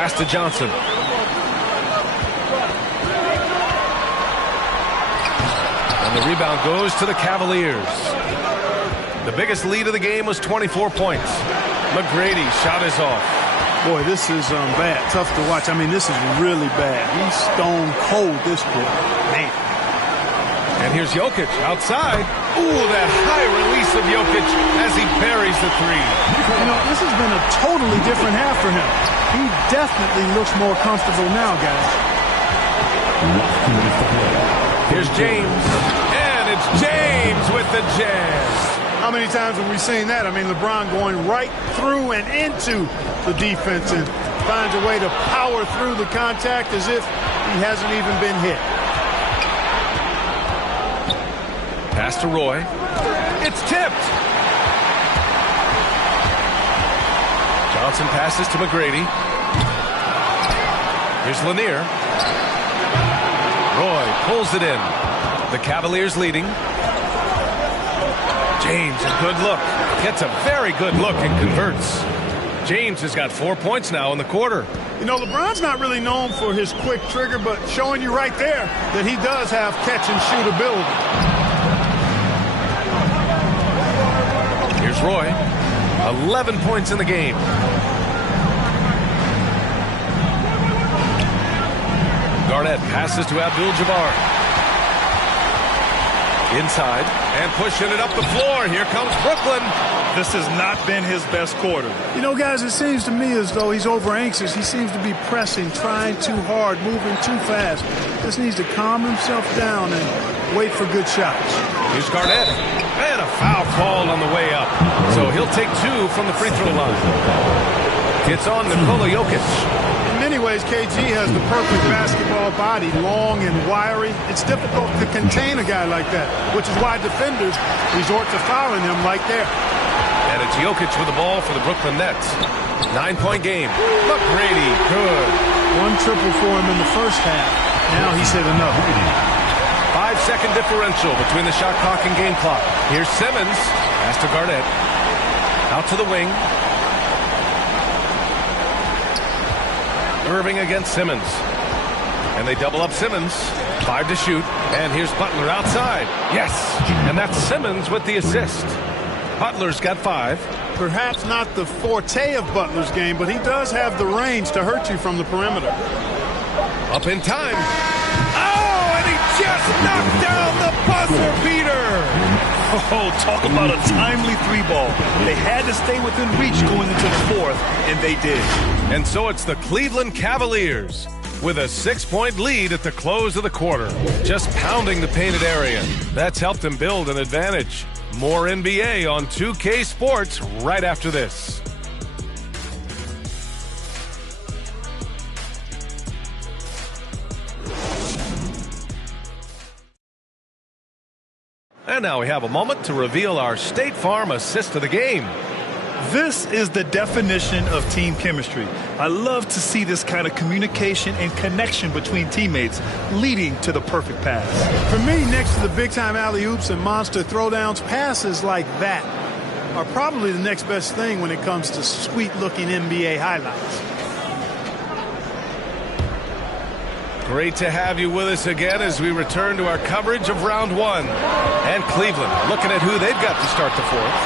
Pass to Johnson. And the rebound goes to the Cavaliers. The biggest lead of the game was 24 points. McGrady shot is off. Boy, this is bad. Tough to watch. I mean, this is really bad. He's stone cold this quarter. Man. And here's Jokic outside. Ooh, that high release of Jokic as he buries the three. You know, this has been a totally different half for him. He definitely looks more comfortable now, guys. Here's James. And it's James with the jam. How many times have we seen that? I mean, LeBron going right through and into the defense and finds a way to power through the contact as if he hasn't even been hit. Pass to Roy. It's tipped. Johnson passes to McGrady. Here's Lanier. Roy pulls it in. The Cavaliers leading. James, a good look. Gets a very good look and converts. James has got 4 points now in the quarter. You know, LeBron's not really known for his quick trigger, but showing you right there that he does have catch-and-shoot ability. Here's Roy. 11 points in the game. Garnett passes to Abdul-Jabbar. Inside and pushing it up the floor. Here comes Brooklyn. This has not been his best quarter. You know, guys, it seems to me as though he's over anxious. He seems to be pressing, trying too hard, moving too fast. Just needs to calm himself down and wait for good shots. Here's Garnett. And a foul call on the way up. So he'll take 2 from the free throw line. It's on Nikola Jokic. In many ways, KG has the perfect basketball body, long and wiry. It's difficult to contain a guy like that, which is why defenders resort to fouling him right there. And it's Jokic with the ball for the Brooklyn Nets. 9-point game. McGrady, good. 1 triple for him in the first half. Now he's hit another. 5-second differential between the shot clock and game clock. Here's Simmons. Pass to Garnett. Out to the wing. Irving against Simmons. And they double up Simmons. 5 to shoot. And here's Butler outside. Yes. And that's Simmons with the assist. Butler's got 5. Perhaps not the forte of Butler's game, but he does have the range to hurt you from the perimeter. Up in time. Oh, and he just knocked down the buzzer beater. Oh, talk about a timely 3-ball. They had to stay within reach going into the 4th, and they did. And so it's the Cleveland Cavaliers with a 6-point lead at the close of the quarter. Just pounding the painted area. That's helped them build an advantage. More NBA on 2K Sports right after this. And now we have a moment to reveal our State Farm assist of the game. This is the definition of team chemistry. I love to see this kind of communication and connection between teammates leading to the perfect pass. For me, next to the big-time alley-oops and monster throwdowns, passes like that are probably the next best thing when it comes to sweet-looking NBA highlights. Great to have you with us again as we return to our coverage of round 1. And Cleveland looking at who they've got to start the 4th.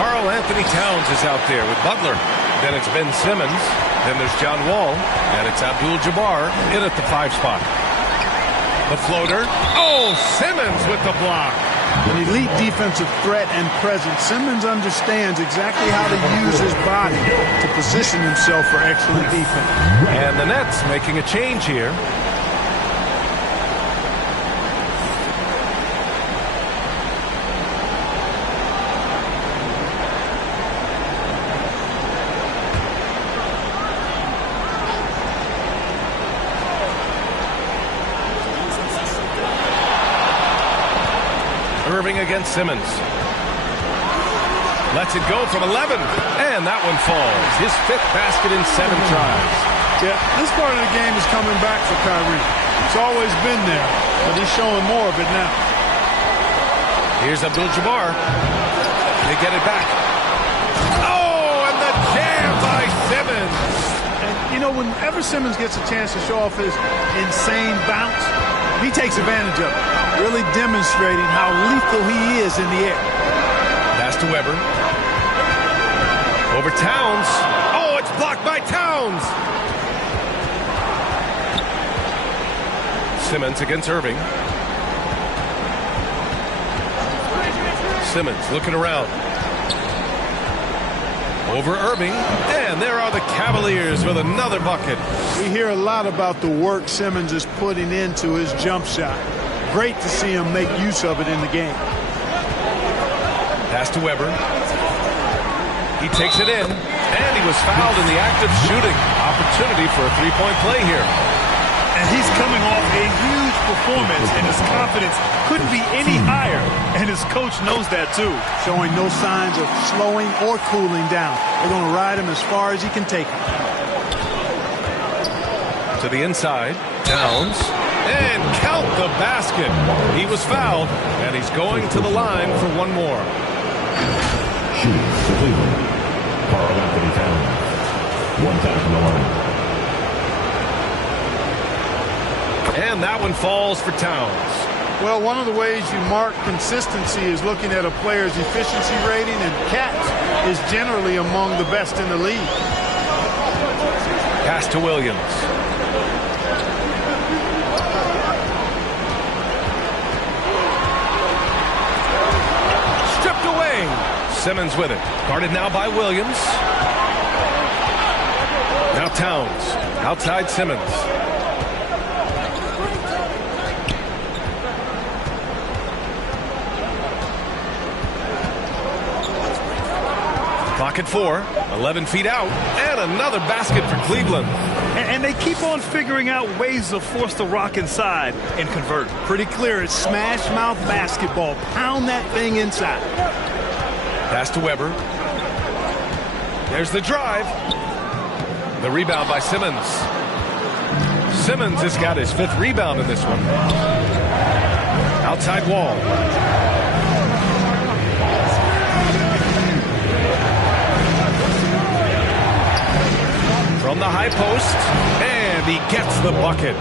Karl Anthony Towns is out there with Butler. Then it's Ben Simmons. Then there's John Wall. And it's Abdul-Jabbar in at the 5 spot. The floater. Oh, Simmons with the block. An elite defensive threat and presence. Simmons understands exactly how to use his body to position himself for excellent defense. And the Nets making a change here. Irving against Simmons. Lets it go from 11. And that one falls. His 5th basket in 7 tries. Yeah, this part of the game is coming back for Kyrie. It's always been there, but he's showing more of it now. Here's Abdul-Jabbar. They get it back. Oh, and the jam by Simmons. And, you know, know, whenever Simmons gets a chance to show off his insane bounce, he takes advantage of it, really demonstrating how lethal he is in the air. Pass to Weber. Over Towns. Oh, it's blocked by Towns. Simmons against Irving. Simmons looking around. Over Irving. And there are the Cavaliers with another bucket. We hear a lot about the work Simmons is putting into his jump shot. Great to see him make use of it in the game. Pass to Weber. He takes it in, and he was fouled in the act of shooting. Opportunity for a three-point play here. And he's coming off a huge performance, and his confidence couldn't be any higher, and his coach knows that too. Showing no signs of slowing or cooling down. They're going to ride him as far as he can take him. To the inside, Towns, and count the basket. He was fouled, and he's going to the line for one more. Shooting for Cleveland, Karl Anthony Towns. One time from the line. And that one falls for Towns. Well, one of the ways you mark consistency is looking at a player's efficiency rating, and Cat is generally among the best in the league. Pass to Williams. Stripped away. Simmons with it. Guarded now by Williams. Now Towns. Outside Simmons. Clock at 4, 11 feet out, and another basket for Cleveland. And they keep on figuring out ways to force the rock inside and convert. Pretty clear. It's smash mouth basketball. Pound that thing inside. Pass to Weber. There's the drive. The rebound by Simmons. Simmons has got his 5th rebound in this one. Outside wall. From the high post, and he gets the bucket.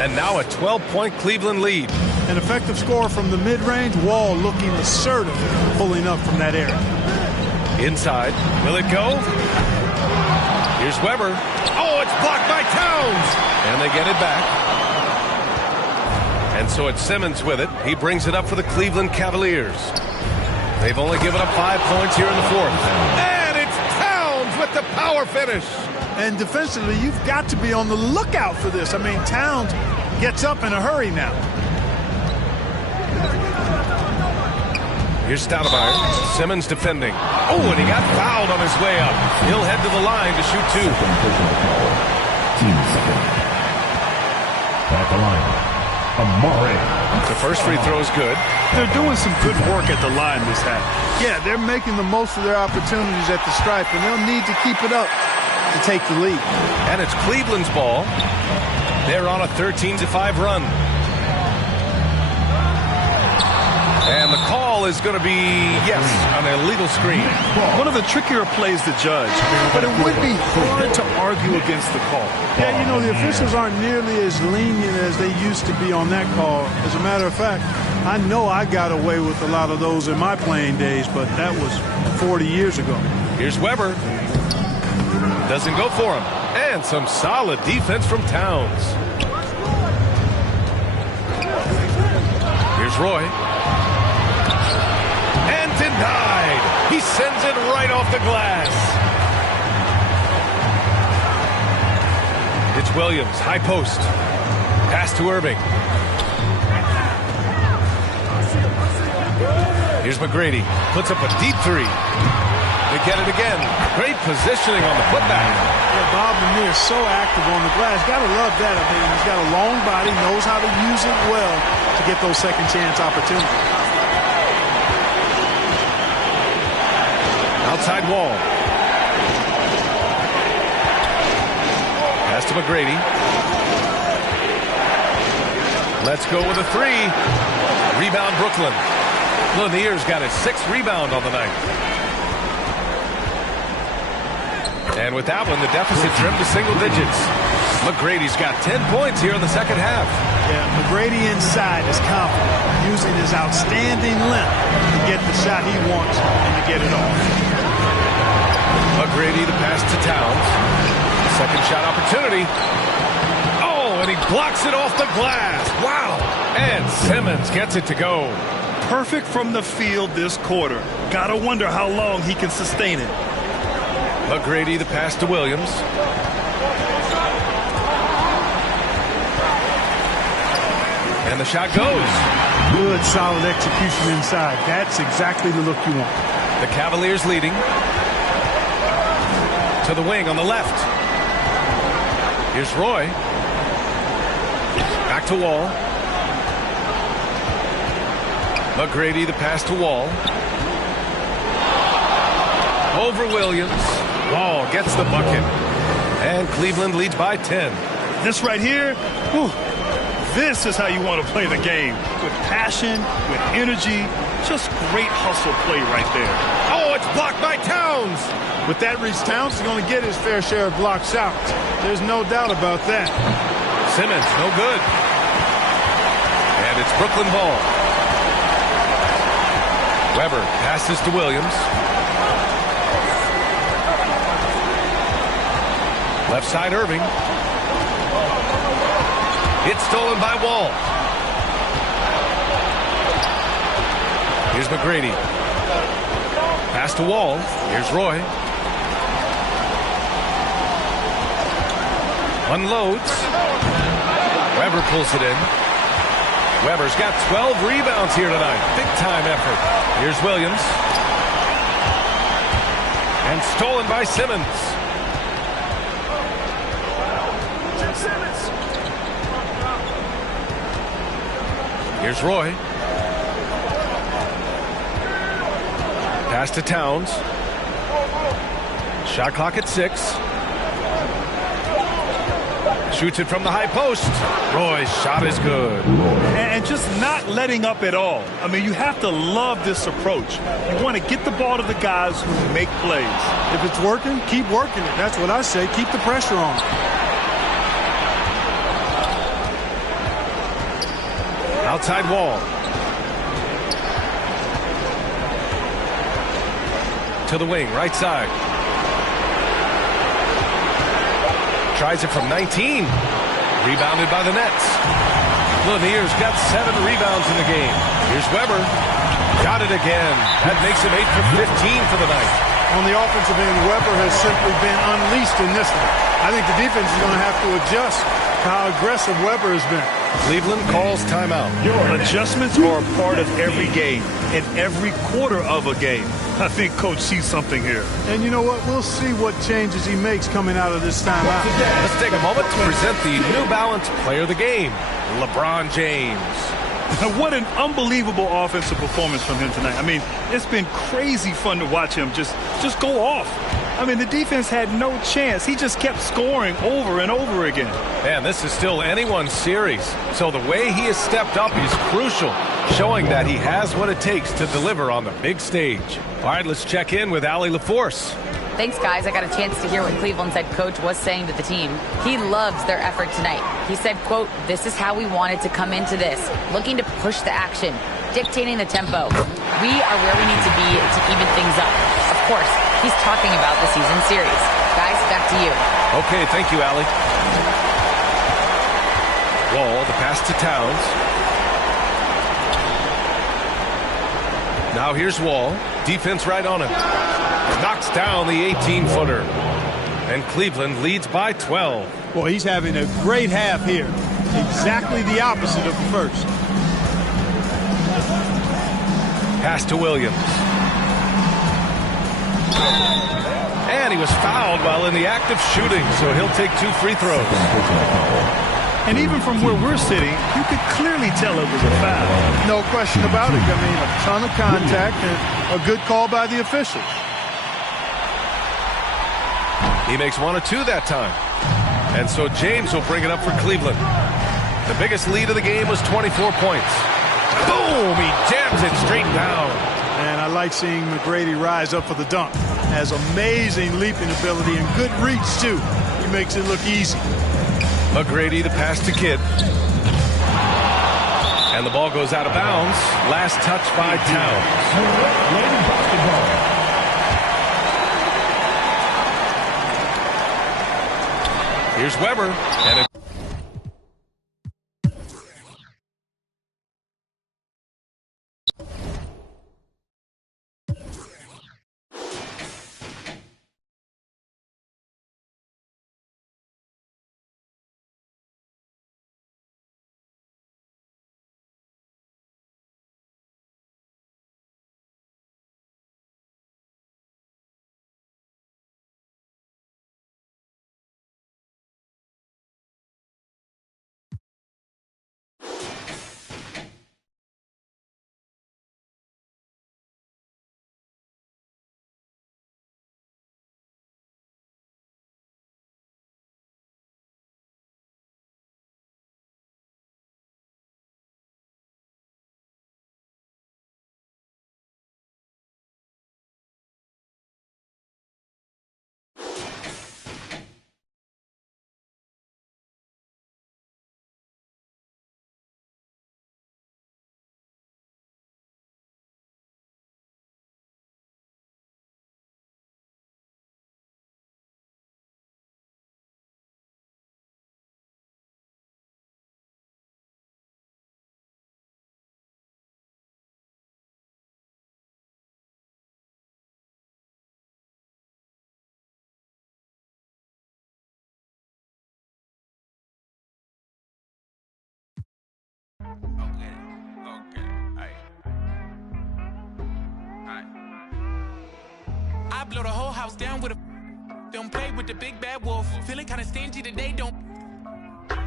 And now a 12-point Cleveland lead. An effective score from the mid-range. Wall looking assertive, pulling up from that area. Inside, will it go? Here's Weber. Oh, it's blocked by Towns. And they get it back. And so it's Simmons with it. He brings it up for the Cleveland Cavaliers. They've only given up 5 points here in the 4th. And it's Towns with the power finish. And defensively, you've got to be on the lookout for this. I mean, Towns gets up in a hurry now. Here's Stoudemire. Simmons defending. Oh, and he got fouled on his way up. He'll head to the line to shoot 2. Team second. At the line, Amare. The first free throw is good. They're doing some good work at the line this half. Yeah, they're making the most of their opportunities at the stripe, and they'll need to keep it up to take the lead. And it's Cleveland's ball. They're on a 13-5 run. And the call is going to be, yes, an illegal screen. One of the trickier plays to judge, but it would be hard to argue against the call. Yeah, you know, the officials aren't nearly as lenient as they used to be on that call. As a matter of fact, I know I got away with a lot of those in my playing days, but that was 40 years ago. Here's Weber. Doesn't go for him. And some solid defense from Towns. Here's Roy. And denied. He sends it right off the glass. It's Williams, high post. Pass to Irving. Here's McGrady. Puts up a deep 3. They get it again. Great positioning on the putback. Yeah, Bob Lanier is so active on the glass. Got to love that. I mean, he's got a long body, knows how to use it well to get those second chance opportunities. Outside wall. Pass to McGrady. Let's go with a 3. Rebound Brooklyn. Lanier's got his 6th rebound on the night. And with that one, the deficit trimmed to single digits. McGrady's got 10 points here in the second half. Yeah, McGrady inside is confident, using his outstanding length to get the shot he wants and to get it off. McGrady, the pass to Towns. Second shot opportunity. Oh, and he blocks it off the glass. Wow. And Simmons gets it to go. Perfect from the field this quarter. Gotta wonder how long he can sustain it. McGrady, the pass to Williams. And the shot goes. Good, solid execution inside. That's exactly the look you want. The Cavaliers leading. To the wing on the left. Here's Roy. Back to Wall. McGrady, the pass to Wall. Over Williams. Wall gets the bucket. And Cleveland leads by 10. This right here, whew, this is how you want to play the game. With passion, with energy, just great hustle play right there. Oh, it's blocked by Towns. With that reach, Towns is going to get his fair share of block shots. There's no doubt about that. Simmons, no good. And it's Brooklyn ball. Weber passes to Williams. Left side, Irving. It's stolen by Wall. Here's McGrady. Pass to Wall. Here's Roy. Unloads. Weber pulls it in. Weber's got 12 rebounds here tonight. Big time effort. Here's Williams. And stolen by Simmons. Here's Roy. Pass to Towns. Shot clock at 6. Shoots it from the high post. Roy's shot is good. And just not letting up at all. I mean, you have to love this approach. You want to get the ball to the guys who make plays. If it's working, keep working it. That's what I say. Keep the pressure on. Outside Wall. To the wing, right side. Tries it from 19. Rebounded by the Nets. Lanier's got 7 rebounds in the game. Here's Weber. Got it again. That makes him 8 for 15 for the night. On the offensive end, Weber has simply been unleashed in this one. I think the defense is going to have to adjust to how aggressive Weber has been. Cleveland calls timeout. Adjustments are a part of every game, in every quarter of a game. I think Coach sees something here. And you know what? We'll see what changes he makes coming out of this timeout. Let's take a moment to present the New Balance Player of the Game, LeBron James. What an unbelievable offensive performance from him tonight. I mean, it's been crazy fun to watch him just go off. I mean, the defense had no chance. He just kept scoring over and over again. Man, this is still anyone's series. So the way he has stepped up is crucial, showing that he has what it takes to deliver on the big stage. All right, let's check in with Allie LaForce. Thanks, guys. I got a chance to hear what Cleveland's head coach was saying to the team. He loves their effort tonight. He said, quote, "This is how we wanted to come into this, looking to push the action, dictating the tempo. We are where we need to be to even things up." Of course, he's talking about the season series. Guys, back to you. Okay, thank you, Allie. Wall, the pass to Towns. Now here's Wall. Defense right on him. Knocks down the 18-footer. And Cleveland leads by 12. Well, he's having a great half here. Exactly the opposite of the first. Pass to Williams. And he was fouled while in the act of shooting, so he'll take 2 free throws. And even from where we're sitting, you could clearly tell it was a foul. No question about it. I mean, a ton of contact and a good call by the officials. He makes 1 of 2 that time. And so James will bring it up for Cleveland. The biggest lead of the game was 24 points. Boom! He jams it straight down. And I like seeing McGrady rise up for the dunk. Has amazing leaping ability and good reach, too. He makes it look easy. McGrady, the pass to Kidd. And the ball goes out of bounds. Last touch by Towns. Here's Weber. And I blow the whole house down with a. Don't play with the big bad wolf. Feeling kinda stingy today, don't.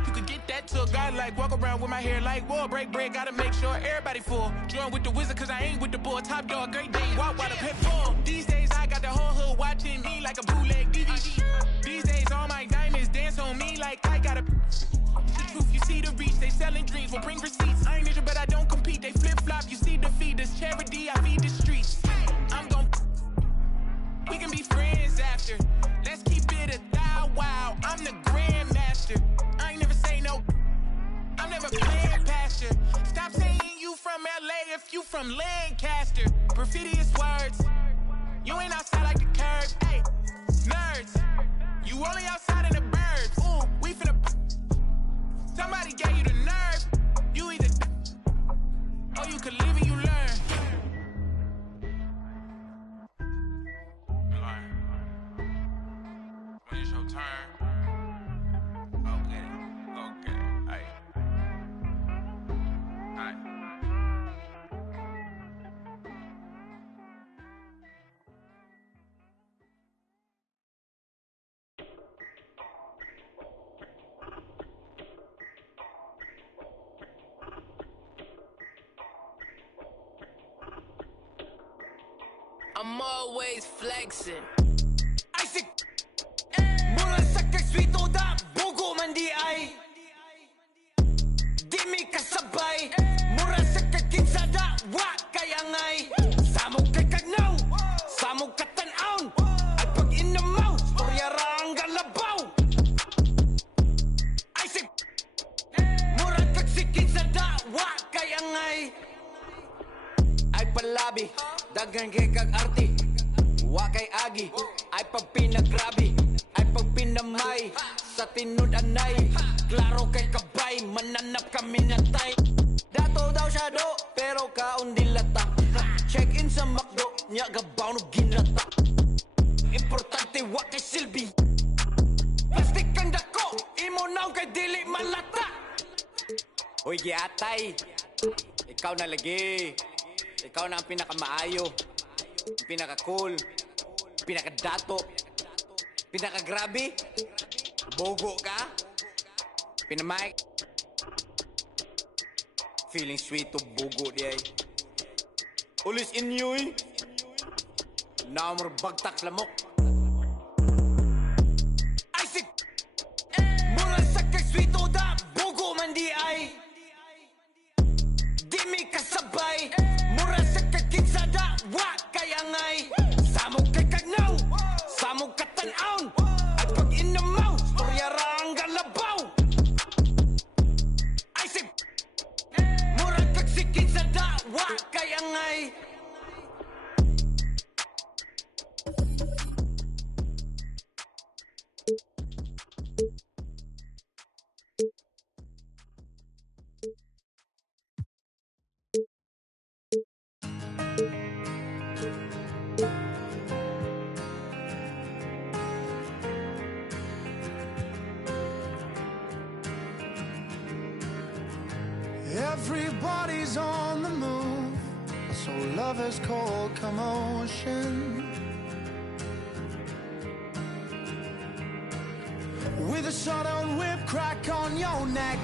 You could get that to a guy like walk around with my hair like wall. Break bread, gotta make sure everybody full. Join with the wizard, cause I ain't with the bull. Top dog, great day, walk while the pit full. These days I got the whole hood watching me like a bootleg DVD. These days all my diamonds dance on me like I got a. The truth, you see the reach, they selling dreams, will bring receipts. I ain't ninja, but I don't compete, they flip-flop. You see the feeders, charity, I feed the streets. I'm gon' we can be friends after. Let's keep it a thou wow. I'm the grandmaster. I ain't never say no. I'm never playing pastor. Stop saying you from LA if you from Lancaster. Perfidious words. You ain't outside like the curb. Hey, nerds. You only outside in the burbs. Ooh, we finna. Somebody gave you the nerve. You either. Or you could live and you learn. When it's your turn, okay, aye. I'm always flexing. Isaac! Mula sa kagswito da, bugo man di ay. Di mi kasabay. Mura sa kaginsada, wa kayangay. Samog kay kagnaw, samog katanaon. At pag inamaw, storya ra ang galabaw. Isaac! Mura kagsikinsada, wa kayangay. Ay palabi, dagan kay kag-arti. Wa kay agi, ay pag pinagrabi. Ay pag pinamay, sa tinud anay. Klaro kay kabay, mananap kami natay. Dato daw siya do, pero kaon dilata. Check-in sa McDo, niya gabaw no ginata. Importante wa kay silbi. Plastic kang dako, imo naw kay dili malata. Uy giatay, ikaw na lagi. Ikaw na ang pinakamaayo, pinaka-cool, pinaka-dato, pinaka-grabe, bogo ka, pinamay. Feeling sweet to bogo di ay. Ulis inyoy, naamor bagtak lamok. Isaac! Mula sa kagswito da, bogo man di ay. Di mi kasabay. Mura sa kaginsada, on. I put in the mouth. Storyarang galabaw. I say, murag pagsikit sa dawa. Kaya ngay. Everybody's on the move, so lovers cold commotion. With a shot-on whip crack on your neck.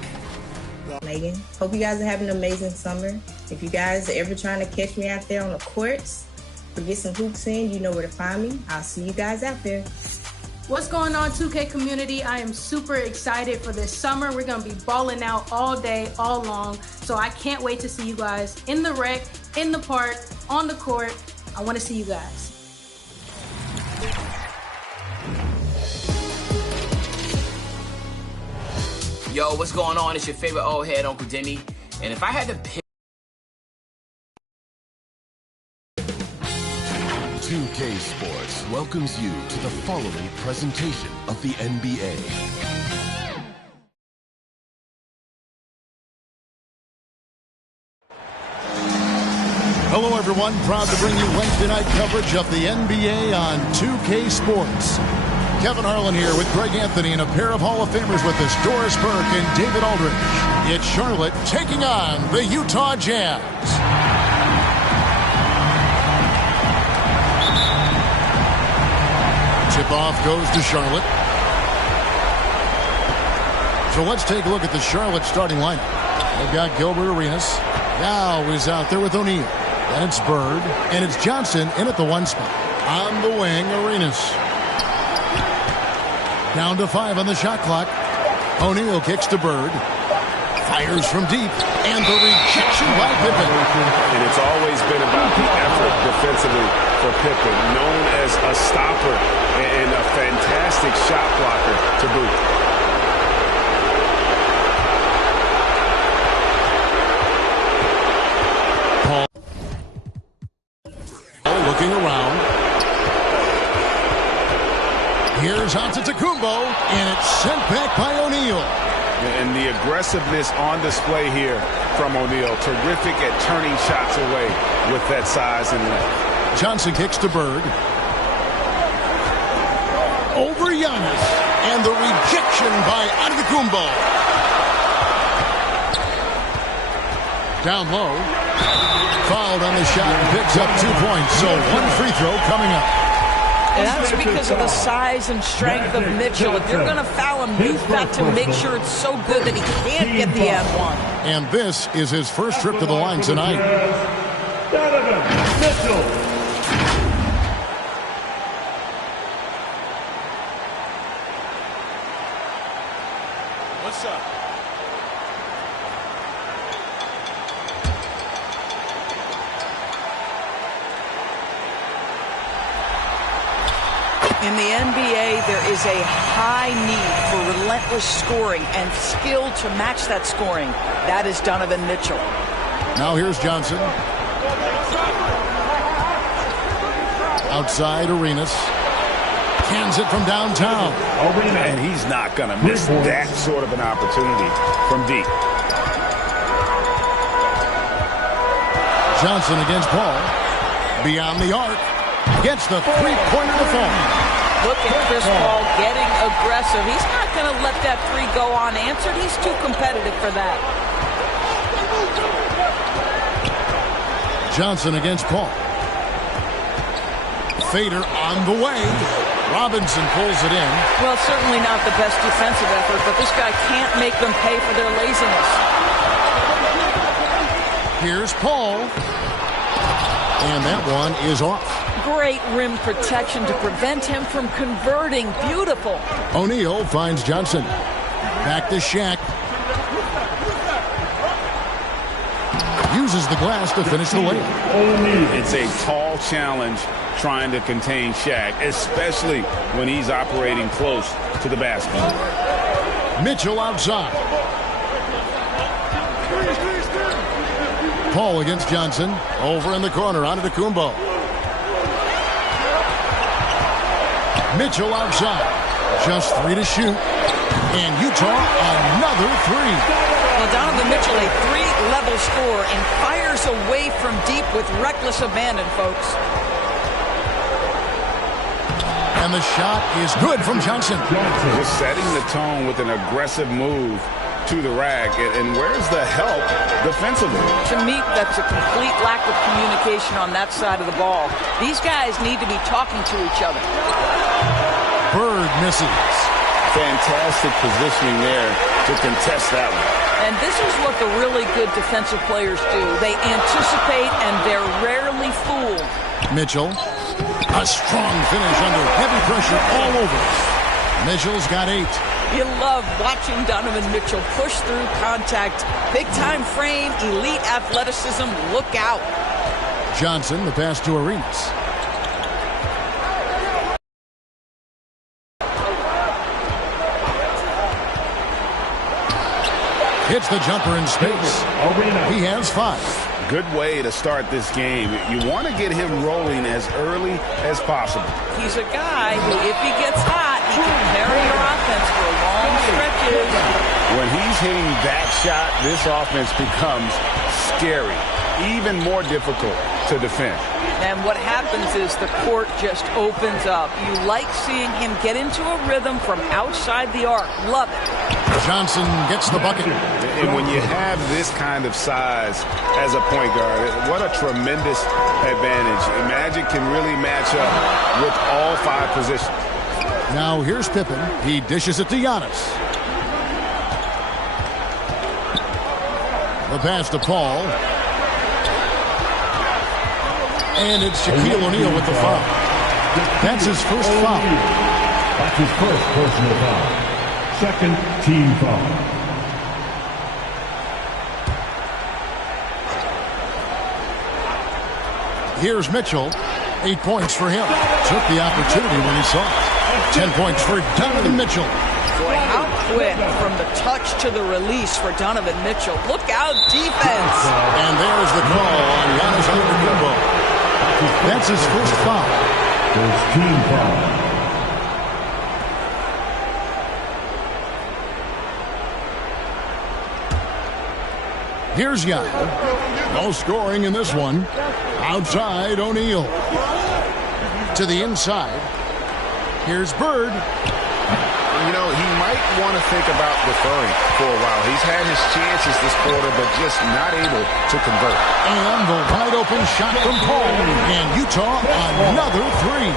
Megan, hope you guys are having an amazing summer. If you guys are ever trying to catch me out there on the courts or get some hoops in, you know where to find me. I'll see you guys out there. What's going on, 2K community? I am super excited for this summer. We're going to be balling out all day, all long. So I can't wait to see you guys in the rec, in the park, on the court. I want to see you guys. Yo, what's going on? It's your favorite old head, Uncle Denny. And if I had to pick 2K Sports welcomes you to the following presentation of the NBA. Hello, everyone. Proud to bring you Wednesday night coverage of the NBA on 2K Sports. Kevin Harlan here with Greg Anthony and a pair of Hall of Famers with us, Doris Burke and David Aldridge. It's Charlotte taking on the Utah Jazz. Tip-off goes to Charlotte. So let's take a look at the Charlotte starting lineup. They've got Gilbert Arenas. Now is out there with O'Neal. Then it's Bird. And it's Johnson in at the one spot. On the wing, Arenas. Down to 5 on the shot clock. O'Neal kicks to Bird. Fires from deep. And the rejection by Pippen. And it's always been about the effort defensively for Pippen. Known as a stopper and a fantastic shot blocker to boot. Paul looking around. Here's Antetokounmpo, and it's sent back by O'Neal. And the aggressiveness on display here from O'Neal. Terrific at turning shots away with that size and length. Johnson kicks to Bird. Over Giannis. And the rejection by Antetokounmpo. Down low. Fouled on the shot and picks up 2 points. So one free throw coming up. And that's because of the size and strength of Mitchell. If you're going to foul him, you've got to make sure it's so good that he can't get the and one. And this is his first trip to the line tonight. What's up? In the NBA, there is a high need for relentless scoring and skill to match that scoring. That is Donovan Mitchell. Now here's Johnson. Outside, Arenas. Cans it from downtown. And he's not going to miss that sort of an opportunity from deep. Johnson against Paul. Beyond the arc. Gets the three-pointer to fall. Look at Chris Paul getting aggressive. He's not going to let that three go unanswered. He's too competitive for that. Johnson against Paul. Fader on the way. Robinson pulls it in. Well, certainly not the best defensive effort, but this guy can't make them pay for their laziness. Here's Paul. And that one is off. Great rim protection to prevent him from converting. Beautiful. O'Neal finds Johnson. Back to Shaq. uses the glass to finish the layup. It's a tall challenge trying to contain Shaq, especially when he's operating close to the basket. Mitchell outside. Paul against Johnson. Over in the corner, onto Kumbo. Mitchell outside. Just 3 to shoot. And Utah, another 3. Well, Donovan Mitchell, a 3-level scorer, and fires away from deep with reckless abandon, folks. And the shot is good from Johnson. Just setting the tone with an aggressive move to the rack. And where's the help defensively? To me, that's a complete lack of communication on that side of the ball. These guys need to be talking to each other. Bird misses. Fantastic positioning there to contest that one. And this is what the really good defensive players do. They anticipate and they're rarely fooled. Mitchell, a strong finish under heavy pressure all over. Mitchell's got 8. You love watching Donovan Mitchell push through contact. Big time frame, elite athleticism, look out. Johnson, the pass to Arenas. Hits the jumper in space. He has 5. Good way to start this game. You want to get him rolling as early as possible. He's a guy who, if he gets hot, he can carry your offense for long stretches. When he's hitting that shot, this offense becomes scary, even more difficult to defend. And what happens is the court just opens up. You like seeing him get into a rhythm from outside the arc. Love it. Johnson gets the bucket. And when you have this kind of size as a point guard, what a tremendous advantage. Magic can really match up with all 5 positions. Now here's Pippen. He dishes it to Giannis. The pass to Paul. And it's Shaquille O'Neal with the foul. That's his first foul. That's his first personal foul. Second team foul. Here's Mitchell. 8 points for him. Took the opportunity when he saw it. 10 points for Donovan Mitchell. Boy, how quick from the touch to the release for Donovan Mitchell. Look out, defense. And there's the call on Giannis Antetokounmpo. That's his first foul. First team foul. Here's Giannis. No scoring in this one. Outside, O'Neal. To the inside. Here's Bird. You know, he might want to think about deferring for a while. He's had his chances this quarter, but just not able to convert. And the wide open shot from Paul. And Utah, another 3.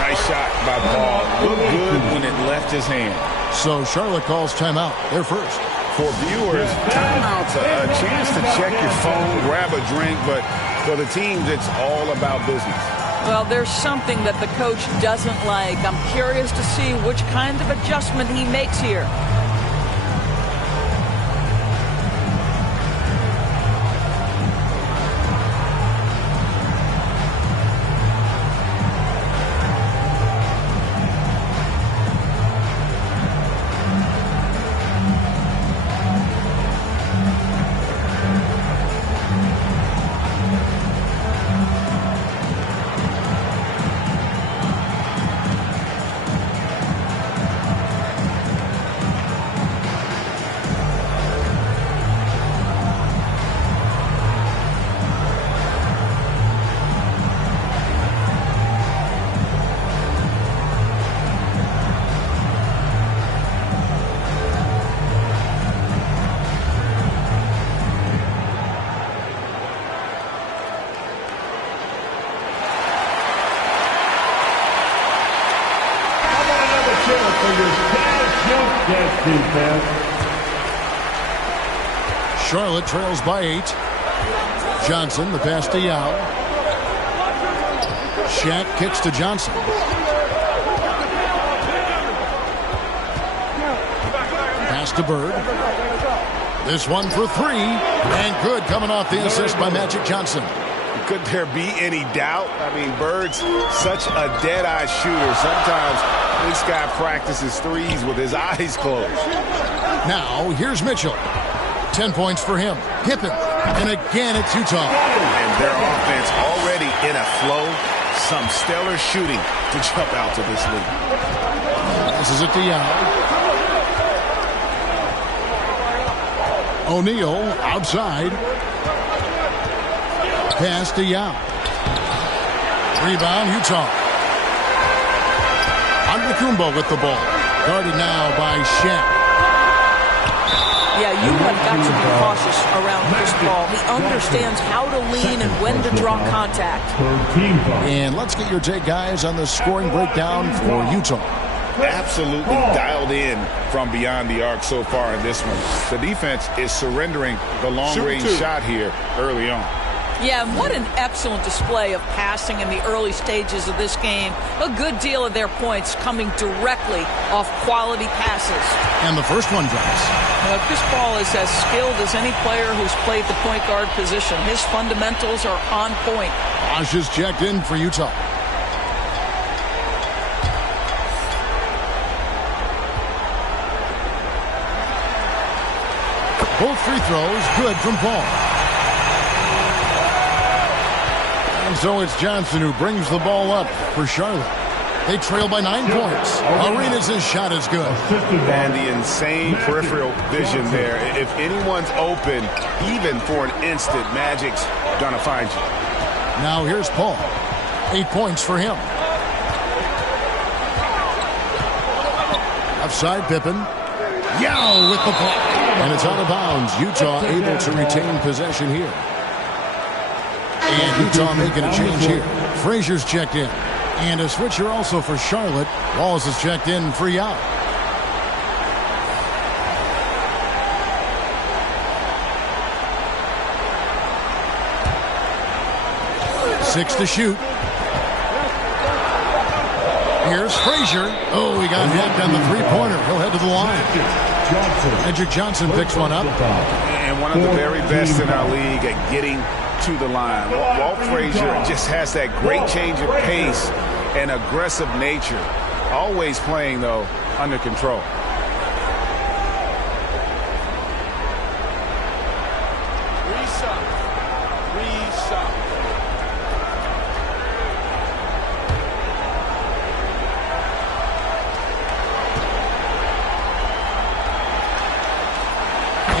Nice shot by Paul. Looked good when it left his hand. So Charlotte calls timeout. They're first. For viewers, timeout's a chance to check your phone, grab a drink, but for the teams, it's all about business. Well, there's something that the coach doesn't like. I'm curious to see which kind of adjustment he makes here. Charlotte trails by 8. Johnson, the pass to Yao. Shaq kicks to Johnson. Pass to Bird. This one for three. And good coming off the assist by Magic Johnson. Could there be any doubt? I mean, Bird's such a dead-eye shooter. Sometimes this guy practices threes with his eyes closed. Now, here's Mitchell. 10 points for him. Pippen. And again, it's Utah. And their offense already in a flow. Some stellar shooting to jump out to this lead. This is it to Yao. O'Neal outside. Pass to Yao. Rebound, Utah. Antetokounmpo with the ball. Guarded now by Shaq. Yeah, you have got to be cautious around Chris Paul. He understands how to lean and when to draw contact. And let's get your take, guys, on the scoring breakdown for Utah. Absolutely dialed in from beyond the arc so far in this one. The defense is surrendering the long-range shot here early on. Yeah, and what an excellent display of passing in the early stages of this game. A good deal of their points coming directly off quality passes. And the first one drops. Chris Paul is as skilled as any player who's played the point guard position. His fundamentals are on point. Bosh is checked in for Utah. Both free throws good from Paul. And so it's Johnson who brings the ball up for Charlotte. They trail by 9 points. Arenas' shot is good. And the insane peripheral vision there. If anyone's open, even for an instant, Magic's gonna find you. Now here's Paul. 8 points for him. Offside Pippen. Yao with the block. And it's out of bounds. Utah able to retain possession here. And Utah making a change here. Frazier's checked in. And a switcher also for Charlotte. Wallace is checked in for Yao. Six to shoot. Here's Frazier. Oh, he got hit on the three-pointer. He'll head to the line. Magic Johnson picks one up. And one of the very best in our league at getting to the line. Walt Frazier just has that great change of pace and aggressive nature. Always playing, though, under control.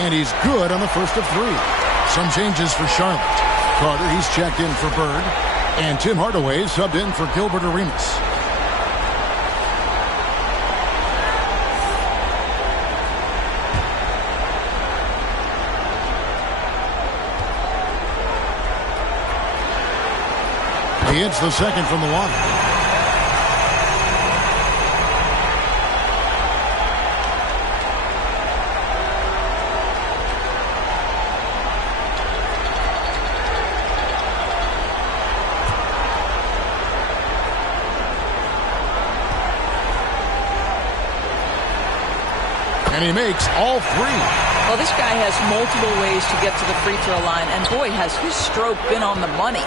And he's good on the first of three. Some changes for Charlotte. Carter, he's checked in for Bird. And Tim Hardaway subbed in for Gilbert Arenas. He hits the second from the water. And he makes all three. Well, this guy has multiple ways to get to the free throw line, and boy, has his stroke been on the money.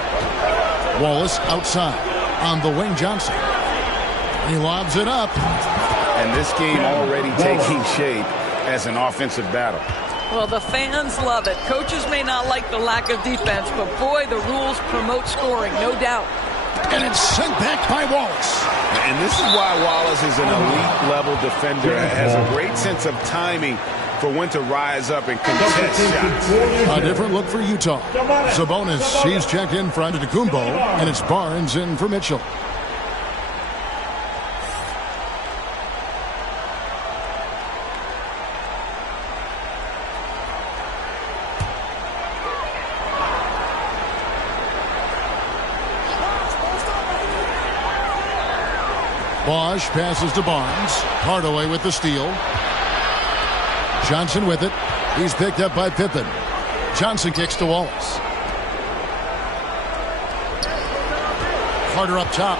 Wallace outside on the wing. Johnson. He lobs it up. And this game already taking shape as an offensive battle. Well, the fans love it. Coaches may not like the lack of defense, but boy, the rules promote scoring, no doubt. And it's sent back by Wallace. And this is why Wallace is an elite-level defender. Has a great sense of timing for when to rise up and contest shots. A different look for Utah. Sabonis, he's checked in for Antetokounmpo, and it's Barnes in for Mitchell. Bosh passes to Barnes. Hardaway with the steal. Johnson with it. He's picked up by Pippen. Johnson kicks to Wallace. Carter up top.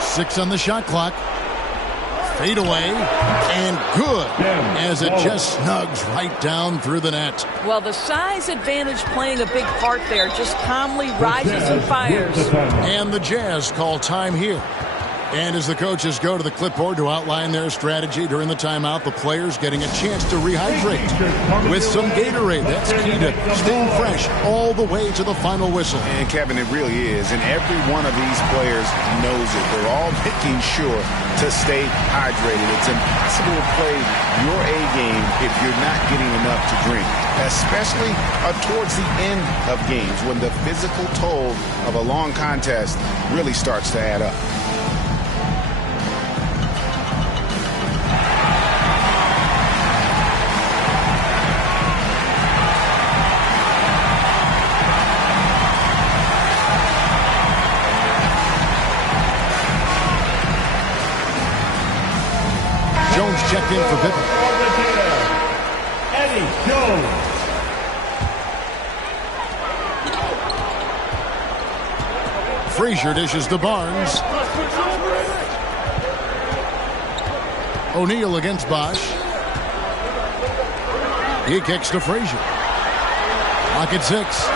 6 on the shot clock. Fade away, and good, as it just snugs right down through the net. Well, the size advantage playing a big part there, just calmly rises and fires. And the Jazz call time here. And as the coaches go to the clipboard to outline their strategy during the timeout, the players getting a chance to rehydrate with some Gatorade. That's key to staying fresh all the way to the final whistle. And Kevin, it really is. And every one of these players knows it. They're all making sure to stay hydrated. It's impossible to play your A game if you're not getting enough to drink, especially towards the end of games when the physical toll of a long contest really starts to add up. Checked in for Pippen. Eddie Jones. Frazier dishes to Barnes. O'Neal against Bosch. He kicks to Frazier. Lock at 6.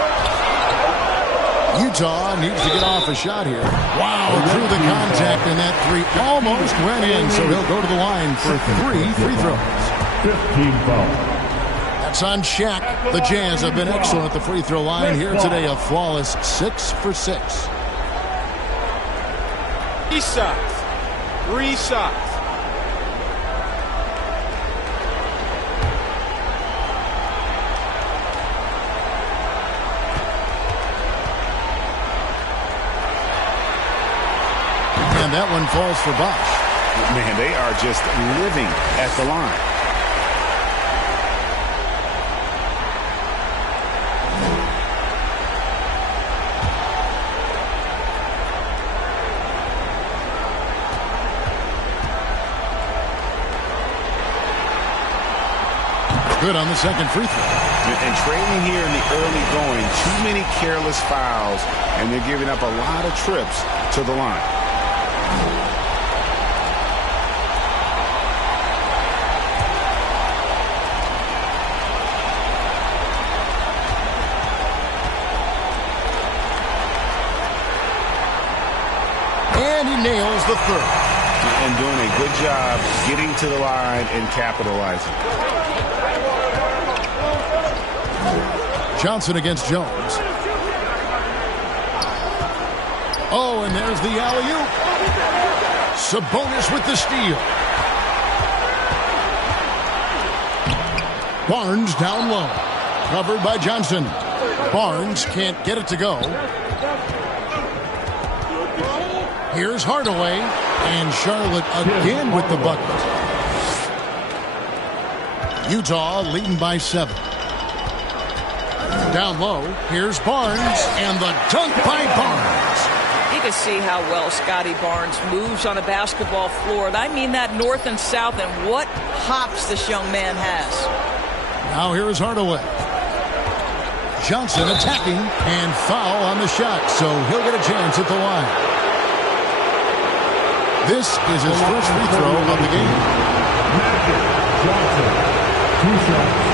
Utah needs to get off a shot here. Wow, through the contact, and that three almost went in, so he'll go to the line for 3 free throws. 15 foul. That's on Shaq. The Jazz have been excellent at the free throw line here today, a flawless 6 for 6. 3 shots. 3 shots. And that one falls for Bosch. Man, they are just living at the line. Good on the second free throw. And trailing here in the early going, too many careless fouls, and they're giving up a lot of trips to the line. And he nails the third. And doing a good job getting to the line and capitalizing. Johnson against Jones. Oh, and there's the alley-oop. Sabonis with the steal. Barnes down low. Covered by Johnson. Barnes can't get it to go. Here's Hardaway. And Charlotte again with the bucket. Utah leading by 7. Down low, here's Barnes, and the dunk by Barnes. You can see how well Scotty Barnes moves on a basketball floor. And I mean that north and south, and what hops this young man has. Now here is Hardaway. Johnson attacking, and foul on the shot, so he'll get a chance at the line. This is his first free throw of the game. Johnson, 2 shots.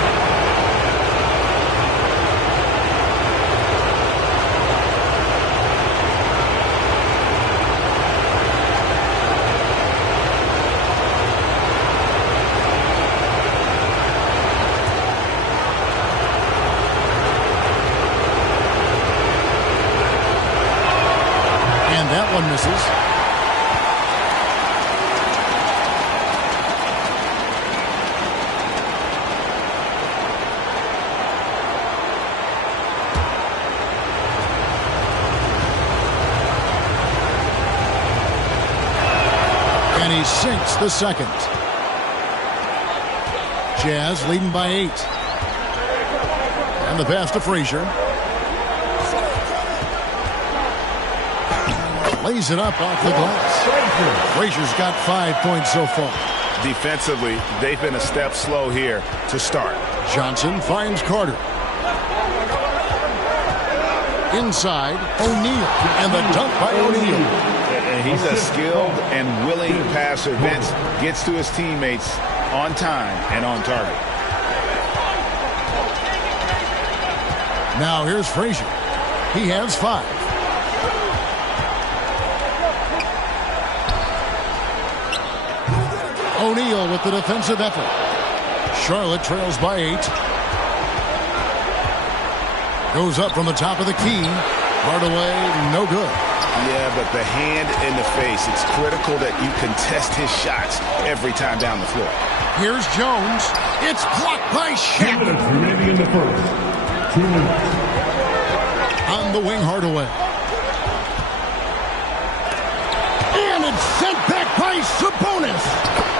And that one misses. And he sinks the second. Jazz leading by 8. And the pass to Frazier. Lays it up off the glass. Frazier's got 5 points so far. Defensively, they've been a step slow here to start. Johnson finds Carter. Inside, O'Neal. And the dunk by O'Neal. He's a skilled and willing passer. Vince gets to his teammates on time and on target. Now here's Frazier. He has 5. O'Neal with the defensive effort. Charlotte trails by 8. Goes up from the top of the key. Hardaway, no good. Yeah, but the hand in the face, it's critical that you contest his shots every time down the floor. Here's Jones. It's blocked by Shaq. 2 minutes remaining in the first. 2 minutes. On the wing, Hardaway. And it's sent back by Sabonis.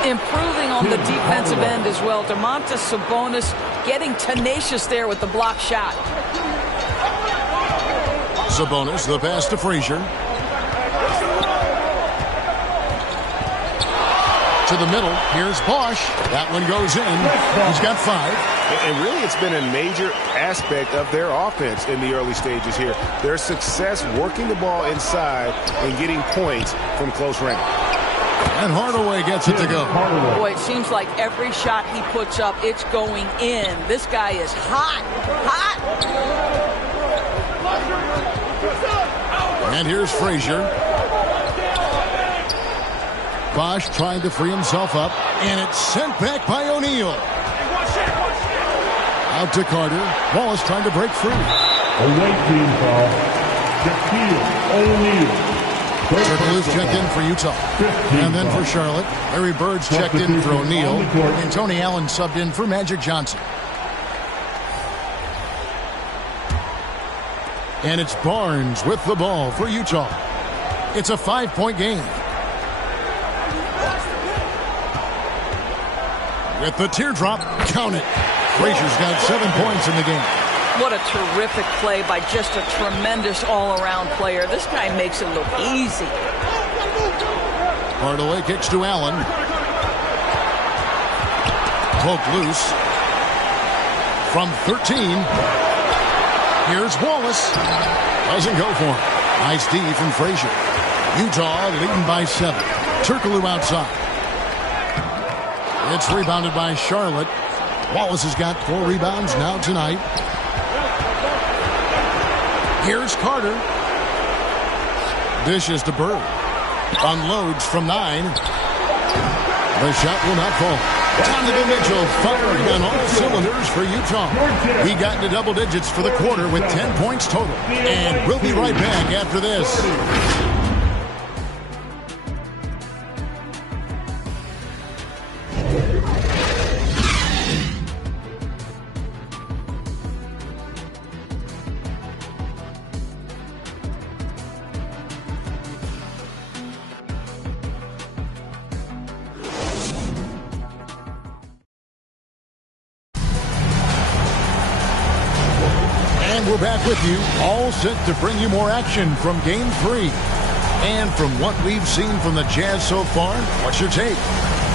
Improving on the defensive end as well. Domantas Sabonis getting tenacious there with the block shot. Sabonis, the pass to Frazier. To the middle. Here's Bosch. That one goes in. He's got 5. And really, it's been a major aspect of their offense in the early stages here. Their success working the ball inside and getting points from close range. And Hardaway gets it to go. Boy, it seems like every shot he puts up, it's going in. This guy is hot. Hot. And here's Frazier. Bosch trying to free himself up. And it's sent back by O'Neal. Out to Carter. Wallace trying to break free. A white team foul. Shaquille O'Neal. Turkoglu's checked in for Utah. And then for Charlotte, Larry Bird's checked in for O'Neal. And Tony Allen subbed in for Magic Johnson. And it's Barnes with the ball for Utah. It's a 5-point game. With the teardrop, count it. Frazier's got 7 points in the game. What a terrific play by just a tremendous all-around player. This guy makes it look easy. Hardaway kicks to Allen. Poked loose. From 13. Here's Wallace. Doesn't go for it. Nice D from Frazier. Utah leading by 7. Turkoglu outside. It's rebounded by Charlotte. Wallace has got 4 rebounds now tonight. Here's Carter. Dishes to Bird. Unloads from 9. The shot will not fall. Donovan Mitchell firing on all cylinders for Utah. He got into double digits for the quarter with 10 points total. And we'll be right back after this. We're back with you, all set to bring you more action from Game 3. And from what we've seen from the Jazz so far, what's your take?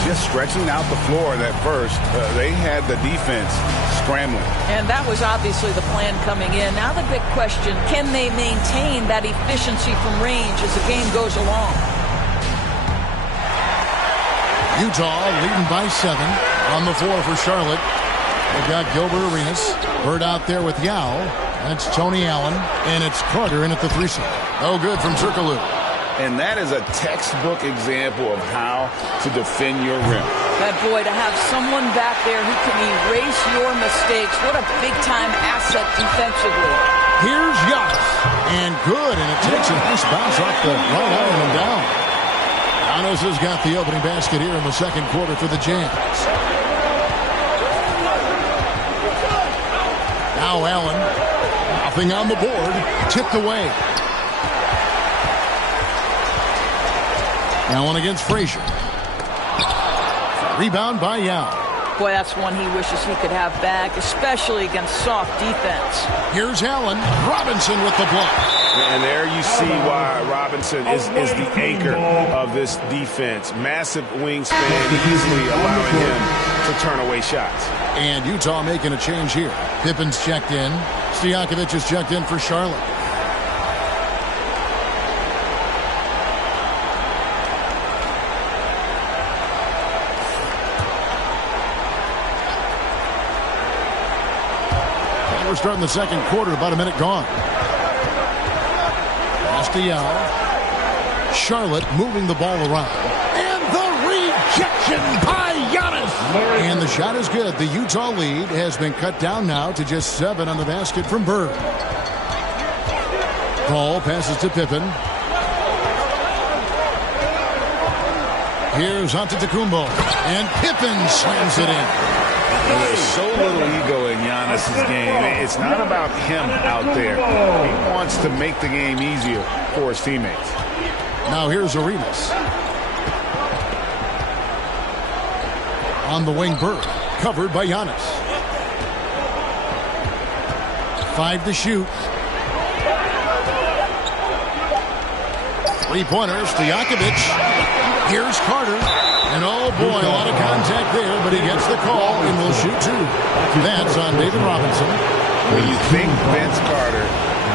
Just stretching out the floor at first. They had the defense scrambling. And that was obviously the plan coming in. Now the big question, can they maintain that efficiency from range as the game goes along? Utah leading by 7 on the floor for Charlotte. They've got Gilbert Arenas. Bird out there with Yao. That's Tony Allen. And it's Carter in at the 3 side. No good from Turkoglu. And that is a textbook example of how to defend your rim. That boy, to have someone back there who can erase your mistakes. What a big-time asset defensively. Here's Giannis. And good. And it takes a nice bounce off the right iron and down. Giannis has got the opening basket here in the second quarter for the Jazz. Now Allen, nothing on the board, tipped away. Allen against Frazier. Rebound by Yao. Boy, that's one he wishes he could have back, especially against soft defense. Here's Allen. Robinson with the block. And there you see why Robinson is the anchor of this defense. Massive wingspan, easily allowing him to turn away shots. And Utah making a change here. Pippen's checked in. Stojakovic is checked in for Charlotte. we're starting the second quarter, about a minute gone. Pass to Yao. Charlotte moving the ball around. And the rejection by Giannis. And the shot is good. The Utah lead has been cut down now to just 7 on the basket from Bird. Ball passes to Pippen. Here's Antetokounmpo. And Pippen slams it in. There's so little ego in Giannis' game. It's not about him out there. He wants to make the game easier for his teammates. Now here's Arenas. On the wing, Bird. Covered by Giannis. 5 to shoot. 3-pointers to Jakovic. Here's Carter. And oh boy, a lot of contact there, but he gets the call and will shoot 2. That's on David Robinson. When you think Vince Carter,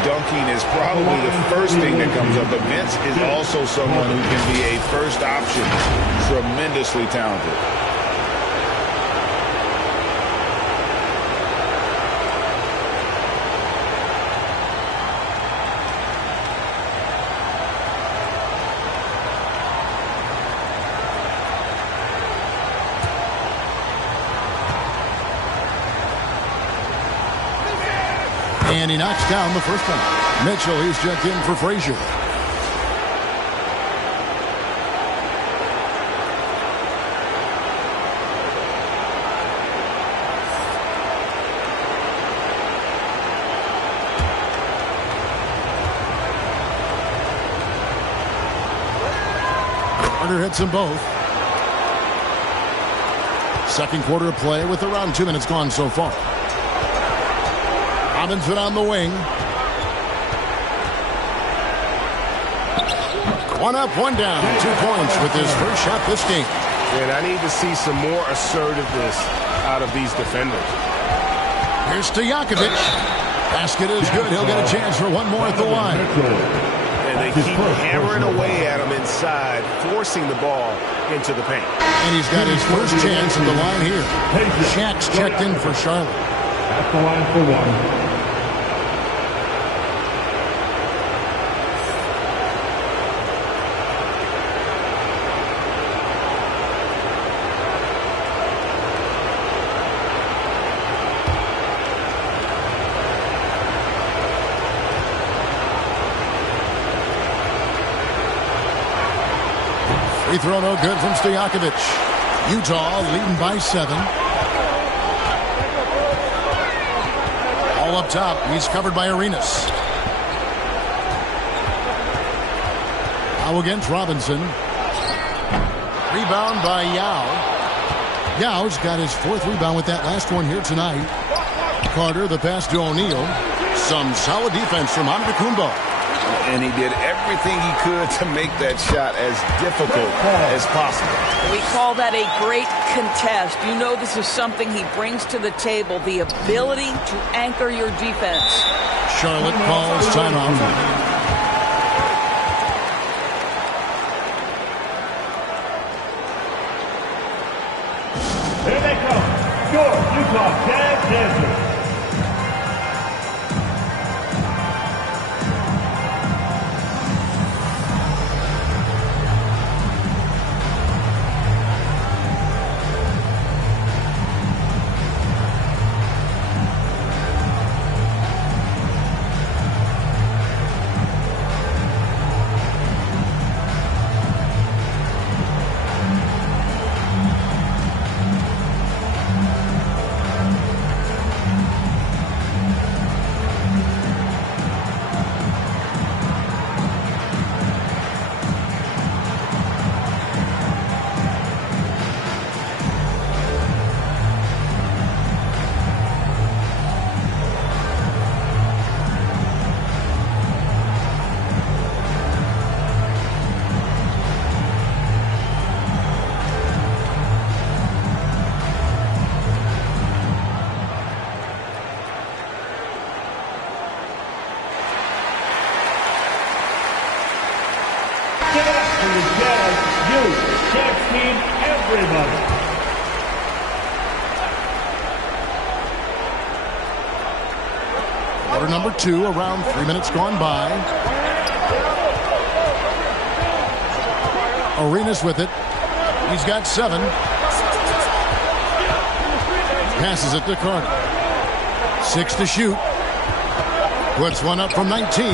dunking is probably the first thing that comes up, but Vince is also someone who can be a first option. Tremendously talented. And he knocks down the first one. Mitchell, he's checked in for Frazier. Carter hits them both. Second quarter of play with around 2 minutes gone so far. Robinson on the wing. One up, one down. 2 points with his first shot this game. And I need to see some more assertiveness out of these defenders. Here's to Jakovic. Basket is good. He'll get a chance for one more at the line. And they keep hammering away at him inside, forcing the ball into the paint. And he's got his first chance at the line here. Shaq's checked in for Charlotte. At the line for 1. Free throw no good from Stojakovic. Utah leading by 7. All up top. He's covered by Arenas. Now against Robinson. Rebound by Yao. Yao's got his 4th rebound with that last one here tonight. Carter, the pass to O'Neal. Some solid defense from Antetokounmpo. And he did everything he could to make that shot as difficult as possible. We call that a great contest. You know this is something he brings to the table, the ability to anchor your defense. Charlotte calls timeout. Here they come. Your Utah Jazz Dancers. Quarter number 2, around 3 minutes gone by. Arenas with it. He's got 7. Passes it to Carter. 6 to shoot. Puts one up from 19.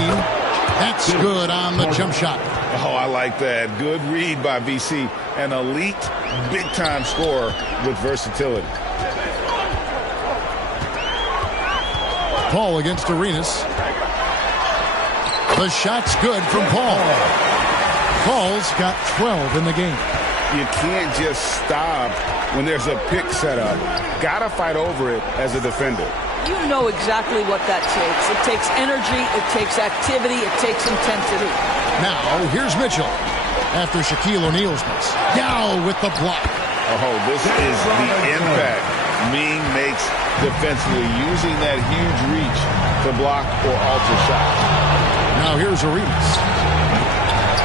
That's good on the jump shot. Oh, I like that. Good read by VC. An elite, big-time scorer with versatility. Paul against Arenas. The shot's good from Paul. Paul's got 12 in the game. You can't just stop when there's a pick set up. Got to fight over it as a defender. You know exactly what that takes. It takes energy, it takes activity, it takes intensity. Now, here's Mitchell. After Shaquille O'Neal's miss. Yao with the block. Oh, this is the impact Ming makes defensively, using that huge reach to block or alter shots. Now here's Arenas.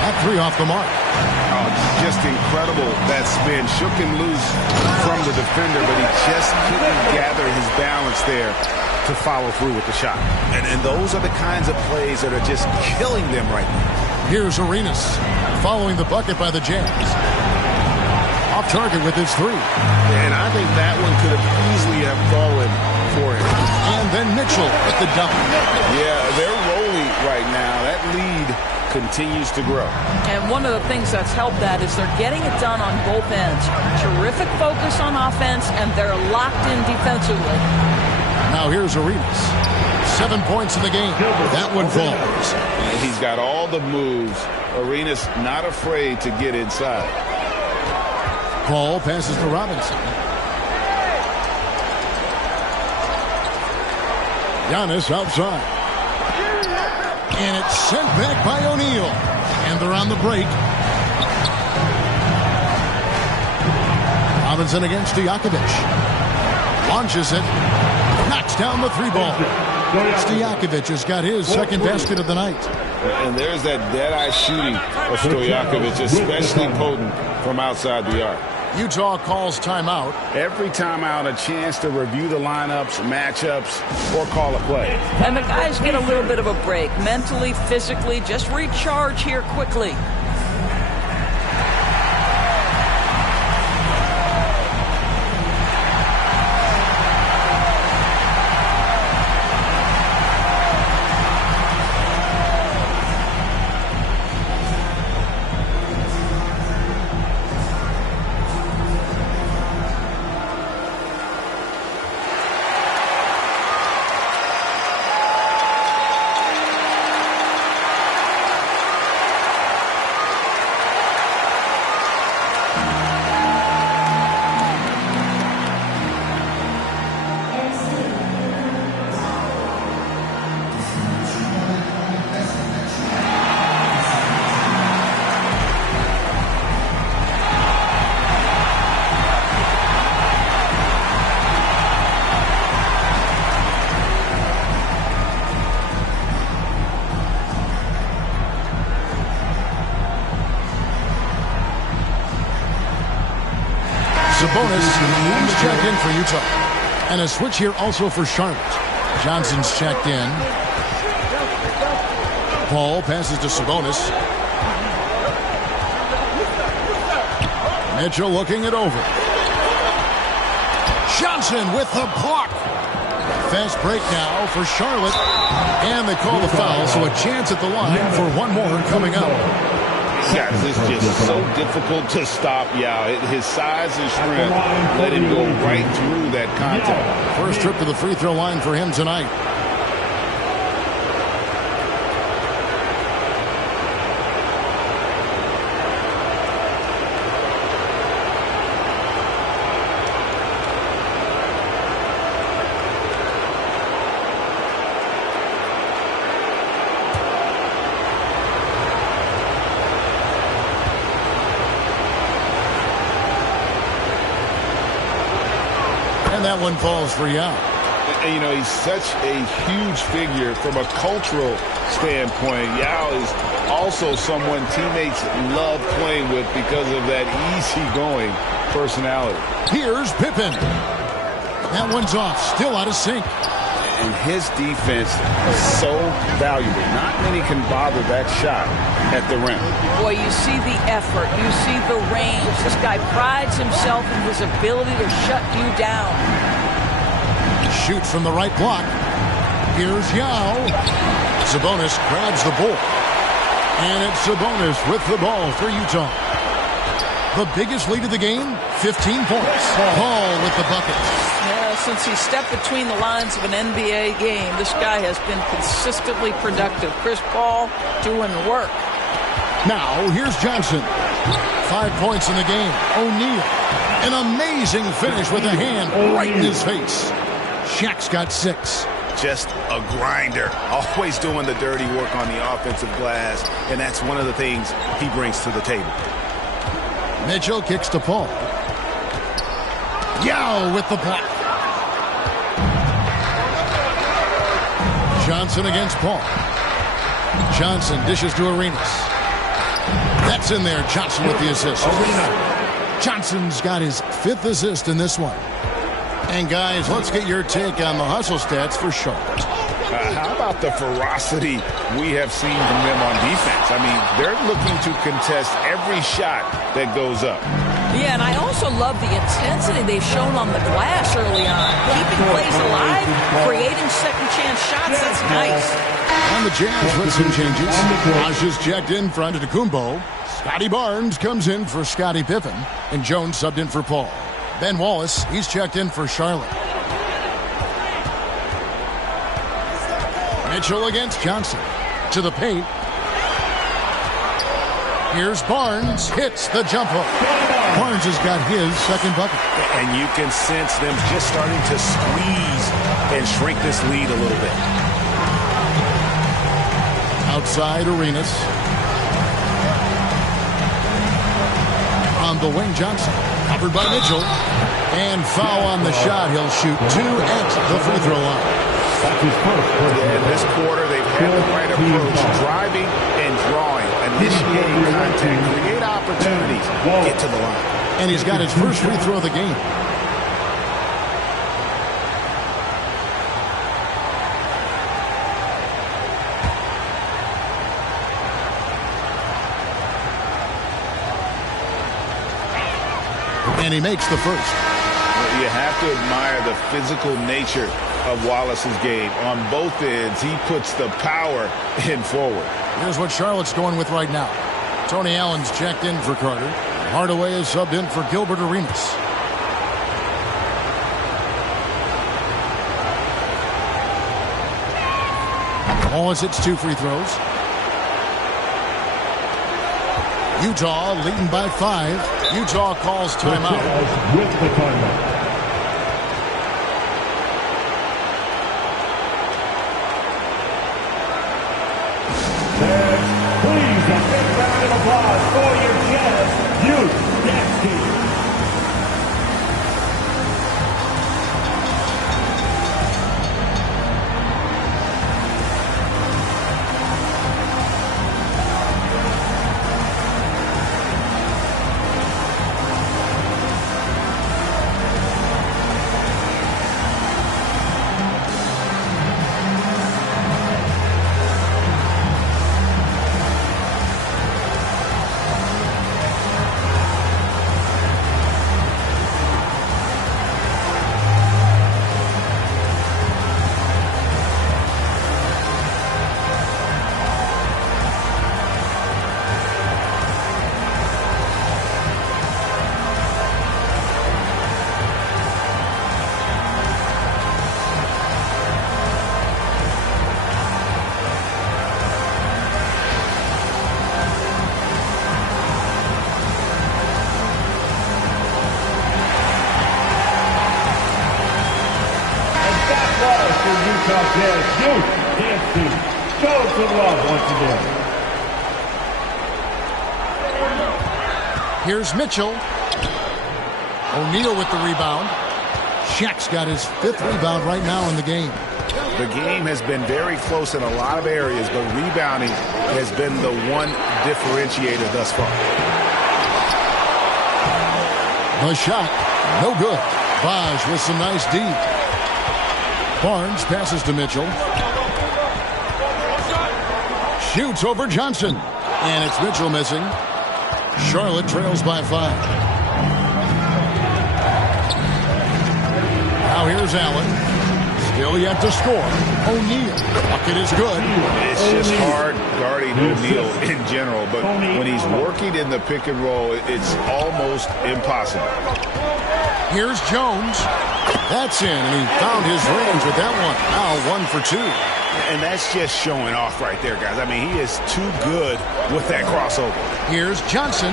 That 3 off the mark. Oh, just incredible. That spin shook him loose from the defender, but he just couldn't gather his balance there to follow through with the shot. And those are the kinds of plays that are just killing them right now. Here's Arenas following the bucket by the Jazz. Off target with his 3. And I think that one could have easily have fallen for him. And then Mitchell with the dunk. Yeah, they're rolling right now. That lead continues to grow. And one of the things that's helped that is they're getting it done on both ends. Terrific focus on offense, and they're locked in defensively. Now here's Arenas. 7 points in the game. That one falls. And he's got all the moves. Arenas not afraid to get inside. Paul passes to Robinson. Giannis outside. And it's sent back by O'Neal. And they're on the break. Robinson against Stojakovic. Launches it. Knocks down the 3-ball. Stojakovic has got his second basket of the night. And there's that dead-eye shooting of Stojakovic, especially potent from outside the arc. Utah calls timeout. Every timeout, a chance to review the lineups, matchups, or call a play. And the guys get a little bit of a break, mentally, physically, just recharge here quickly. Sabonis is checked in for Utah. And a switch here also for Charlotte. Johnson's checked in. Paul passes to Sabonis. Mitchell looking it over. Johnson with the block. Fast break now for Charlotte. And they call the foul, so a chance at the line for one more coming up. Guys, it's just so difficult to stop Yao. His size and strength let him go right through that contact. First trip to the free throw line for him tonight. That one falls for Yao. And, you know, he's such a huge figure from a cultural standpoint. Yao is also someone teammates love playing with because of that easygoing personality. Here's Pippen. That one's off, still out of sync. and his defense is so valuable. Not many can bother that shot at the rim. Boy, you see the effort. You see the range. This guy prides himself in his ability to shut you down. Shoots from the right block. Here's Yao. Sabonis grabs the ball. And it's Sabonis with the ball for Utah. The biggest lead of the game, 15 points. Paul with the bucket. Yeah, since he stepped between the lines of an NBA game, this guy has been consistently productive. Chris Paul doing work. Now, here's Johnson. 5 points in the game. O'Neal. An amazing finish with a hand right in his face. Shaq's got 6. Just a grinder, always doing the dirty work on the offensive glass, and that's one of the things he brings to the table. Mitchell kicks to Paul. Yao with the block. Johnson against Paul. Johnson dishes to Arenas. That's in there. Johnson with the assist. Johnson's got his 5th assist in this one. And guys, let's get your take on the hustle stats for Charlotte. How about the ferocity we have seen from them on defense? I mean, they're looking to contest every shot that goes up. Yeah, and I also love the intensity they've shown on the glass early on. Keeping plays alive, creating second-chance shots, that's nice. And the Jazz with some changes. Raj is checked in front of Tecumbo. Scotty Barnes comes in for Scottie Pippen. And Jones subbed in for Paul. Ben Wallace, he's checked in for Charlotte. Mitchell against Johnson. To the paint. Here's Barnes. Hits the jump hook. Barnes has got his 2nd bucket. And you can sense them just starting to squeeze and shrink this lead a little bit. Outside Arenas. On the wing, Johnson. Covered by Mitchell. And foul on the shot. He'll shoot 2 at the free throw line. In this quarter, they've had the right approach. Driving and drawing. Initiating contact. Create opportunities. Get to the line. And he's got his first free throw of the game. And he makes the first. You have to admire the physical nature of Wallace's game. On both ends, he puts the power in forward. Here's what Charlotte's going with right now. Tony Allen's checked in for Carter. Hardaway is subbed in for Gilbert Arenas. Wallace hits 2 free throws. Utah leading by 5. Utah calls timeout. With the timeout. Please, a big round of applause for your Jazz Youth Dance Team. Utah Jazz Youth Dance Team. Show some love once again. Here's Mitchell. O'Neal with the rebound. Shaq's got his 5th rebound right now in the game. The game has been very close in a lot of areas, but rebounding has been the one differentiator thus far. The shot, no good. Vaj with some nice D. Barnes passes to Mitchell. Shoots over Johnson. And it's Mitchell missing. Charlotte trails by 5. Now here's Allen. Still yet to score. O'Neal. Bucket is good. It's just hard guarding O'Neal in general, but when he's working in the pick and roll, it's almost impossible. Here's Jones. That's in, and he found his range with that one. Now 1 for 2. And that's just showing off right there, guys. I mean, he is too good with that crossover. Here's Johnson.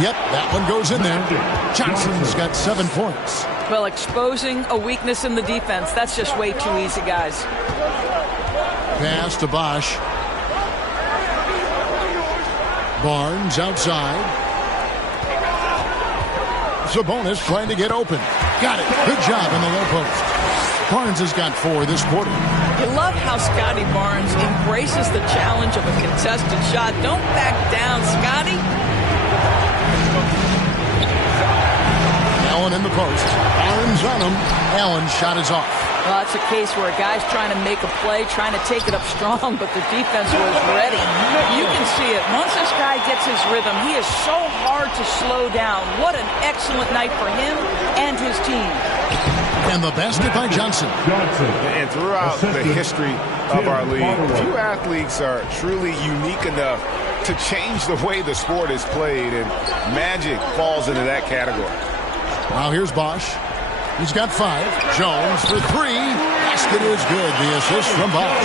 Yep, that one goes in there. Johnson's got 7 points. Well, exposing a weakness in the defense, that's just way too easy, guys. Pass to Bosch. Barnes outside. Sabonis trying to get open. Got it. Good job in the low post. Barnes has got 4 this quarter. You love how Scotty Barnes embraces the challenge of a contested shot. Don't back down, Scotty. Allen in the post. Barnes on him. Allen's shot is off. Well, it's a case where a guy's trying to make a play, trying to take it up strong, but the defense was ready. You can see it. Once this guy gets his rhythm, he is so hard to slow down. What an excellent night for him and his team. And the basket by Johnson. And throughout the history of our league, few athletes are truly unique enough to change the way the sport is played, and Magic falls into that category. Now here's Bosch. He's got 5. Jones for 3. Basket is good. The assist from Bosch.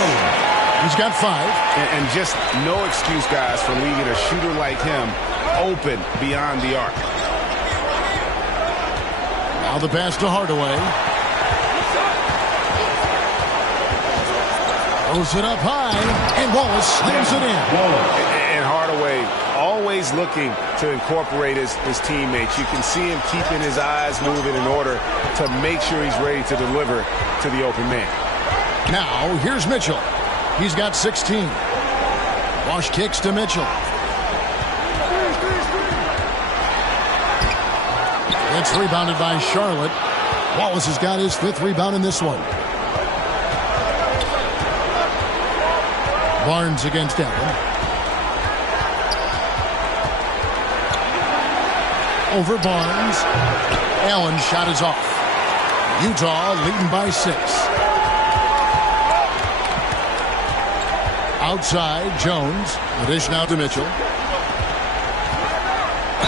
He's got 5. And just no excuse, guys, for leaving a shooter like him open beyond the arc. Now the pass to Hardaway. Throws it up high, and Wallace slams it in. And Hardaway always looking to incorporate his teammates. You can see him keeping his eyes moving in order to make sure he's ready to deliver to the open man. Now, here's Mitchell. He's got 16. Wash kicks to Mitchell. It's rebounded by Charlotte. Wallace has got his 5th rebound in this one. Barnes against Allen. Over Barnes. Allen's shot is off. Utah leading by 6. Outside, Jones. The dish now to Mitchell.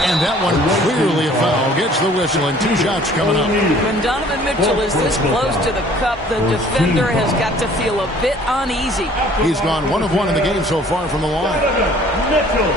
And that one clearly a foul. Gets the whistle, and 2 shots coming up. When Donovan Mitchell is this close to the cup, the defender has got to feel a bit uneasy. He's gone 1 of 1 in the game so far from the line. Mitchell.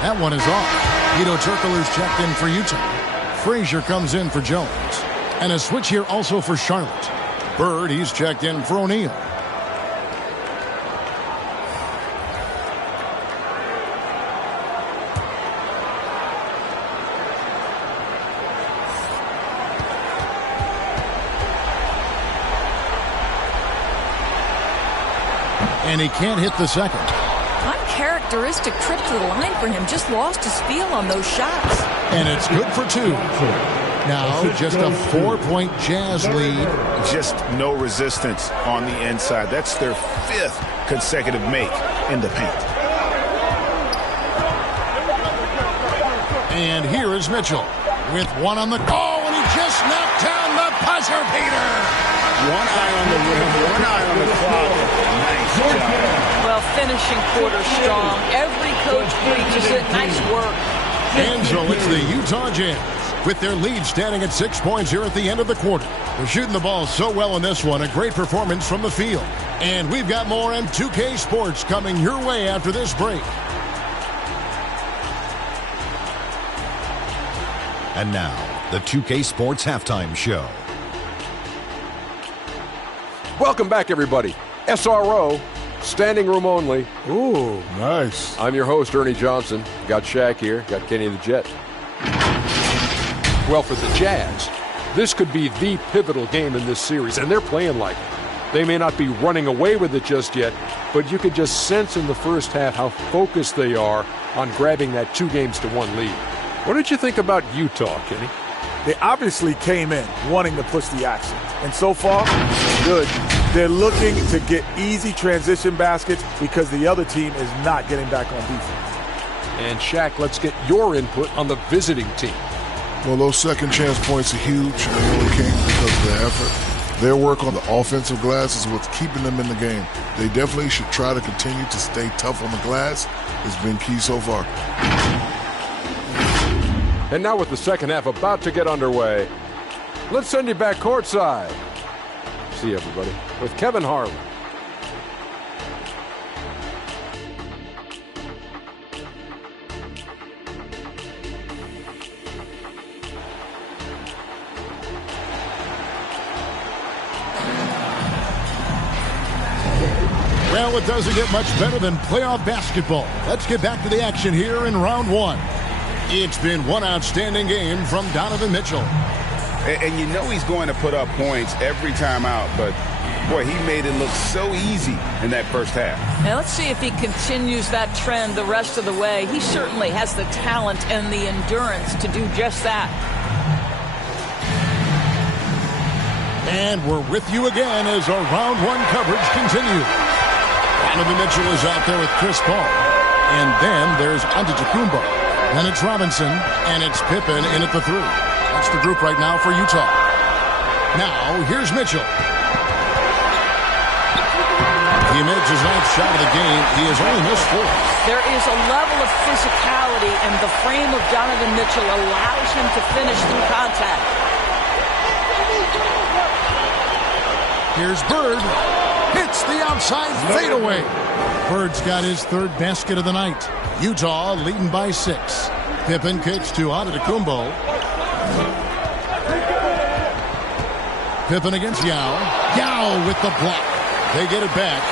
That one is off. Guido Turkler's checked in for Utah. Frazier comes in for Jones. And a switch here also for Charlotte. Bird, he's checked in for O'Neal. And he can't hit the second. Uncharacteristic trip to the line for him. Just lost his feel on those shots. And it's good for 2. Now just a 4-point Jazz lead. Just no resistance on the inside. That's their 5th consecutive make in the paint. And here is Mitchell with 1 on the goal, and he just knocked down the buzzer beater. 1 eye on the rim, 1 eye on the clock. Nice job. Well, finishing quarter strong. Every coach preaches it. Nice work. And so it's the Utah Jazz with their lead standing at 6 points here at the end of the quarter. They're shooting the ball so well in this one. A great performance from the field. And we've got more on 2K Sports coming your way after this break. And now, the 2K Sports Halftime Show. Welcome back, everybody. SRO, standing room only. Ooh, nice. I'm your host, Ernie Johnson. Got Shaq here. Got Kenny the Jet. Well, for the Jazz, This could be the pivotal game in this series, and they're playing like it. They may not be running away with it just yet, but you could just sense in the first half how focused they are on grabbing that 2-1 lead. What did you think about Utah, Kenny? They obviously came in wanting to push the action. And so far, good. They're looking to get easy transition baskets because the other team is not getting back on defense. And Shaq, let's get your input on the visiting team. Well, those second chance points are huge, and they only came because of their effort. Their work on the offensive glass is what's keeping them in the game. They definitely should try to continue to stay tough on the glass. It's been key so far. And now with the second half about to get underway, let's send you back courtside. See you, everybody, with Kevin Harlan. Well, it doesn't get much better than playoff basketball. Let's get back to the action here in round one. It's been one outstanding game from Donovan Mitchell. And you know he's going to put up points every time out, but boy, he made it look so easy in that first half. Now let's see if he continues that trend the rest of the way. He certainly has the talent and the endurance to do just that. And we're with you again as our round one coverage continues. Donovan Mitchell is out there with Chris Paul. And then there's Antetokounmpo. Then it's Robinson, and it's Pippen in at the 3. That's the group right now for Utah. Now, here's Mitchell. He makes his 9th shot of the game. He has only missed 4. There is a level of physicality, and the frame of Donovan Mitchell allows him to finish through contact. Here's Bird. Hits the outside fadeaway. Bird's got his 3rd basket of the night. Utah leading by 6. Pippen kicks to Antetokounmpo. Pippen against Yao. Yao with the block. They get it back.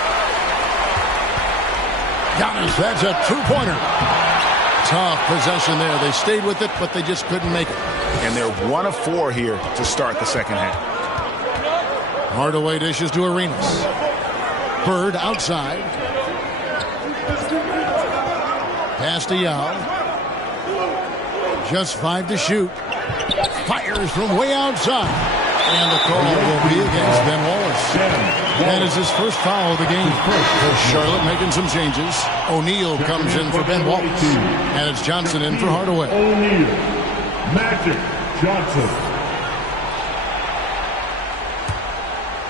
Giannis, that's a 2-pointer. Tough possession there. They stayed with it, but they just couldn't make it. And they're 1 of 4 here to start the second half. Hardaway dishes to Arenas. Bird outside. Pass to Yao. Just 5 to shoot. Fires from way outside. And the call will be against Ben Wallace. That is his first foul of the game. Charlotte making some changes. O'Neal comes in for Ben Wallace. And it's Johnson in for Hardaway. O'Neal. Magic Johnson.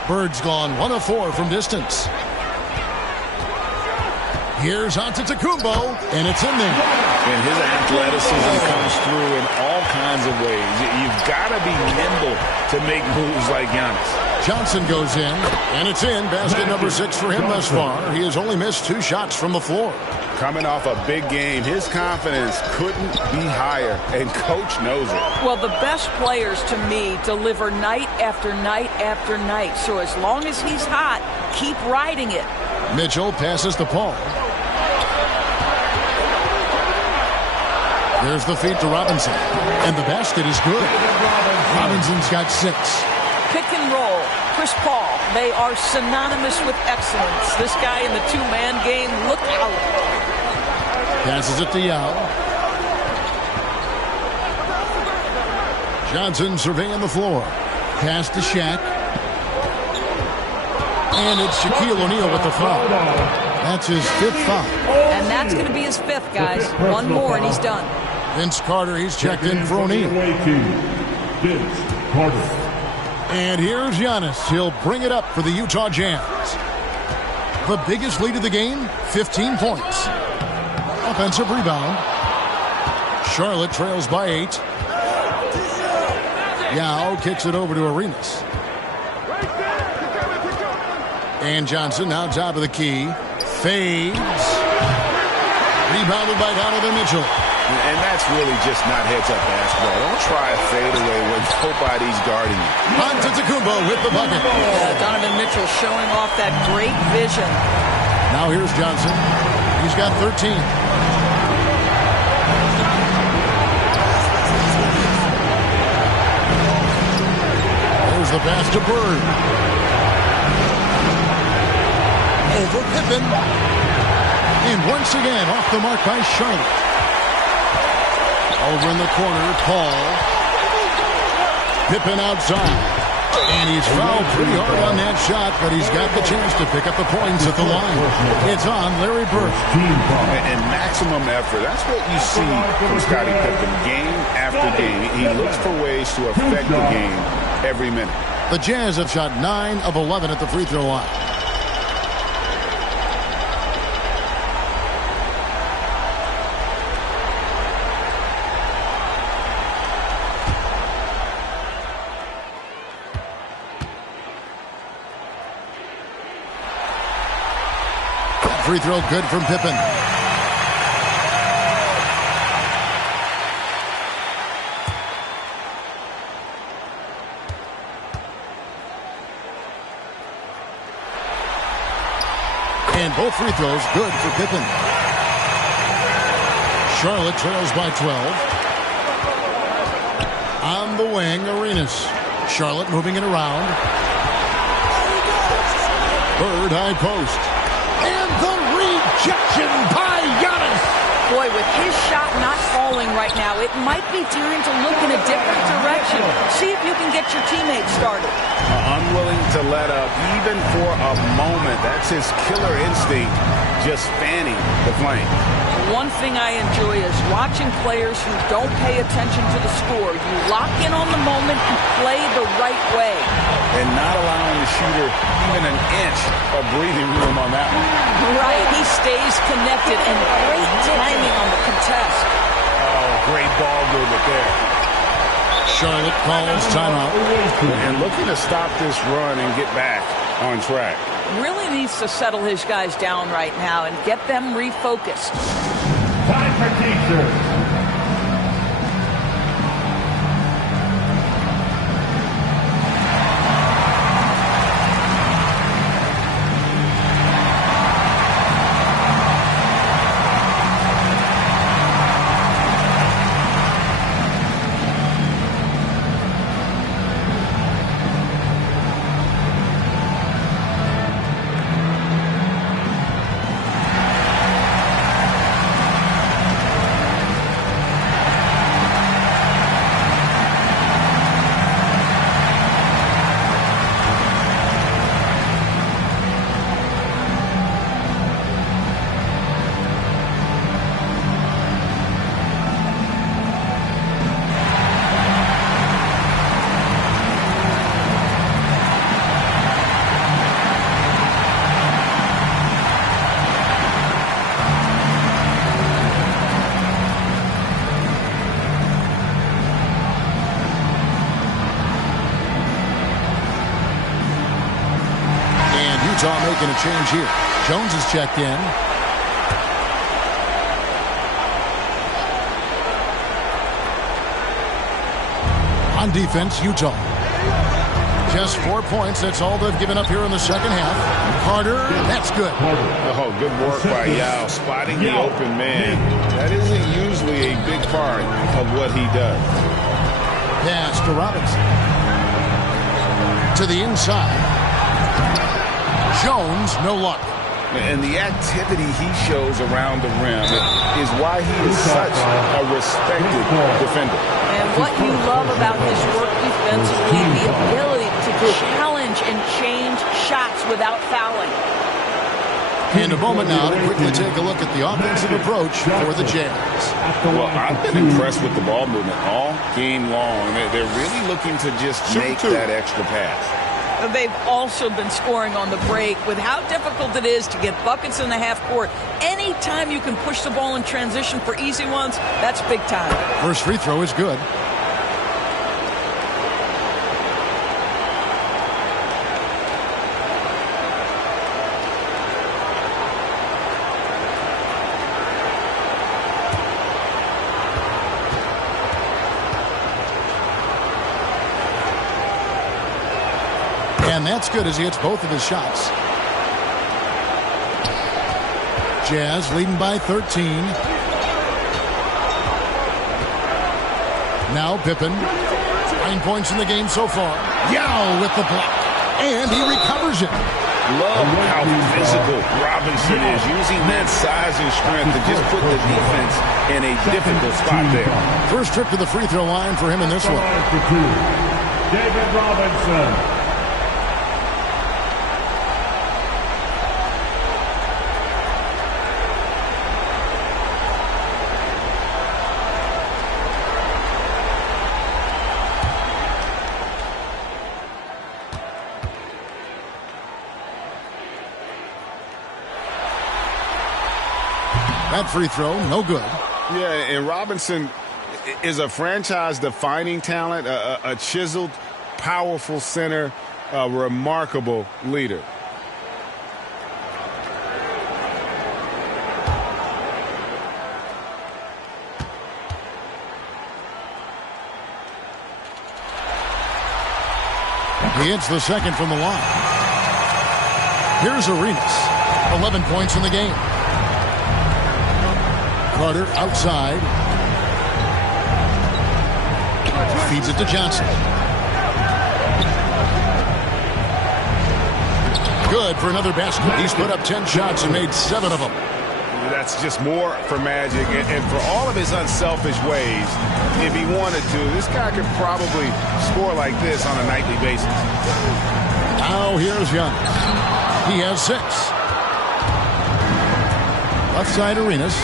Bird's gone 1 of 4 from distance. Here's Antetokounmpo, and it's in there. And his athleticism comes through in all kinds of ways. You've got to be nimble to make moves like Giannis. Johnson goes in, and it's in. Basket number 6 for him thus far. He has only missed 2 shots from the floor. Coming off a big game, his confidence couldn't be higher, and Coach knows it. Well, the best players, to me, deliver night after night after night. So as long as he's hot, keep riding it. Mitchell passes to Paul. There's the feed to Robinson. And the basket is good. Robinson's got 6. Pick and roll. Chris Paul. They are synonymous with excellence. This guy in the 2-man game, look out. Passes it to Yao. Johnson surveying the floor. Pass to Shaq. And it's Shaquille O'Neal with the foul. That's his 5th foul. And that's going to be his 5th, guys. 1 more and he's done. Vince Carter, he's checked in for O'Neal. Vince Carter. And here's Giannis. He'll bring it up for the Utah Jazz. The biggest lead of the game, 15 points. Offensive rebound. Charlotte trails by 8. Yao kicks it over to Arenas. And Johnson now top of the key. Fades. Rebounded by Donovan Mitchell. And that's really just not heads-up basketball. Don't try a fadeaway when nobody's guarding you. Antetokounmpo with the bucket. Donovan Mitchell showing off that great vision. Now here's Johnson. He's got 13. the pass to Bird. Over Pippen. And once again, off the mark by Charlotte. Over in the corner, Paul. Pippen outside. And he's fouled pretty hard on that shot, but he's got the chance to pick up the points at the line. It's on Larry Bird. And maximum effort. That's what you see from Scottie Pippen game after game. He looks for ways to affect the game every minute. The Jazz have shot 9 of 11 at the free throw line. Free throw good from Pippen. And both free throws good for Pippen. Charlotte trails by 12. On the wing, Arenas. Charlotte moving it around. Bird high post. And the rejection by Giannis. Boy, with his shot not falling right now, it might be time to look in a different direction. See if you can get your teammates started. Unwilling to let up, even for a moment. That's his killer instinct, just fanning the flame. One thing I enjoy is watching players who don't pay attention to the score. You lock in on the moment and play the right way. And not allowing the shooter even an inch of breathing room on that one. Right, he stays connected and great timing on the contest. Oh, great ball movement there. Charlotte calls timeout. And looking to stop this run and get back on track. Really needs to settle his guys down right now and get them refocused. Time for T-shirts. Utah making a change here. Jones is checked in. On defense, Utah. Just 4 points. That's all they've given up here in the second half. Carter, that's good. Oh, good work by Yao, spotting the open man. That isn't usually a big part of what he does. Pass to Robinson. To the inside. Jones, no luck. And the activity he shows around the rim is why he is such a respected defender. And what you love about his work defensively, the ability to challenge and change shots without fouling. And a moment now to quickly take a look at the offensive approach for the Jazz. Well, I've been impressed with the ball movement all game long. They're really looking to just make that extra pass. They've also been scoring on the break. With how difficult it is to get buckets in the half court, anytime you can push the ball in transition for easy ones, that's big time. First free throw is good. And that's good as he hits both of his shots. Jazz leading by 13. Now Pippen. 9 points in the game so far. Yao with the block. And he recovers it. Love how physical Robinson is, using that size and strength to just put the defense in a difficult spot there. First trip to the free throw line for him in this one. David Robinson. That free throw, no good. Yeah, and Robinson is a franchise-defining talent, a chiseled, powerful center, a remarkable leader. He hits the second from the line. Here's Arenas, 11 points in the game. Carter outside. Feeds it to Johnson. Good for another basket. He's put up 10 shots and made 7 of them. That's just more for Magic. And for all of his unselfish ways, if he wanted to, this guy could probably score like this on a nightly basis. Now here's Young. He has 6. Left side Arenas.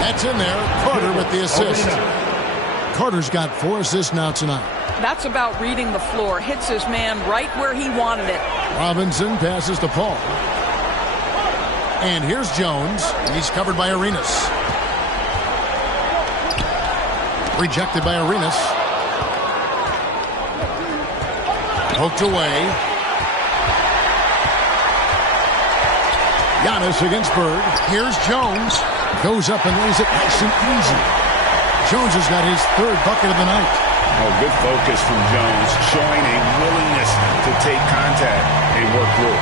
That's in there. Carter with the assist. Carter's got 4 assists now tonight. That's about reading the floor. Hits his man right where he wanted it. Robinson passes to Paul. And here's Jones. He's covered by Arenas. Rejected by Arenas. Poked away. Giannis against Bird. Here's Jones. Goes up and lays it nice and easy. Jones has got his 3rd bucket of the night. Oh, good focus from Jones, showing a willingness to take contact and work through.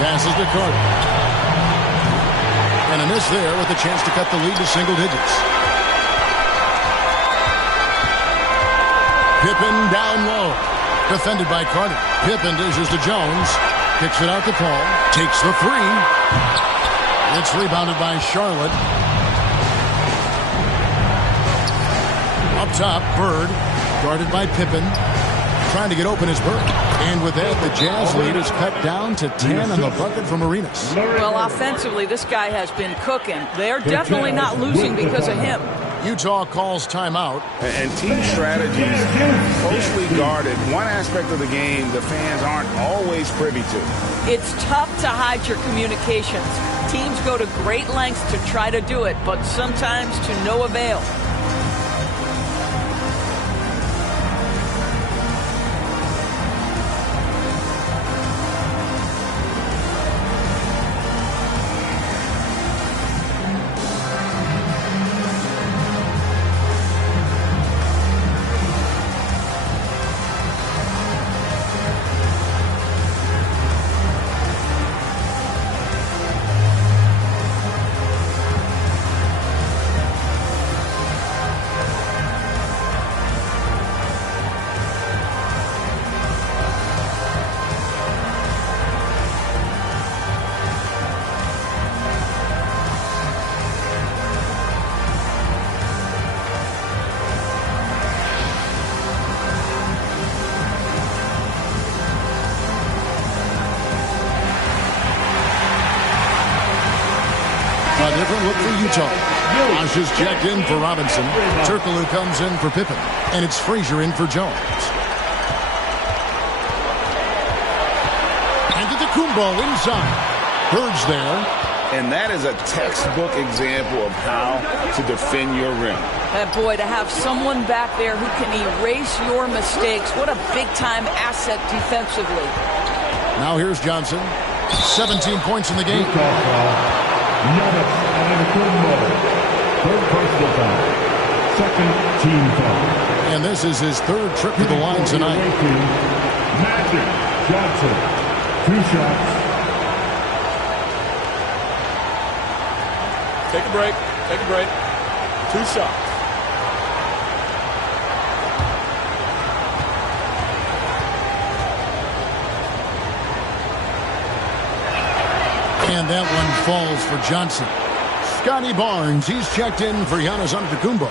Passes to Carter. And a miss there with a chance to cut the lead to single digits. Pippen down low. Defended by Carter. Pippen dishes to Jones. Kicks it out to Paul. Takes the 3. It's rebounded by Charlotte. Up top, Bird. Guarded by Pippen. Trying to get open is Bird. And with that, the Jazz lead is cut down to 10 on the bucket from Arenas. Well, offensively, this guy has been cooking. They're definitely not losing because of him. Utah calls timeout. And team strategies closely guarded. One aspect of the game the fans aren't always privy to. It's tough to hide your communications. Teams go to great lengths to try to do it, but sometimes to no avail. A different look for Utah. Josh is checked in for Robinson. Turkoglu comes in for Pippen. And it's Frazier in for Jones. Antetokounmpo inside. Bird's there. And that is a textbook example of how to defend your rim. That boy, to have someone back there who can erase your mistakes, what a big-time asset defensively. Now here's Johnson. 17 points in the game. Third personal foul. Second team foul. And this is his 3rd trip to the line tonight. Magic Johnson. 2 shots. Take a break. Take a break. 2 shots. And that one falls for Johnson. Scotty Barnes, he's checked in for Giannis Antetokounmpo.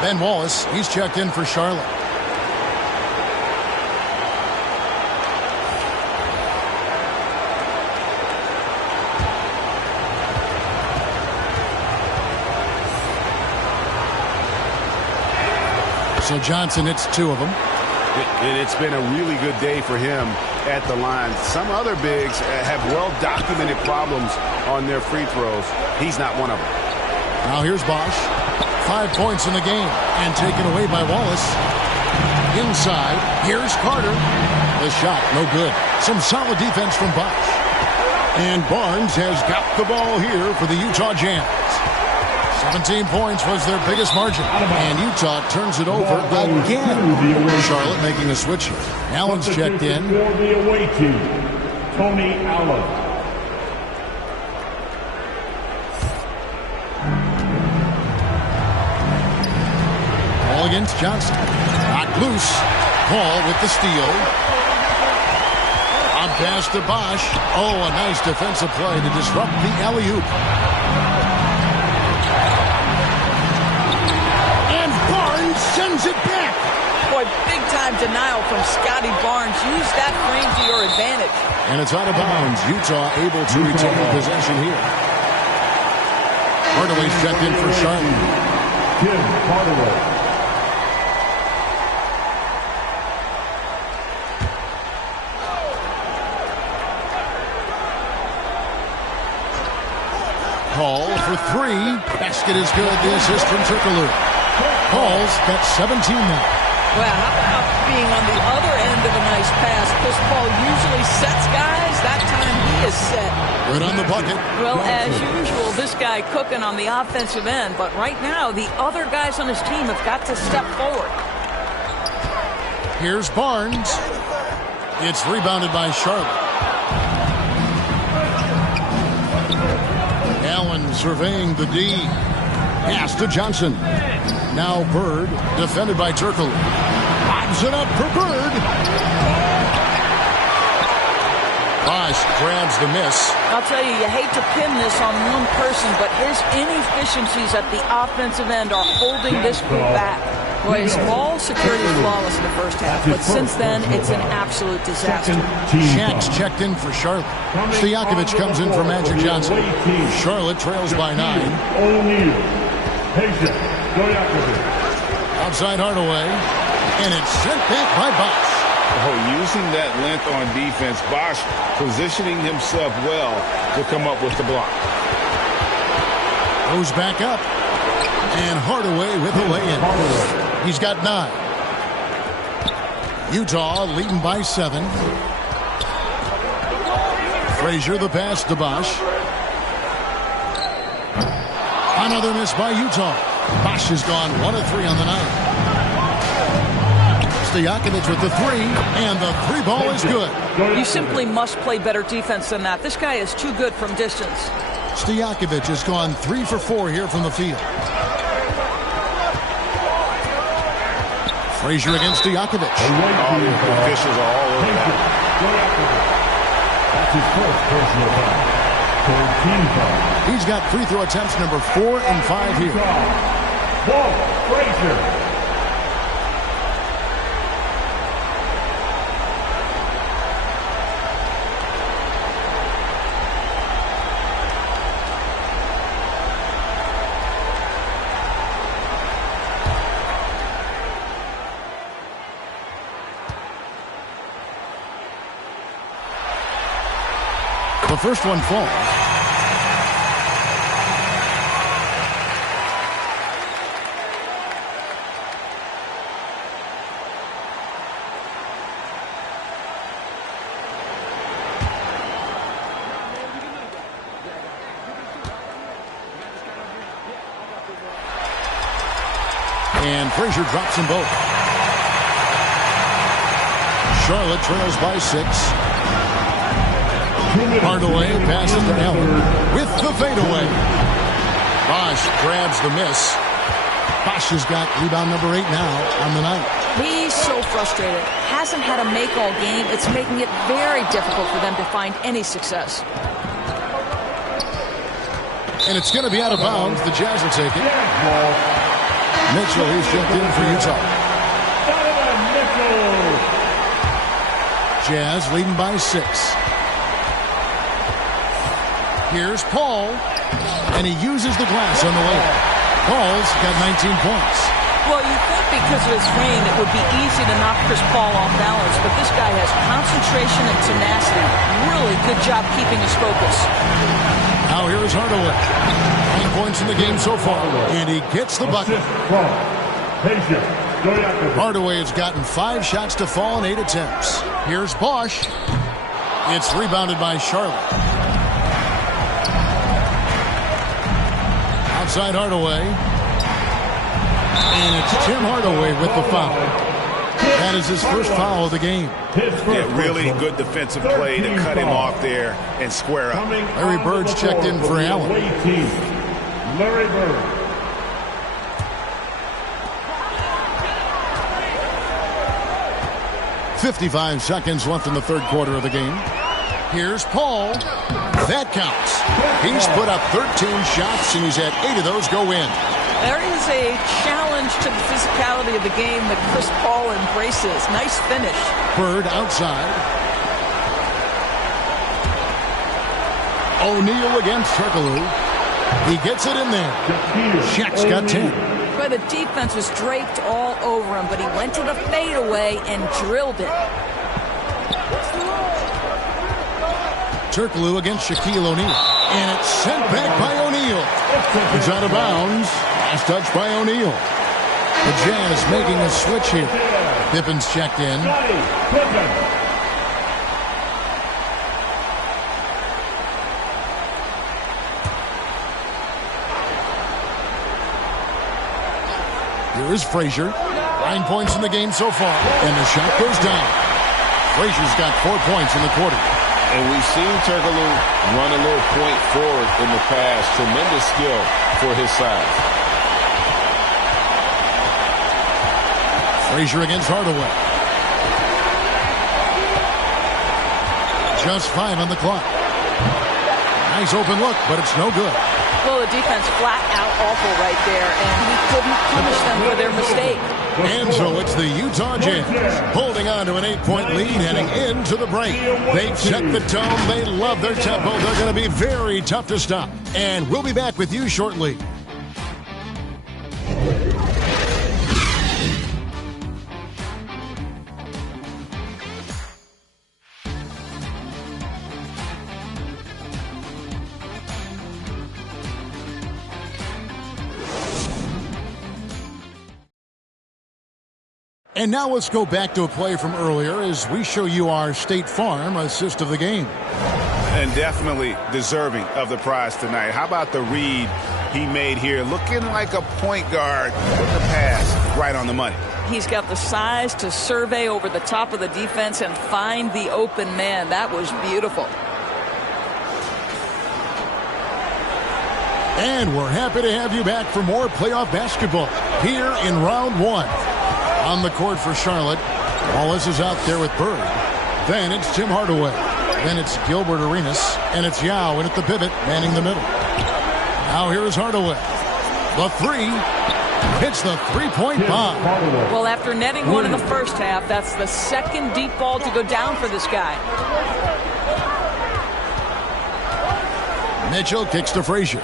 Ben Wallace, he's checked in for Charlotte. So Johnson hits 2 of them. It's been a really good day for him at the line. Some other bigs have well-documented problems on their free throws. He's not one of them. Now here's Bosch. 5 points in the game and taken away by Wallace. Inside, here's Carter. The shot, no good. Some solid defense from Bosch. And Barnes has got the ball here for the Utah Jazz. 17 points was their biggest margin. And Utah turns it over again. Charlotte making a switch here. Allen's checked in. For the away team, Tony Allen. Ball against Johnson. Knocked loose. Paul with the steal. On pass to Bosch. Oh, a nice defensive play to disrupt the alley-oop. And Barnes sends it back. Boy, big-time denial from Scotty Barnes. Use that frame to your advantage. And it's out of bounds. Utah able to retain possession here. Hardaway's checked in for Charlotte. Tim Hardaway. Hall for 3. Basket is good. The assist from Turkoglu. Hall's got 17 now. Well, how about being on the other end of a nice pass? Chris Paul usually sets guys. That time he is set. Good on the bucket. Well, as usual, this guy cooking on the offensive end. But right now, the other guys on his team have got to step forward. Here's Barnes. It's rebounded by Charlotte. Allen surveying the D. Pass to Johnson. Now Bird, defended by Turkoglu. Lobs it up for Bird. Bosch grabs the miss. I'll tell you, you hate to pin this on one person, but his inefficiencies at the offensive end are holding this group back. Boy, his ball security is flawless in the first half, but since then, it's an absolute disaster. Shaq's checked in for Charlotte. Stojakovic comes in for Magic Johnson. Charlotte trails by 9. O'Neal. Patient. Stojakovic. Outside Hardaway. And it's sent back by Bosch. Oh, using that length on defense, Bosch positioning himself well to come up with the block. Goes back up. And Hardaway with the lay-in. He's got 9. Utah leading by 7. Frazier the pass to Bosch. Another miss by Utah. Bosch has gone 1 of 3 on the night. Stojakovic with the 3, and the 3 ball is good. You simply must play better defense than that. This guy is too good from distance. Stojakovic has gone 3 for 4 here from the field. Frazier against Stojakovic. The officials are all over that. That's his first personal foul. Third team foul. He's got free throw attempts number 4 and 5 here. Walt Frazier. The first one falls. And Frazier drops them both. Charlotte trails by 6. Hardaway passes to Allen with the fadeaway. Bosch grabs the miss. Bosch has got rebound number 8 now on the night. He's so frustrated. Hasn't had a make all game. It's making it very difficult for them to find any success. And it's going to be out of bounds. The Jazz will take it. Mitchell, he's checked in for Utah. Jazz leading by 6. Here's Paul, and he uses the glass on the layup. Paul's got 19 points. Well, you think because of his frame it would be easy to knock Chris Paul off balance, but this guy has concentration and tenacity. Really good job keeping his focus. Now here is Hardaway. 9 points in the game so far, and he gets the bucket. Hardaway has gotten 5 shots to fall in 8 attempts. Here's Bosch. It's rebounded by Charlotte. Outside Hardaway. And it's Tim Hardaway with the foul. That is his first foul of the game. Yeah, really good defensive play to cut him off there and square up. Larry Bird's checked in for Allen. Larry Bird. .55 seconds left in the third quarter of the game. Here's Paul. That counts. He's put up 13 shots, and he's had 8 of those go in. There is a challenge to the physicality of the game that Chris Paul embraces. Nice finish. Bird outside. O'Neal against Turkoglu. He gets it in there. Shaq's got 10. But the defense was draped all over him, but he went to the fadeaway and drilled it. Turkoglu against Shaquille O'Neal. And it's sent back by O'Neal. It's out of bounds. Last touch by O'Neal. The Jazz making a switch here. Pippen's checked in. Here is Frazier. 9 points in the game so far. And the shot goes down. Frazier's got 4 points in the quarter. And we've seen Turkoglu run a little point forward in the past. Tremendous skill for his size. Frazier against Hardaway. Just 5 on the clock. Nice open look, but it's no good. Well, the defense flat out awful right there, and he couldn't punish them for their mistake. And so it's the Utah Jazz holding on to an 8-point lead heading into the break. They've set the tone. They love their tempo. They're going to be very tough to stop. And we'll be back with you shortly. And now let's go back to a play from earlier as we show you our State Farm assist of the game. And definitely deserving of the prize tonight. How about the read he made here? Looking like a point guard with the pass right on the money. He's got the size to survey over the top of the defense and find the open man. That was beautiful. And we're happy to have you back for more playoff basketball here in round 1. On the court for Charlotte, Wallace is out there with Bird. Then it's Tim Hardaway. Then it's Gilbert Arenas. And it's Yao in at the pivot, manning the middle. Now here is Hardaway. The 3. Hits the 3-point bomb. Well, after netting one in the first half, that's the second deep ball to go down for this guy. Mitchell kicks to Frazier.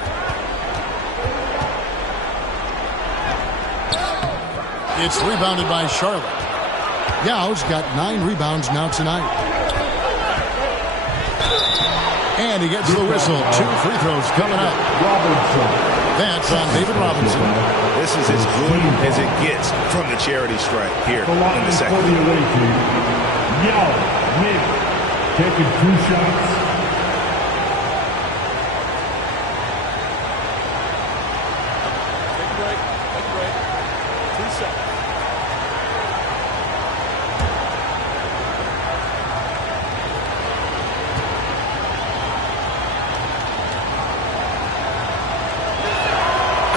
It's rebounded by Charlotte. Yao's got 9 rebounds now tonight. And he gets the whistle. 2 free throws coming up. That's on David Robinson. This is as good as it gets from the charity stripe here in the second. Yao Ming taking 2 shots.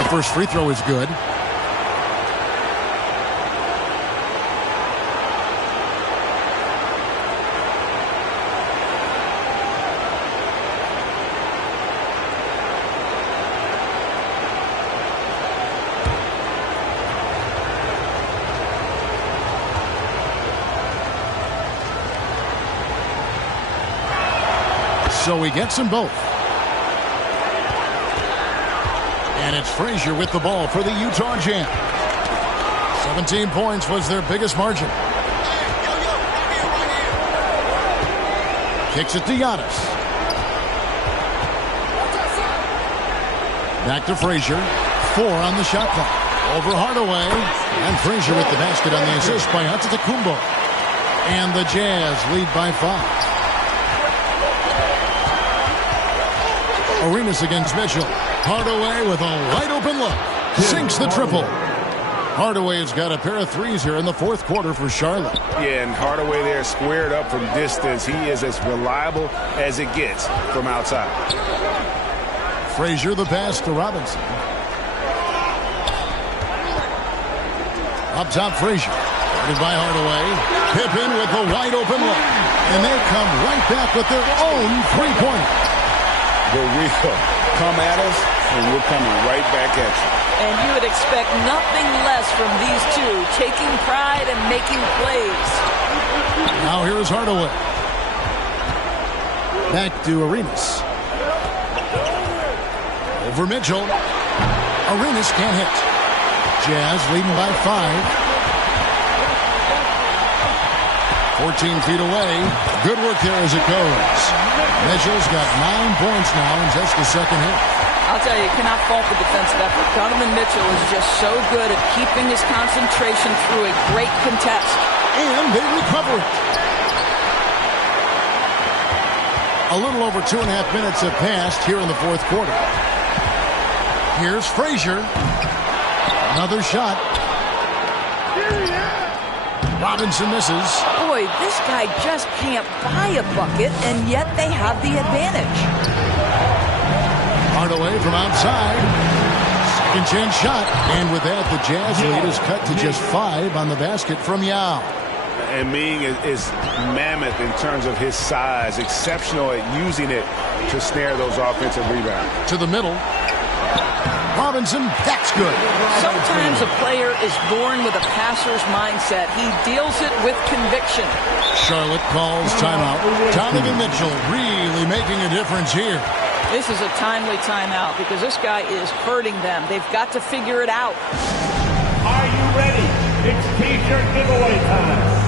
First free throw is good. So he gets them both. And it's Frazier with the ball for the Utah Jazz. 17 points was their biggest margin. Kicks it to Giannis. Back to Frazier. 4 on the shot clock. Over Hardaway. And Frazier with the basket on the assist by Antetokounmpo. And the Jazz lead by 5. Arenas against Mitchell. Hardaway with a wide open look. Sinks the triple. Hardaway has got a pair of threes here in the fourth quarter for Charlotte. Yeah, and Hardaway there squared up from distance. He is as reliable as it gets from outside. Frazier the pass to Robinson. Up top, Frazier. Guarded by Hardaway. Pippen with the wide open look. And they come right back with their own three-pointer. But we'll come at us, and we're coming right back at you. And you would expect nothing less from these two, taking pride and making plays. Now here is Hardaway. Back to Arenas. Over Mitchell. Arenas can't hit. Jazz leading by 5. 14 feet away. Good work there as it goes. Mitchell's got 9 points now in just the second half. I'll tell you cannot fault the defensive effort. Donovan Mitchell is just so good at keeping his concentration through a great contest. And they recover it. A little over 2.5 minutes have passed here in the fourth quarter. Here's Frazier. Another shot. Robinson misses. Boy, this guy just can't buy a bucket, and yet they have the advantage. Hardaway from outside. Second chance shot. And with that, the Jazz lead is cut to just 5 on the basket from Yao. And Ming is mammoth in terms of his size. Exceptional at using it to snare those offensive rebounds. To the middle. Robinson, that's good. Sometimes a player is born with a passer's mindset. He deals it with conviction. Charlotte calls timeout. Donovan Mitchell really making a difference here. This is a timely timeout because this guy is hurting them. They've got to figure it out. Are you ready? It's T-shirt giveaway time.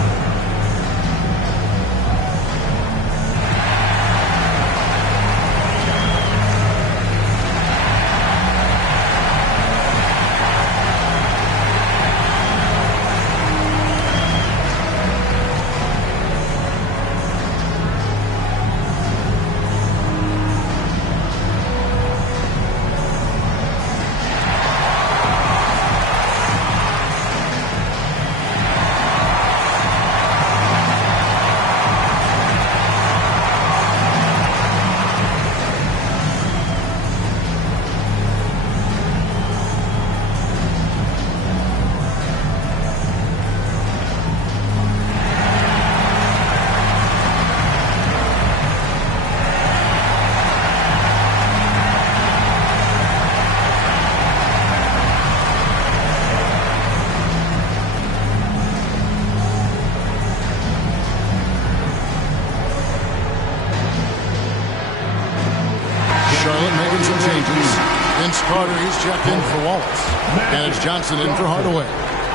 Checked in for Wallace. And it's Johnson in for Hardaway.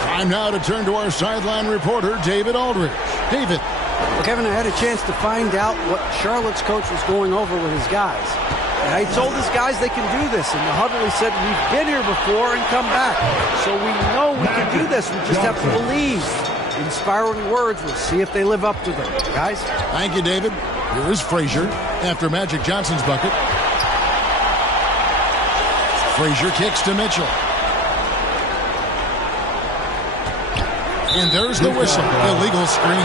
Time now to turn to our sideline reporter, David Aldridge. David. Well, Kevin, I had a chance to find out what Charlotte's coach was going over with his guys. And I told his guys they can do this. And the huddle, he said, we've been here before and come back. So we know we can do this. We just have to believe. Inspiring words. We'll see if they live up to them. Guys? Thank you, David. Here is Frazier after Magic Johnson's bucket. Frazier kicks to Mitchell. And there's the whistle. Illegal screen.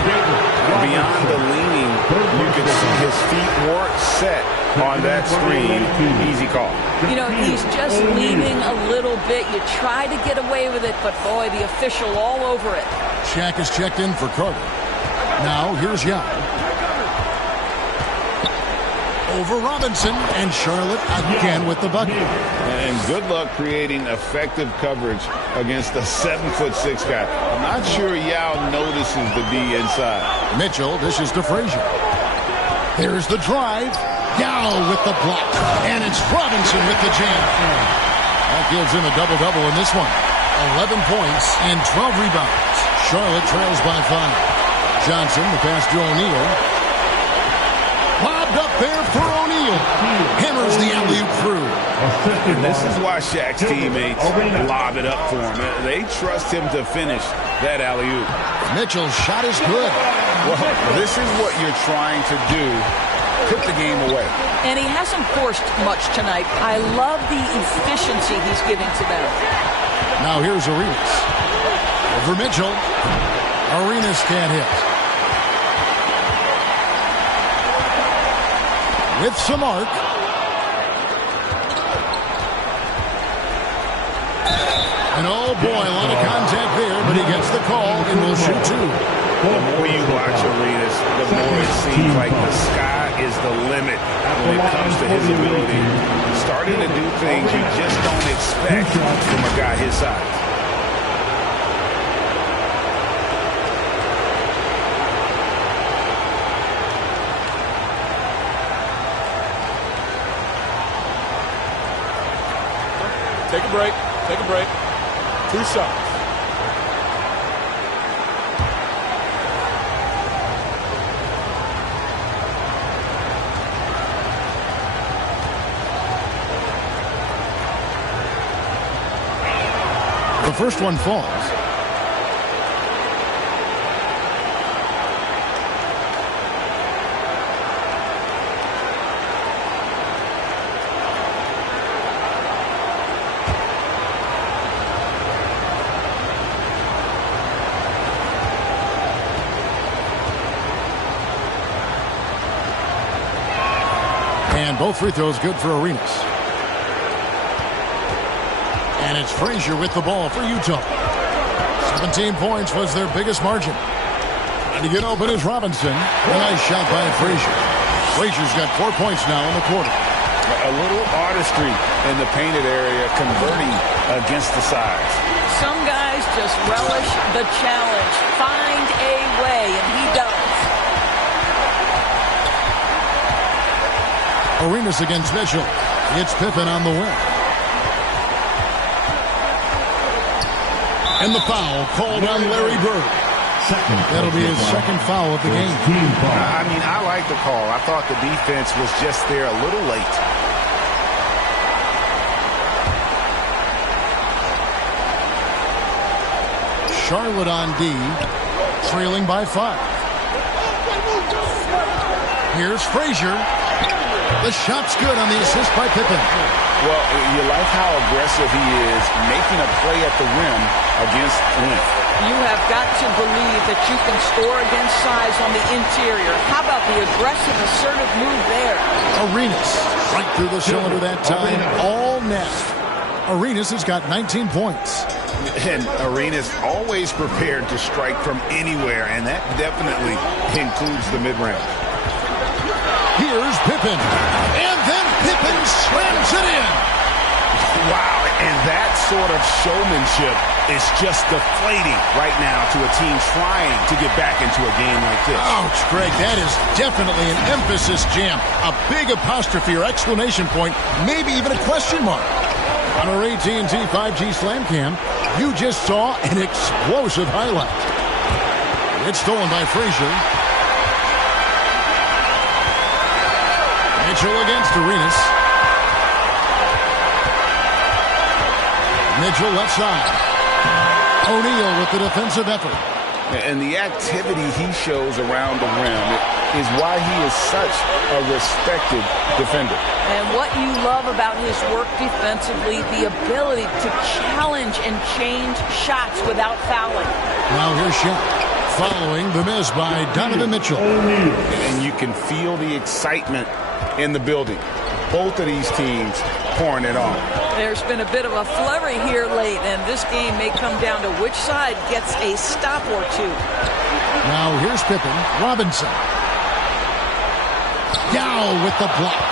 Beyond the leaning, you can see his feet weren't set on that screen. Easy call. You know, he's just leaning a little bit. You try to get away with it, but boy, the official all over it. Shaq is checked in for Carter. Now, here's Yao. Over Robinson, and Charlotte again with the bucket. And good luck creating effective coverage against a 7'6" guy. I'm not sure Yao notices the D inside. Mitchell dishes to Frazier. Here's the drive. Yao with the block. And it's Robinson with the jam. That gives him a double-double in this one. 11 points and 12 rebounds. Charlotte trails by 5. Johnson, the pass to O'Neal. Lobbed up there for O'Neal. Hammers the alley-oop through. And this is why Shaq's teammates lob it up for him. They trust him to finish that alley-oop. Mitchell's shot is good. Well, this is what you're trying to do. Put the game away. And he hasn't forced much tonight. I love the efficiency he's giving to them. Now here's Arenas. Over Mitchell. Arenas can't hit. With some arc. And oh boy, a lot of contact there, but he gets the call and will shoot 2. The more you watch Arenas, the more it seems like the sky is the limit when it comes to his ability. He's starting to do things you just don't expect from a guy his size. Take a break. Take a break. 2 shots. The first one falls. And both free throws good for Arenas. And it's Frazier with the ball for Utah. 17 points was their biggest margin. And to get open is Robinson. A nice shot by Frazier. Frazier's got 4 points now in the quarter. A little artistry in the painted area, converting against the size. Some guys just relish the challenge. Find a way, and he does. Arenas against Mitchell. It's Pippen on the wing. And the foul called on Larry Bird. That'll be his second foul of the game. I mean, I like the call. I thought the defense was just there a little late. Charlotte on D, trailing by 5. Here's Frazier. The shot's good on the assist by Pippen. Well, you like how aggressive he is, making a play at the rim against length. You have got to believe that you can score against size on the interior. How about the aggressive, assertive move there? Arenas right through the cylinder that time. All net. Arenas has got 19 points. And Arenas always prepared to strike from anywhere, and that definitely includes the mid-range. Here's Pippen. And then Pippen slams it in. Wow, and that sort of showmanship is just deflating right now to a team trying to get back into a game like this. Ouch, Greg, that is definitely an emphasis jam. A big apostrophe or exclamation point, maybe even a question mark. On our AT&T 5G Slam Cam, you just saw an explosive highlight. It's stolen by Frazier. Mitchell against Arenas. Mitchell left side. O'Neal with the defensive effort. And the activity he shows around the rim is why he is such a respected defender. And what you love about his work defensively, the ability to challenge and change shots without fouling. Now here's Shaq. Following the miss by Donovan Mitchell. And you can feel the excitement in the building. Both of these teams pouring it on. There's been a bit of a flurry here late, and this game may come down to which side gets a stop or two. Now here's Pippen. Robinson. Yao with the block.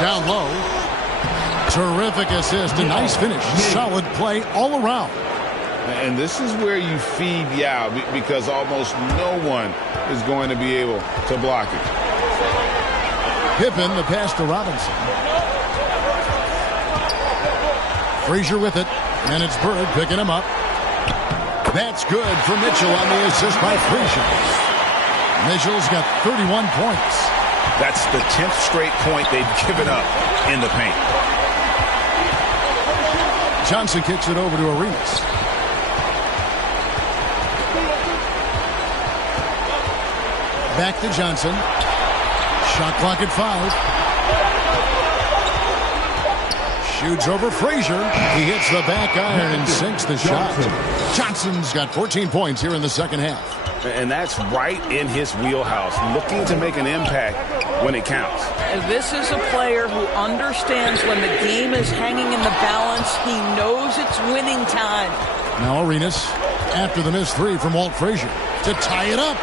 Down low. Terrific assist. A nice finish. Solid play all around. And this is where you feed Yao, because almost no one is going to be able to block it. Pippen, the pass to Robinson. Frazier with it, and it's Bird picking him up. That's good for Mitchell on the assist by Frazier. Mitchell's got 31 points. That's the 10th straight point they've given up in the paint. Johnson kicks it over to Arenas. Back to Johnson. Shot clock at 5. Shoots over Frazier. He hits the back iron and sinks the shot. Johnson's got 14 points here in the second half. And that's right in his wheelhouse, looking to make an impact when it counts. This is a player who understands when the game is hanging in the balance. He knows it's winning time. Now Arenas, after the missed 3 from Walt Frazier, to tie it up.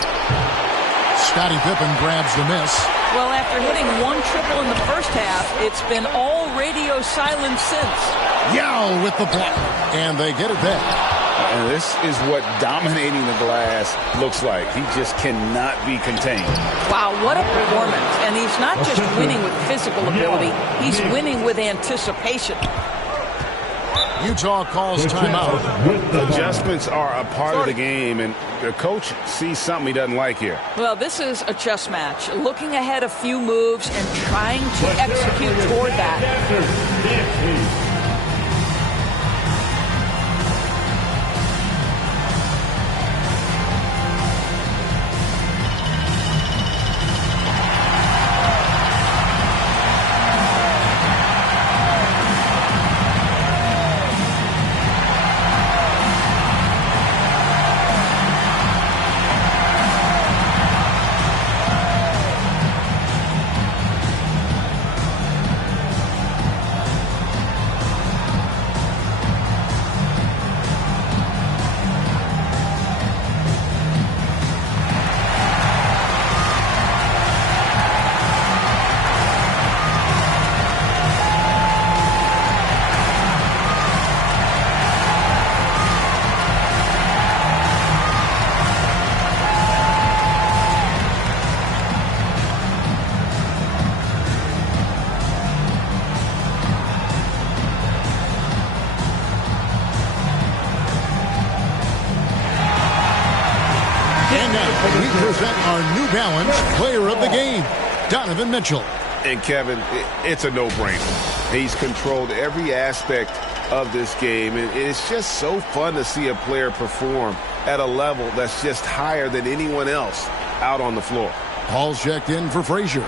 Scottie Pippen grabs the miss. Well, after hitting 1 triple in the first half, it's been all radio silence since. Yao with the block, and they get it back. And this is what dominating the glass looks like. He just cannot be contained. Wow, what a performance. And he's not just winning with physical ability, he's winning with anticipation. Utah calls timeout. Adjustments are a part of the game, and the coach sees something he doesn't like here. Well, this is a chess match. Looking ahead a few moves and trying to execute toward that. We present our New Balance Player of the Game, Donovan Mitchell. And Kevin, it's a no-brainer. He's controlled every aspect of this game, and it's just so fun to see a player perform at a level that's just higher than anyone else out on the floor. Paul's checked in for Frazier.